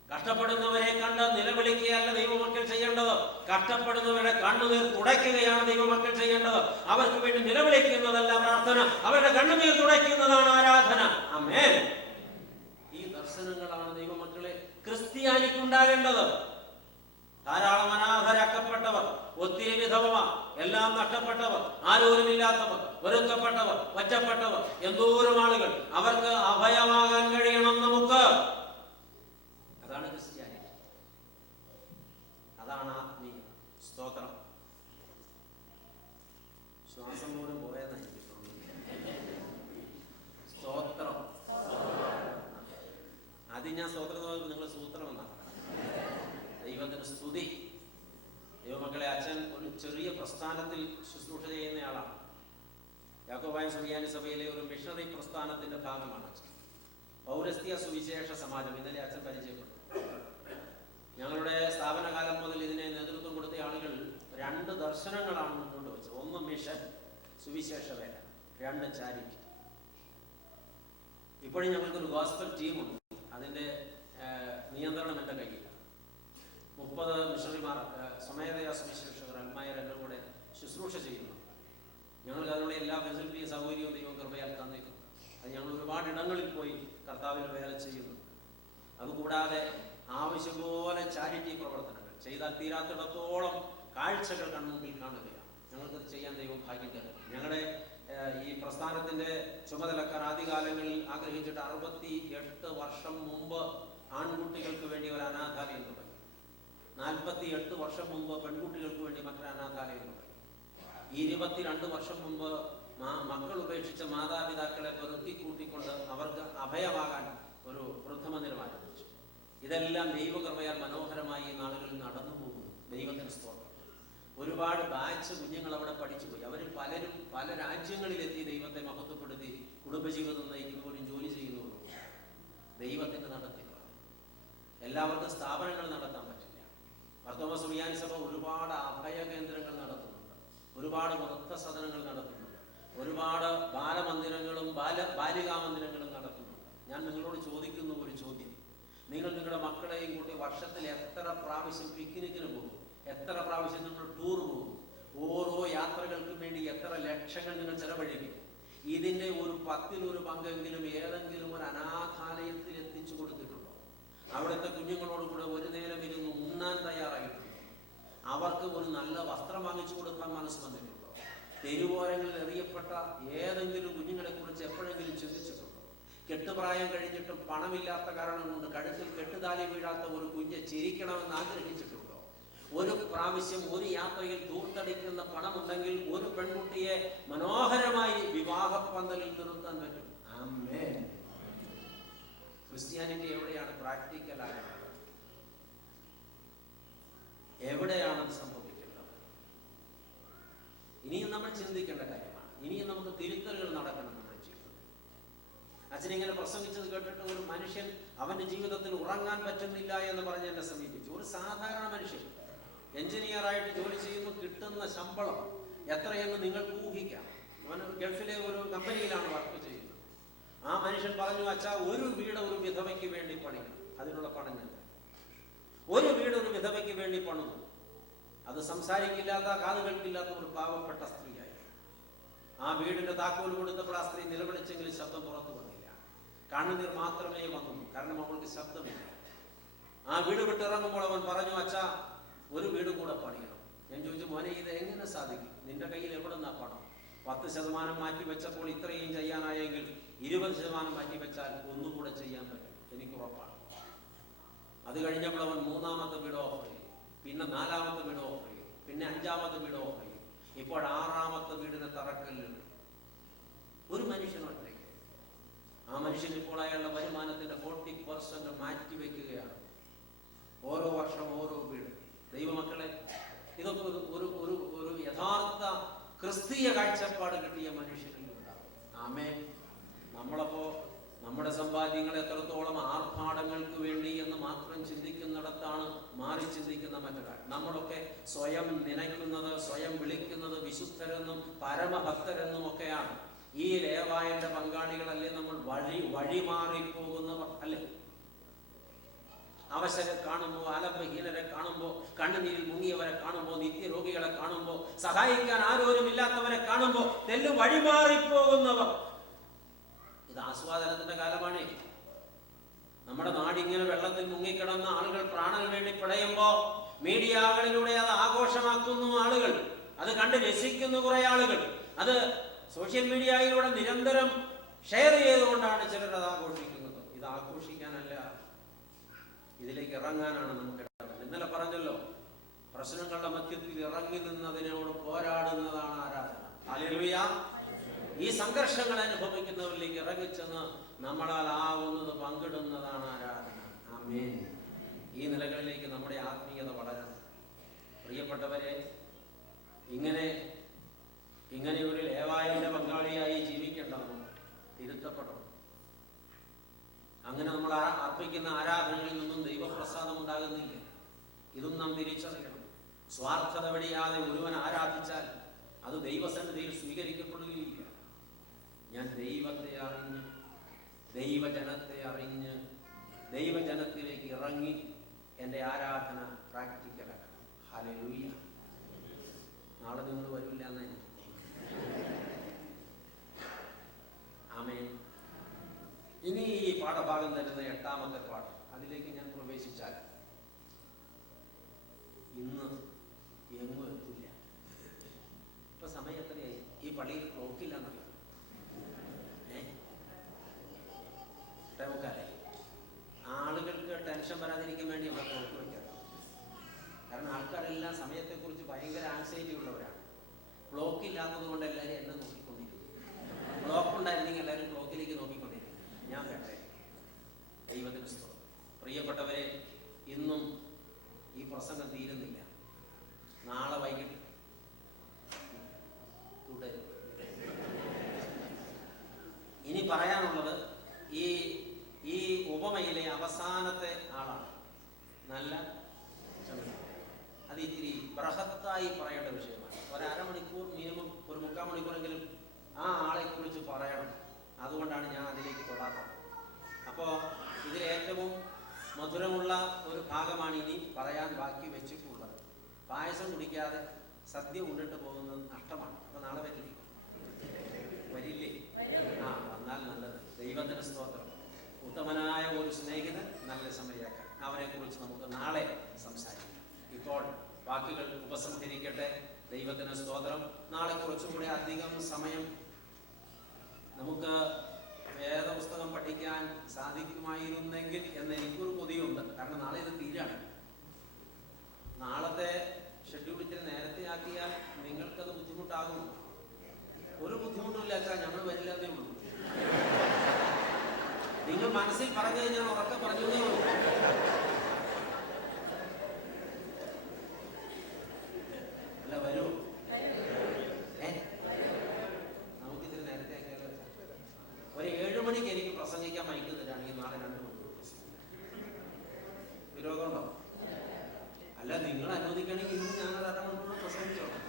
കഷ്ടപ്പെടുന്നവരെ കണ്ട് നിലവിളിക്കുകയല്ല ദൈവമക്കൾ ചെയ്യേണ്ടത്. കഷ്ടപ്പെടുന്നവരുടെ കണ്ണുനീർ തുടയ്ക്കുകയാണ് ദൈവമക്കൾ ചെയ്യേണ്ടത്. അവർക്ക് വേണ്ടി നിലവിളിക്കുന്നതല്ല പ്രാർത്ഥന, അവരുടെ കണ്ണുനീർ തുടയ്ക്കുന്നതാണ് ആരാധന. ആമേൻ. ഈ ദർശനങ്ങളാണ് ദൈവമക്കളെ ക്രിസ്ത്യാനിക്ക് ഉണ്ടാകേണ്ടത്. ധാരാളം അനാഥരാക്കപ്പെട്ടവർ, ഒത്തിരി വിധവമാർ, എല്ലാം നഷ്ടപ്പെട്ടവർ, ആരോരുമില്ലാത്തവർ, ഒരുക്കപ്പെട്ടവർ, ഒറ്റപ്പെട്ടവർ, എന്തോരം ആളുകൾ. അവർക്ക് അഭയമാകാൻ കഴിയണം നമുക്ക്. അതാണ് ക്രിസ്ത്യാനിറ്റി, അതാണ് ആത്മീയ. സ്തോത്രം. ശ്വാസം പോലും പോയെന്നായി. സ്തോത്രം. ആദ്യം ഞാൻ സ്തോത്രം നിങ്ങൾ സൂത്രം എന്നാണ്. ദൈവത്തിന് സ്തുതി. ദൈവമക്കളെ, അച്ഛൻ ഒരു ചെറിയ പ്രസ്ഥാനത്തിൽ ശുശ്രൂഷ ചെയ്യുന്നയാളാണ്. യാക്കോബായ സുറിയാനി സഭയിലെ ഒരു മിഷണറി പ്രസ്ഥാനത്തിന്റെ ഭാഗമാണ് അച്ഛൻ. പൗരസ്ത്യ സുവിശേഷ സമാജം ഇന്നലെ അച്ഛൻ പരിചയപ്പെട്ടു. ഞങ്ങളുടെ സ്ഥാപനകാലം മുതൽ ഇതിനെ നേതൃത്വം കൊടുത്ത ആളുകൾ 2 ദർശനങ്ങളാണ് മുന്നോട്ട് വെച്ചത്. 1 മിഷൻ, സുവിശേഷ വേല, 2 ചാരിറ്റി. ഇപ്പോഴും ഞങ്ങൾക്കൊരു ഗോസ്പൽ ടീമുണ്ട്. അതിന്റെ നിയന്ത്രണം എൻ്റെ കയ്യിലാണ്. 30 മിഷണറിമാർ, സ്വമേധയാ സുവിശേഷകർ, അൽമായരെല്ലാം കൂടെ ശുശ്രൂഷ ചെയ്യുന്നു. ഞങ്ങൾക്ക് അതിനുള്ള എല്ലാ ഫെസിലിറ്റിയും സൗകര്യവും ദൈവം കൃപയാൽ തന്നിട്ടുണ്ട്. അത് ഞങ്ങൾ ഒരുപാട് ഇടങ്ങളിൽ പോയി കർത്താവിൽ വേല ചെയ്യുന്നു. അതുകൂടാതെ ആവശ്യം പോലെ ചാരിറ്റി പ്രവർത്തനങ്ങൾ ചെയ്താൽ തീരാത്തിടത്തോളം കാഴ്ചകൾ കൺമുമ്പിൽ കാണുകയാണ്. ഞങ്ങൾക്കത് ചെയ്യാൻ ദൈവം ഭാഗ്യം തരും. ഞങ്ങളുടെ ഈ പ്രസ്ഥാനത്തിന്റെ ചുമതലക്കാർ ആദ്യകാലങ്ങളിൽ ആഗ്രഹിച്ചിട്ട് 68 വർഷം മുമ്പ് ആൺകുട്ടികൾക്ക് വേണ്ടി ഒരു അനാഥാലയം തുടങ്ങി. 48 വർഷം മുമ്പ് പെൺകുട്ടികൾക്ക് വേണ്ടി മറ്റൊരു അനാഥാലയം തുടങ്ങി. 22 വർഷം മുമ്പ് മക്കൾ ഉപേക്ഷിച്ച മാതാപിതാക്കളെ പെറുക്കി കൂട്ടിക്കൊണ്ട് അവർക്ക് അഭയമാകാൻ ഒരു വൃദ്ധമന്ദിരം ആരംഭിച്ചു. ഇതെല്ലാം ദൈവകൃപയാൽ മനോഹരമായി ഈ നാളുകളിൽ നടന്നു പോകുന്നു. ദൈവത്തിന് സ്തോത്രം. ഒരുപാട് ബാച്ച് കുഞ്ഞുങ്ങൾ അവിടെ പഠിച്ചുപോയി. അവർ പലരും പല രാജ്യങ്ങളിലെത്തി ദൈവത്തെ മഹത്വപ്പെടുത്തി കുടുംബജീവിതം നയിക്കുമ്പോഴും ജോലി ചെയ്യുന്നവരും. ദൈവത്തിന്റെ നടത്തിപ്പാണ്. എല്ലാവർക്കും സ്ഥാപനങ്ങൾ നടത്താൻ പറ്റില്ല. മാർത്തോമാ സുറിയാനി സഭ ഒരുപാട് അഭയ കേന്ദ്രങ്ങൾ നടത്തുന്നുണ്ട്, ഒരുപാട് വൃദ്ധസദനങ്ങൾ നടത്തുന്നുണ്ട്, ഒരുപാട് ബാലമന്ദിരങ്ങളും ബാലികാ മന്ദിരങ്ങളും നടത്തുന്നുണ്ട്. ഞാൻ നിങ്ങളോട് ചോദിക്കുന്ന ഒരു ചോദ്യം: നിങ്ങൾ നിങ്ങളുടെ മക്കളെയും കൂട്ടി വർഷത്തിൽ എത്ര പ്രാവശ്യം പിക്നിക്കിന് പോകും? എത്ര പ്രാവശ്യം നിങ്ങൾ ടൂർ പോകും? ഓരോ യാത്രകൾക്കും വേണ്ടി എത്ര ലക്ഷങ്ങൾ നിങ്ങൾ ചെലവഴിക്കും? ഇതിന്റെ ഒരു 10-1 പങ്കെങ്കിലും ഏതെങ്കിലും ഒരു അനാഥാലയത്തിൽ എത്തിച്ചു കൊടുത്തിട്ടുണ്ടോ? അവിടുത്തെ കുഞ്ഞുങ്ങളോട് കൂടെ ഒരു നേരം ഇരുന്ന് ഉണ്ണാൻ തയ്യാറായിട്ടുണ്ടോ? അവർക്ക് ഒരു നല്ല വസ്ത്രം വാങ്ങിച്ചു കൊടുക്കാൻ മനസ്സ് വന്നിട്ടുണ്ടോ? തെരുവോരങ്ങളിൽ എറിയപ്പെട്ട ഏതെങ്കിലും കുഞ്ഞുങ്ങളെ കുറിച്ച് എപ്പോഴെങ്കിലും ചിന്തിച്ചിട്ടുണ്ടോ? കെട്ടുപ്രായം കഴിഞ്ഞിട്ടും പണമില്ലാത്ത കാരണം കൊണ്ട് കഴുത്തിൽ കെട്ടുതാലി വീഴാത്ത ഒരു കുഞ്ഞ് ചിരിക്കണമെന്ന് ആഗ്രഹിച്ചിട്ടുണ്ടോ? ഒരു പ്രാവശ്യം ഒരു യാത്രയിൽ ദൂർത്തടിക്കുന്ന പണമുണ്ടെങ്കിൽ ഒരു പെൺകുട്ടിയെ മനോഹരമായി വിവാഹപ്പന്തലിൽ നിർത്താൻ പറ്റും. ആമേൻ. ക്രിസ്ത്യാനിറ്റി എവിടെയാണ് പ്രാക്ടിക്കലായത്? എവിടെയാണ് സംഭവിക്കുന്നത്? ഇനിയും നമ്മൾ ചിന്തിക്കേണ്ട കാര്യമാണ്. ഇനിയും നമുക്ക് തിരുത്തലുകൾ നടക്കണം നമ്മുടെ ജീവിതത്തിൽ. അച്ഛനിങ്ങനെ പ്രസംഗിച്ചത് കേട്ടിട്ട് ഒരു മനുഷ്യൻ അവന്റെ ജീവിതത്തിൽ ഉറങ്ങാൻ പറ്റുന്നില്ല എന്ന് പറഞ്ഞ് എന്നെ സമീപിച്ചു. ഒരു സാധാരണ മനുഷ്യൻ എഞ്ചിനീയറായിട്ട് ജോലി ചെയ്യുന്നു, കിട്ടുന്ന ശമ്പളം എത്രയെന്ന് നിങ്ങൾക്ക് ഊഹിക്കാം. അവൻ ഗൾഫിലെ ഒരു കമ്പനിയിലാണ് വർക്ക് ചെയ്യുന്നത്. ആ മനുഷ്യൻ പറഞ്ഞു, അച്ഛാ, ഒരു വീട് ഒരു വിധവയ്ക്ക് വേണ്ടി പണിയണം, അതിനുള്ള പണം ഞാൻ. ഒരു വീട് ഒരു വിധവയ്ക്ക് വേണ്ടി പണിതു. അത് സംസാരിക്കില്ലാത്ത, കാതുകൾക്കില്ലാത്ത ഒരു പാവപ്പെട്ട സ്ത്രീയായിരുന്നു. ആ വീടിന്റെ താക്കോൽ കൊടുത്തപ്പോൾ ആ സ്ത്രീ നിലവിളിച്ചെങ്കിലും ശബ്ദം പുറത്തു വന്നില്ല. കണ്ണുനീർ മാത്രമേ വന്നു, കാരണം അവൾക്ക് ശബ്ദമില്ല. ആ വീട് വിട്ടിറങ്ങുമ്പോൾ അവൻ പറഞ്ഞു, അച്ഛാ, ഒരു വീട് കൂടെ പണിയണം. ഞാൻ ചോദിച്ചു, മോനെ, ഇത് എങ്ങനെ സാധിക്കും? നിന്റെ കയ്യിൽ എവിടെ നിന്നാ പണം? 10% മാറ്റി വെച്ചപ്പോൾ ഇത്രയും ചെയ്യാനായെങ്കിൽ 20% മാറ്റി വെച്ചാൽ ഒന്നുകൂടെ ചെയ്യാൻ പറ്റും, എനിക്ക് ഉറപ്പാണ്. അത് കഴിഞ്ഞപ്പോൾ അവൻ 3ാമത്തെ വീട് ഓഫർ ചെയ്യും, പിന്നെ 4ാമത്തെ വീട് ഓഫർ ചെയ്യും, പിന്നെ 5ാമത്തെ വീട് ഓഫർ ചെയ്യും. ഇപ്പോൾ 6ാമത്തെ വീടിന് തറക്കല്ലുണ്ട്. ഒരു മനുഷ്യനൊറ്റയ്ക്ക്. ആ മനുഷ്യൻ ഇപ്പോൾ അയാളുടെ വരുമാനത്തിന്റെ 40% മാറ്റി വെക്കുകയാണ്. ഓരോ വർഷം ഓരോ വീട്. ദൈവമക്കളെ, ഇതൊക്കെ ഒരു യഥാർത്ഥ ക്രിസ്തീയ കാഴ്ചപ്പാട് കിട്ടിയ മനുഷ്യരിൽ ഉണ്ടാകും. ആമേൻ. നമ്മളപ്പോ നമ്മുടെ സമ്പാദ്യങ്ങൾ എത്രത്തോളം ആർഭാടങ്ങൾക്ക് വേണ്ടി എന്ന് മാത്രം ചിന്തിക്കുന്നിടത്താണ് മാറി ചിന്തിക്കുന്ന മറ്റൊരാൾ. നമ്മളൊക്കെ സ്വയം നനയ്ക്കുന്നത്, സ്വയം വിളിക്കുന്നത് വിശുദ്ധരെന്നും പരമഭക്തരെന്നും ഒക്കെയാണ്. ഈ ലേവായന്റെ പങ്കാളികളല്ലേ നമ്മൾ? വഴിമാറിപ്പോകുന്നവർ അല്ലേ? അവശരെ കാണുമ്പോൾ, അലംബഹീനരെ കാണുമ്പോൾ, കണ്ണുനീരിൽ മുങ്ങിയവരെ കാണുമ്പോൾ, നിത്യരോഗികളെ കാണുമ്പോൾ, സഹായിക്കാൻ ആരോരുമില്ലാത്തവരെ കാണുമ്പോൾ വഴിമാറിപ്പോകുന്നവർ. ഇത് ആസ്വാദനത്തിന്റെ കാലമാണ്. നമ്മുടെ നാടിങ്ങനെ വെള്ളത്തിൽ മുങ്ങിക്കിടന്ന ആളുകൾ പ്രാണന് വേണ്ടി പിടയുമ്പോ മീഡിയകളിലൂടെ അത് ആഘോഷമാക്കുന്നു ആളുകൾ, അത് കണ്ട് രസിക്കുന്നു കുറെ ആളുകൾ, അത് സോഷ്യൽ മീഡിയയിലൂടെ നിരന്തരം ഷെയർ ചെയ്തുകൊണ്ടാണ് ചിലർ അത് ആഘോഷിക്കുന്നത്. ഇത് ആഘോഷിക്കാനല്ല, ഇതിലേക്ക് ഇറങ്ങാനാണ് നമുക്ക് ഇടപെടുന്നത്. ഇന്നലെ പറഞ്ഞല്ലോ, പ്രശ്നങ്ങളുടെ മധ്യത്തിൽ ഇറങ്ങി നിന്നതിനോട് പോരാടുന്നതാണ് ആരാധന. ഹല്ലേലൂയ. ഈ സംഘർഷങ്ങൾ അനുഭവിക്കുന്നവരിലേക്ക് ഇറങ്ങിച്ചെന്ന് നമ്മളാൽ ആവുന്നത് പങ്കിടുന്നതാണ് ആരാധന. ആമേൻ. ഈ നിലകളിലേക്ക് നമ്മുടെ ആത്മീയത വളരണം. പ്രിയപ്പെട്ടവരെ, ഇങ്ങനെ ഒരു ലേവായന്റെ പങ്കാളിയായി ജീവിക്കേണ്ടതാണ്, തിരുത്തപ്പെടണം. അങ്ങനെ നമ്മൾ അർപ്പിക്കുന്ന ആരാധനകളിൽ നിന്നും ദൈവപ്രസാദം ഉണ്ടാകുന്നില്ല. ഇതും നാം തിരിച്ചറിയണം. സ്വാർത്ഥത വെടിയാതെ ഒരുവൻ ആരാധിച്ചാൽ അത് ദൈവസന്നിധിയിൽ സ്വീകരിക്കപ്പെടുകയില്ല. ഞാൻ ദൈവത്തെ അറിഞ്ഞ്, ദൈവജനത്തെ അറിഞ്ഞ്, ദൈവജനത്തിലേക്ക് ഇറങ്ങി എൻ്റെ ആരാധന പ്രാക്ടിക്കലാക്കണം. ഹല്ലേലൂയ. നാളെ നിങ്ങൾ വരില്ല എന്ന് എനിക്ക്. ആമേൻ. ഇനി ഈ പാഠഭാഗം തരുന്ന 8ാമത്തെ പാഠം, അതിലേക്ക് ഞാൻ പ്രവേശിച്ചാൽ ഇന്ന് എങ്ങും എത്തില്ല. ഇപ്പൊ സമയം എത്രയായി? ഈ പള്ളിയിൽ ക്ലോക്കില്ലെന്നറിയാം. 8:45. ആളുകൾക്ക് ടെൻഷൻ വരാതിരിക്കാൻ വേണ്ടി ഇവിടെ ക്ലോക്ക് വയ്ക്കാം. കാരണം ആൾക്കാരെല്ലാം സമയത്തെക്കുറിച്ച് ഭയങ്കര ആൻസൈറ്റി ഉള്ളവരാണ്. ക്ലോക്ക് ഇല്ലാത്തത് കൊണ്ട് എല്ലാവരും എന്നെ നോക്കിക്കൊണ്ടിരിക്കും. ക്ലോക്ക് ഉണ്ടായിരുന്നെങ്കിൽ എല്ലാവരും ക്ലോക്കിലേക്ക് നോക്കിക്കൊണ്ടിരിക്കും. ഞാൻ കേട്ടെ. ദൈവത്തിന് സ്തോത്രം. പ്രിയപ്പെട്ടവരെ, ഇന്നും ഈ പ്രസംഗം തീരുന്നില്ല. നാളെ വൈകിട്ട് തുടരും. ഇനി പറയാനുള്ളത് ഈ ഉപമയിലെ അവസാനത്തെ ആളാണ്. നല്ല അത് ഇത്തിരി ബൃഹത്തായി പറയേണ്ട വിഷയമാണ്. ഒരമണിക്കൂർ മിനിമം, ഒരു 3/4 മണിക്കൂറെങ്കിലും ആ ആളെ കുറിച്ച് പറയണം. അതുകൊണ്ടാണ് ഞാൻ അതിലേക്ക് തൊടാത്തത്. അപ്പോൾ ഇതിലേറ്റവും മധുരമുള്ള ഒരു ഭാഗമാണ് ഇനി പറയാൻ ബാക്കി വെച്ചിട്ടുള്ളത്. പായസം കുടിക്കാതെ സദ്യ കൊണ്ടിട്ട് പോകുന്നത് നഷ്ടമാണ്. അപ്പോൾ നാളെ വരില്ലേ? വന്നാൽ നല്ലത്. ദൈവത്തിന് സ്തോത്രം. ഉത്തമനായ ഒരു സ്നേഹിതൻ, നല്ല സമയക്കാരൻ, അവരെ കുറിച്ച് നമുക്ക് നാളെ സംസാരിക്കാം. ഇപ്പോൾ വാക്കുകൾ ഉപസംഹരിക്കട്ടെ. ദൈവത്തിന് സ്തോത്രം. നാളെ കുറച്ചും കൂടി അധികം സമയം നമുക്ക് വേദപുസ്തകം പഠിക്കാൻ സാധിക്കുമായിരുന്നെങ്കിൽ എന്ന് എനിക്കൊരു കൊതിയുണ്ട്. കാരണം നാളെ ഇത് തീരാണ്. നാളത്തെ ഷെഡ്യൂൾ ഇത്തിരി നേരത്തെ ആക്കിയാൽ നിങ്ങൾക്കത് ബുദ്ധിമുട്ടാകും. ഒരു ബുദ്ധിമുട്ടില്ല, ഞങ്ങൾ വരില്ലാത്തേ ഉള്ളൂ. നിങ്ങൾ മനസ്സിൽ പറഞ്ഞു കഴിഞ്ഞാൽ ഉറക്കെ പറഞ്ഞേ ഉള്ളൂ. അല്ല, വരൂ. നമുക്കിത്തിരി നേരത്തെ ആക്കിയാലോ? ഒരു 7 മണിക്ക് എനിക്ക് പ്രസംഗിക്കാൻ മൈക്ക് തരാണെങ്കിൽ നാളെ 2 മണിക്കൂർ പ്രസംഗിക്കാം. വിരോധമുണ്ടോ? അല്ല, നിങ്ങൾ അനുവദിക്കണമെങ്കിൽ ഇന്ന് ഞാനൊരു 1/2 മണിക്കൂർ പ്രസംഗിച്ചോളാം.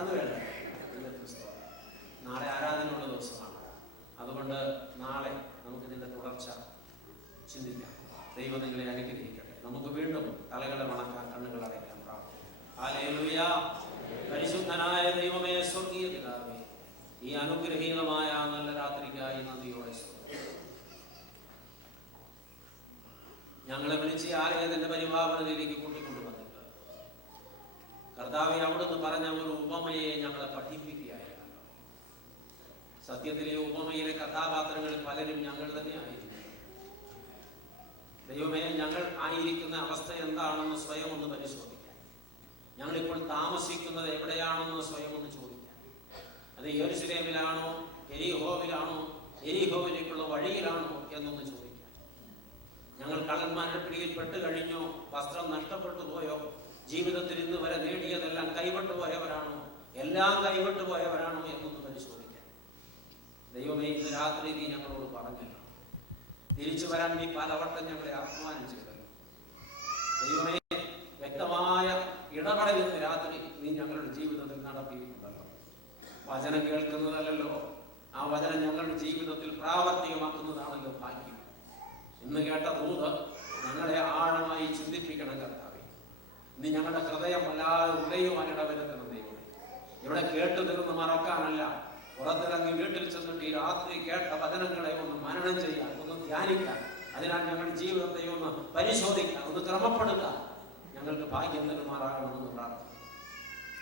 അത് വേണ്ട. നാളെ ആരാധനയുള്ള ദിവസമാണ്. അതുകൊണ്ട് നാളെ നമുക്കിതിൻ്റെ തുടർച്ച ചിന്തിക്കാം. ദൈവം നിങ്ങളെ അനുഗ്രഹിക്കട്ടെ. നമുക്ക് വീണ്ടും തലകളെ വണക്കാൻ, കണ്ണുകൾ അടയ്ക്കാൻ പ്രാർത്ഥിക്കാം. ഹല്ലേലൂയ. പരിശുദ്ധനായ ദൈവമേ, സ്വർഗീയ പിതാവേ, ഈ അനുഗ്രഹീതമായ നല്ല രാത്രിക്കായി നന്ദിയോടെ ഞങ്ങളെ വിളിച്ച് ആലയത്തിന്റെ പരിപാലനത്തിലേക്ക് കൂട്ടിക്കൊണ്ടുവന്നിട്ട് കർത്താവെ, അവിടുന്ന് പറഞ്ഞ ഒരു ഉപമയെ ഞങ്ങളെ പഠിപ്പിക്കുകയായിരുന്നു. സത്യത്തിലെ ഉപമയിലെ കഥാപാത്രങ്ങളിൽ പലരും ഞങ്ങൾ തന്നെ ആയിരുന്നു. ദൈവമേ, ഞങ്ങൾ ആയിരിക്കുന്ന അവസ്ഥ എന്താണെന്ന് സ്വയം ഒന്ന് പരിശോധിക്കാൻ, ഞങ്ങളിപ്പോൾ താമസിക്കുന്നത് എവിടെയാണെന്ന് സ്വയം ഒന്ന് ചോദിക്കാൻ. അത് യെരൂശലേമിലാണോ, എരിഹോവിലാണോ, എരിഹോവിലേക്കുള്ള വഴിയിലാണോ എന്നൊന്ന് ചോദിക്കാൻ. ഞങ്ങൾ കള്ളന്മാരുടെ പിടിയിൽ പെട്ട് കഴിഞ്ഞോ, വസ്ത്രം നഷ്ടപ്പെട്ടു പോയോ, ജീവിതത്തിൽ ഇന്ന് വരെ നേടിയതെല്ലാം കൈവിട്ടു പോയവരാണോ, എല്ലാം കൈവിട്ടു പോയവരാണോ എന്നൊന്ന് പരിശോധിക്കാൻ. ദൈവമേ, ഇന്ന് രാത്രി നീ ഞങ്ങളോട് പറഞ്ഞല്ലോ. തിരിച്ചു വരാൻ നീ പലവട്ടം ഞങ്ങളെ ആഹ്വാനം ചെയ്തല്ലോ. ദൈവമേ, വ്യക്തമായ ഇടപെടൽ ഇന്ന് രാത്രി നീ ഞങ്ങളുടെ ജീവിതത്തിൽ നടത്തിയിട്ടുണ്ടല്ലോ. വചനം കേൾക്കുന്നതല്ലോ, ആ വചനം ഞങ്ങളുടെ ജീവിതത്തിൽ പ്രാവർത്തികമാക്കുന്നതാണല്ലോ ഭാഗ്യം. ഇന്ന് കേട്ട ദൂത് ഞങ്ങളെ ആഴമായി ചിന്തിപ്പിക്കണം കർത്താവേ. ഇന്ന് ഞങ്ങളുടെ ഹൃദയം വല്ലാതെ ഉദയമായി ഇടവരുത്തണം ദൈവമേ. ഇവിടെ കേട്ടു തീർന്ന് മറക്കാനല്ല, പുറത്തിറങ്ങി വീട്ടിൽ ചെന്നിട്ട് ഈ രാത്രി കേട്ട വചനങ്ങളെ ഒന്ന് മനനം ചെയ്യാൻ, ഒന്ന് ധ്യാനിക്കാൻ, അതിനാൽ ഞങ്ങളുടെ ജീവിതത്തെ ഒന്ന് പരിശോധിക്കാൻ, ഒന്ന് ക്രമപ്പെടുത്താൻ ഞങ്ങൾക്ക് ഭാഗ്യം നൽകുമാറാകണമെന്ന് പ്രാർത്ഥിക്കുന്നു.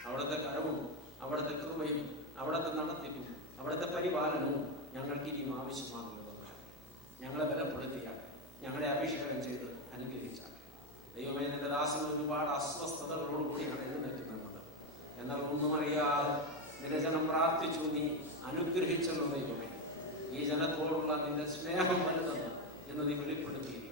അവിടുത്തെ കരവും അവിടുത്തെ കൃപയും അവിടുത്തെ നടത്തിപ്പും അവിടുത്തെ പരിപാലനവും ഞങ്ങൾക്ക് ഇനിയും ആവശ്യമാണുള്ളത്. ഞങ്ങളെ ബലപ്പെടുത്തിയാൽ, ഞങ്ങളെ അഭിഷേകം ചെയ്ത് അനുഗ്രഹിച്ചാൽ. ദൈവമേ, നിന്റെ ദാസൻ ഒരുപാട് അസ്വസ്ഥതകളോടുകൂടിയാണ് എഴുന്നേറ്റുന്നത്. എന്നാൽ ഒന്നും അറിയാതെ നിന്റെ ജനം പ്രാർത്ഥിച്ചു, നീ അനുഗ്രഹിച്ചല്ലോ ദൈവമേ. ഈ ജനത്തോടുള്ള നിന്റെ സ്നേഹം വലുതെന്ന് എന്ന് നീ വെളിപ്പെടുത്തിയില്ല.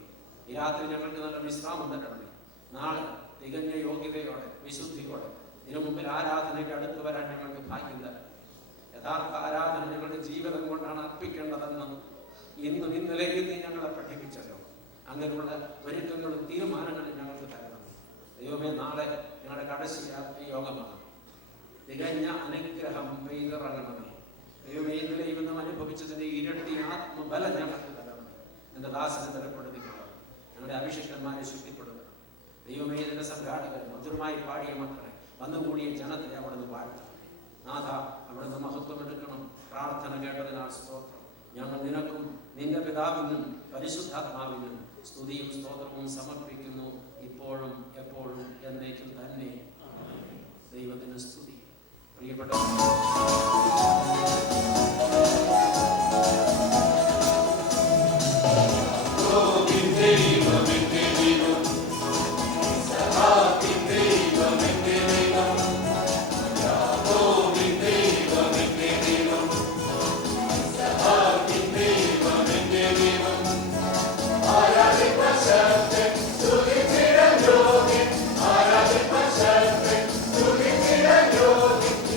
ഈ രാത്രി ഞങ്ങൾക്ക് നല്ല വിശ്രാമം തരണമേ. നാളെ തികഞ്ഞ യോഗ്യതയോടെ വിശുദ്ധിയോടെ ഇതിനു മുമ്പിൽ ആരാധനയ്ക്ക് അടുത്ത് വരാൻ ഞങ്ങൾക്ക് ഭാഗ്യം തരണം. യഥാർത്ഥ ആരാധന ഞങ്ങളുടെ ജീവിതം കൊണ്ടാണ് അർപ്പിക്കേണ്ടതെന്ന് ഇന്നും ഇന്നലെയും നീ ഞങ്ങളെ പഠിപ്പിച്ചല്ലോ. അങ്ങനെയുള്ള ഒരുക്കങ്ങളും തീരുമാനങ്ങളും ഞങ്ങൾക്ക് തരണം ദൈവമേ. നാളെ ഞങ്ങളുടെ കടശി യോഗമാണ്. തികഞ്ഞ അനുഗ്രഹം പെയ്തിറങ്ങണമേ ദൈവമേ. ഇന്നലെയും ഇന്നും അനുഭവിച്ചതിന്റെ ഇരട്ടി ആത്മബലം ഞങ്ങൾക്ക് തരണമേ. എന്റെ ദാസനെ ബലപ്പെടുത്തിക്കണം, ഞങ്ങളുടെ അഭിഷിക്തന്മാരെ ശുദ്ധിപ്പെടുത്തണം ദൈവമേ. ഇതിന്റെ സംഘാടകർ മധുരമായി പാടിയ മക്കളെ, വന്നുകൂടിയ ജനത്തെ അവിടുന്ന് വാഴ്ത്തണം നാഥ. അവിടുന്ന് മഹത്വം എടുക്കണം. പ്രാർത്ഥന കേട്ടതിനാൽ സ്തോത്രം. ഞങ്ങൾ നിനക്കും നിന്റെ പിതാവിനും പരിശുദ്ധാത്മാവിനും സ്തുതിയും സ്തോത്രവും സമർപ്പിക്കുന്നു, ഇപ്പോഴും എപ്പോഴും എന്നേക്കും തന്നെ. ദൈവത്തിന് സ്തുതി. പ്രിയപ്പെട്ട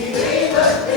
Deva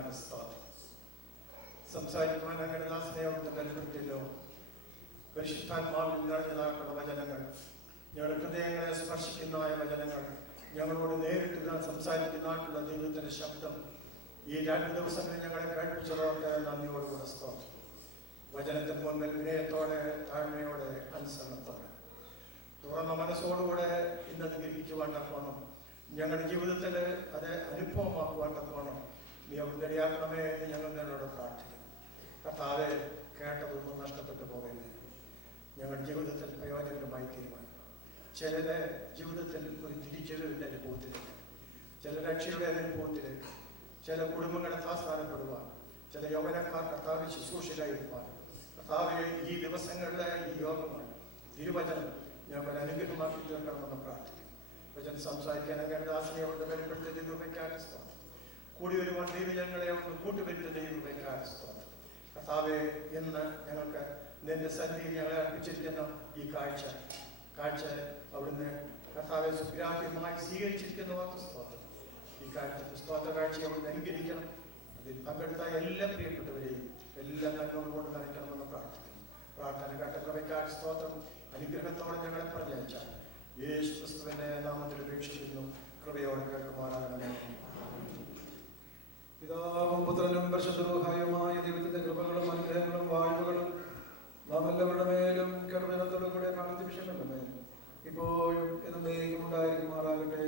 കൃപയ്ക്കാണ് സ്തോത്രം. സംസാരിക്കുവാൻ അങ്ങനെ ദാസനയോട് ബലപ്പെടുത്തിയല്ലോ. പരിശുദ്ധാത്മാവിൽ നിറഞ്ഞതാക്കുന്ന വചനങ്ങൾ, ഞങ്ങളുടെ ഹൃദയങ്ങളെ സ്പർശിക്കുന്നതായ വചനങ്ങൾ, ഞങ്ങളോട് നേരിട്ട് സംസാരിക്കുന്നതായിട്ടുള്ള ദൈവത്തിന്റെ ശബ്ദം ഈ 2 ദിവസങ്ങളിൽ ഞങ്ങളെ കേൾപ്പിച്ചതോടെ നന്ദിയോടുകൂടെ സ്തോത്രം. വചനത്തിന് മുന്നിൽ വിനയത്തോടെ, താഴ്മയോടെ, അനുസരണത്തോടെ, തുറന്ന മനസ്സോടുകൂടെ ഇന്നത് ഗ്രഹിക്കുവാൻ തക്കോണം, ഞങ്ങളുടെ ജീവിതത്തിൽ അത് അനുഭവമാക്കുവാൻ തക്കോണം നീ അവിടെ ഇടയാക്കണമേ എന്ന് ഞങ്ങൾ നിന്നോട് പ്രാർത്ഥിക്കും. കർത്താവെ, കേട്ടതൊന്നും നഷ്ടപ്പെട്ടു പോകരുത്. ഞങ്ങളുടെ ജീവിതത്തിൽ പ്രയോജനകരമായി തീരുമാനം. ചിലരുടെ ജീവിതത്തിൽ ഒരു തിരിച്ചറിവിൻ്റെ അനുഭവത്തിലേക്ക്, ചില രക്ഷയുടെ അനുഭവത്തിലേക്ക്, ചില കുടുംബങ്ങളെ ആസ്ഥാനപ്പെടുവാൻ, ചില യൗവനക്കാർ കർത്താവിൽ ശുശ്രൂഷയിലായിരിക്കാൻ, കർത്താവെ ഈ ദിവസങ്ങളിലെ ഈ യോഗങ്ങൾ തിരുവചനം ഞങ്ങൾ അനുഗ്രഹമാക്കി തീർക്കണമെന്ന് പ്രാർത്ഥിക്കും. വചനം സംസാരിക്കാൻ അങ്ങനെ ദാസനെയോട് ബലപ്പെടുത്തി ദൈവമയ്ക്കാൻ സ്തോത്രം. കൂടി വരുവാൻ ദൈവം ഞങ്ങളെ ഒന്ന് കൂട്ടുപറ്റുന്ന ദൈവമയ്ക്കാൻ സ്തോത്രം. കർത്താവെ, ഇന്ന് ഞങ്ങൾക്ക് നിന്റെ സന്നിധിയിൽ ഞങ്ങളെ അർപ്പിച്ചിരിക്കുന്ന ഈ കാഴ്ച അവിടുന്ന് കർത്താവെ സുഗ്രാഹ്യമായി സ്വീകരിച്ചിരിക്കുന്നവർക്ക് സ്തോത്രം. ഈ കാഴ്ച സ്തോത്ര കാഴ്ച അവിടുന്ന് അനുഗ്രഹിക്കണം. അതിൽ പങ്കെടുത്ത എല്ലാ പ്രിയപ്പെട്ടവരെയും എല്ലാം നന്മകളോട് നയിക്കണമെന്ന് പ്രാർത്ഥിക്കുന്നു. പ്രാർത്ഥന കേട്ട സ്തോത്രം. അനുഗ്രഹത്തോടെ ഞങ്ങളെ പറഞ്ഞയച്ചാൽ യേശു ക്രിസ്തുവിന്റെ നാമത്തിൽ അപേക്ഷിക്കുന്നു. കൃപയോടെ കേൾക്കുമാറാകണമേ. പിതാവും പുത്രനും പരിശുദ്ധമായ ദൈവത്തിന്റെ കൃപകളും അനുഗ്രഹങ്ങളും വാഴ്വുകളും നാം എല്ലാവരുടെ മേലും കരുണത്തോടുകൂടെ കാണിച്ച വിഷയങ്ങളുടെ മേലും ഇപ്പോഴും എന്നേക്കും ഉണ്ടായിരിക്കുമാറാകട്ടെ.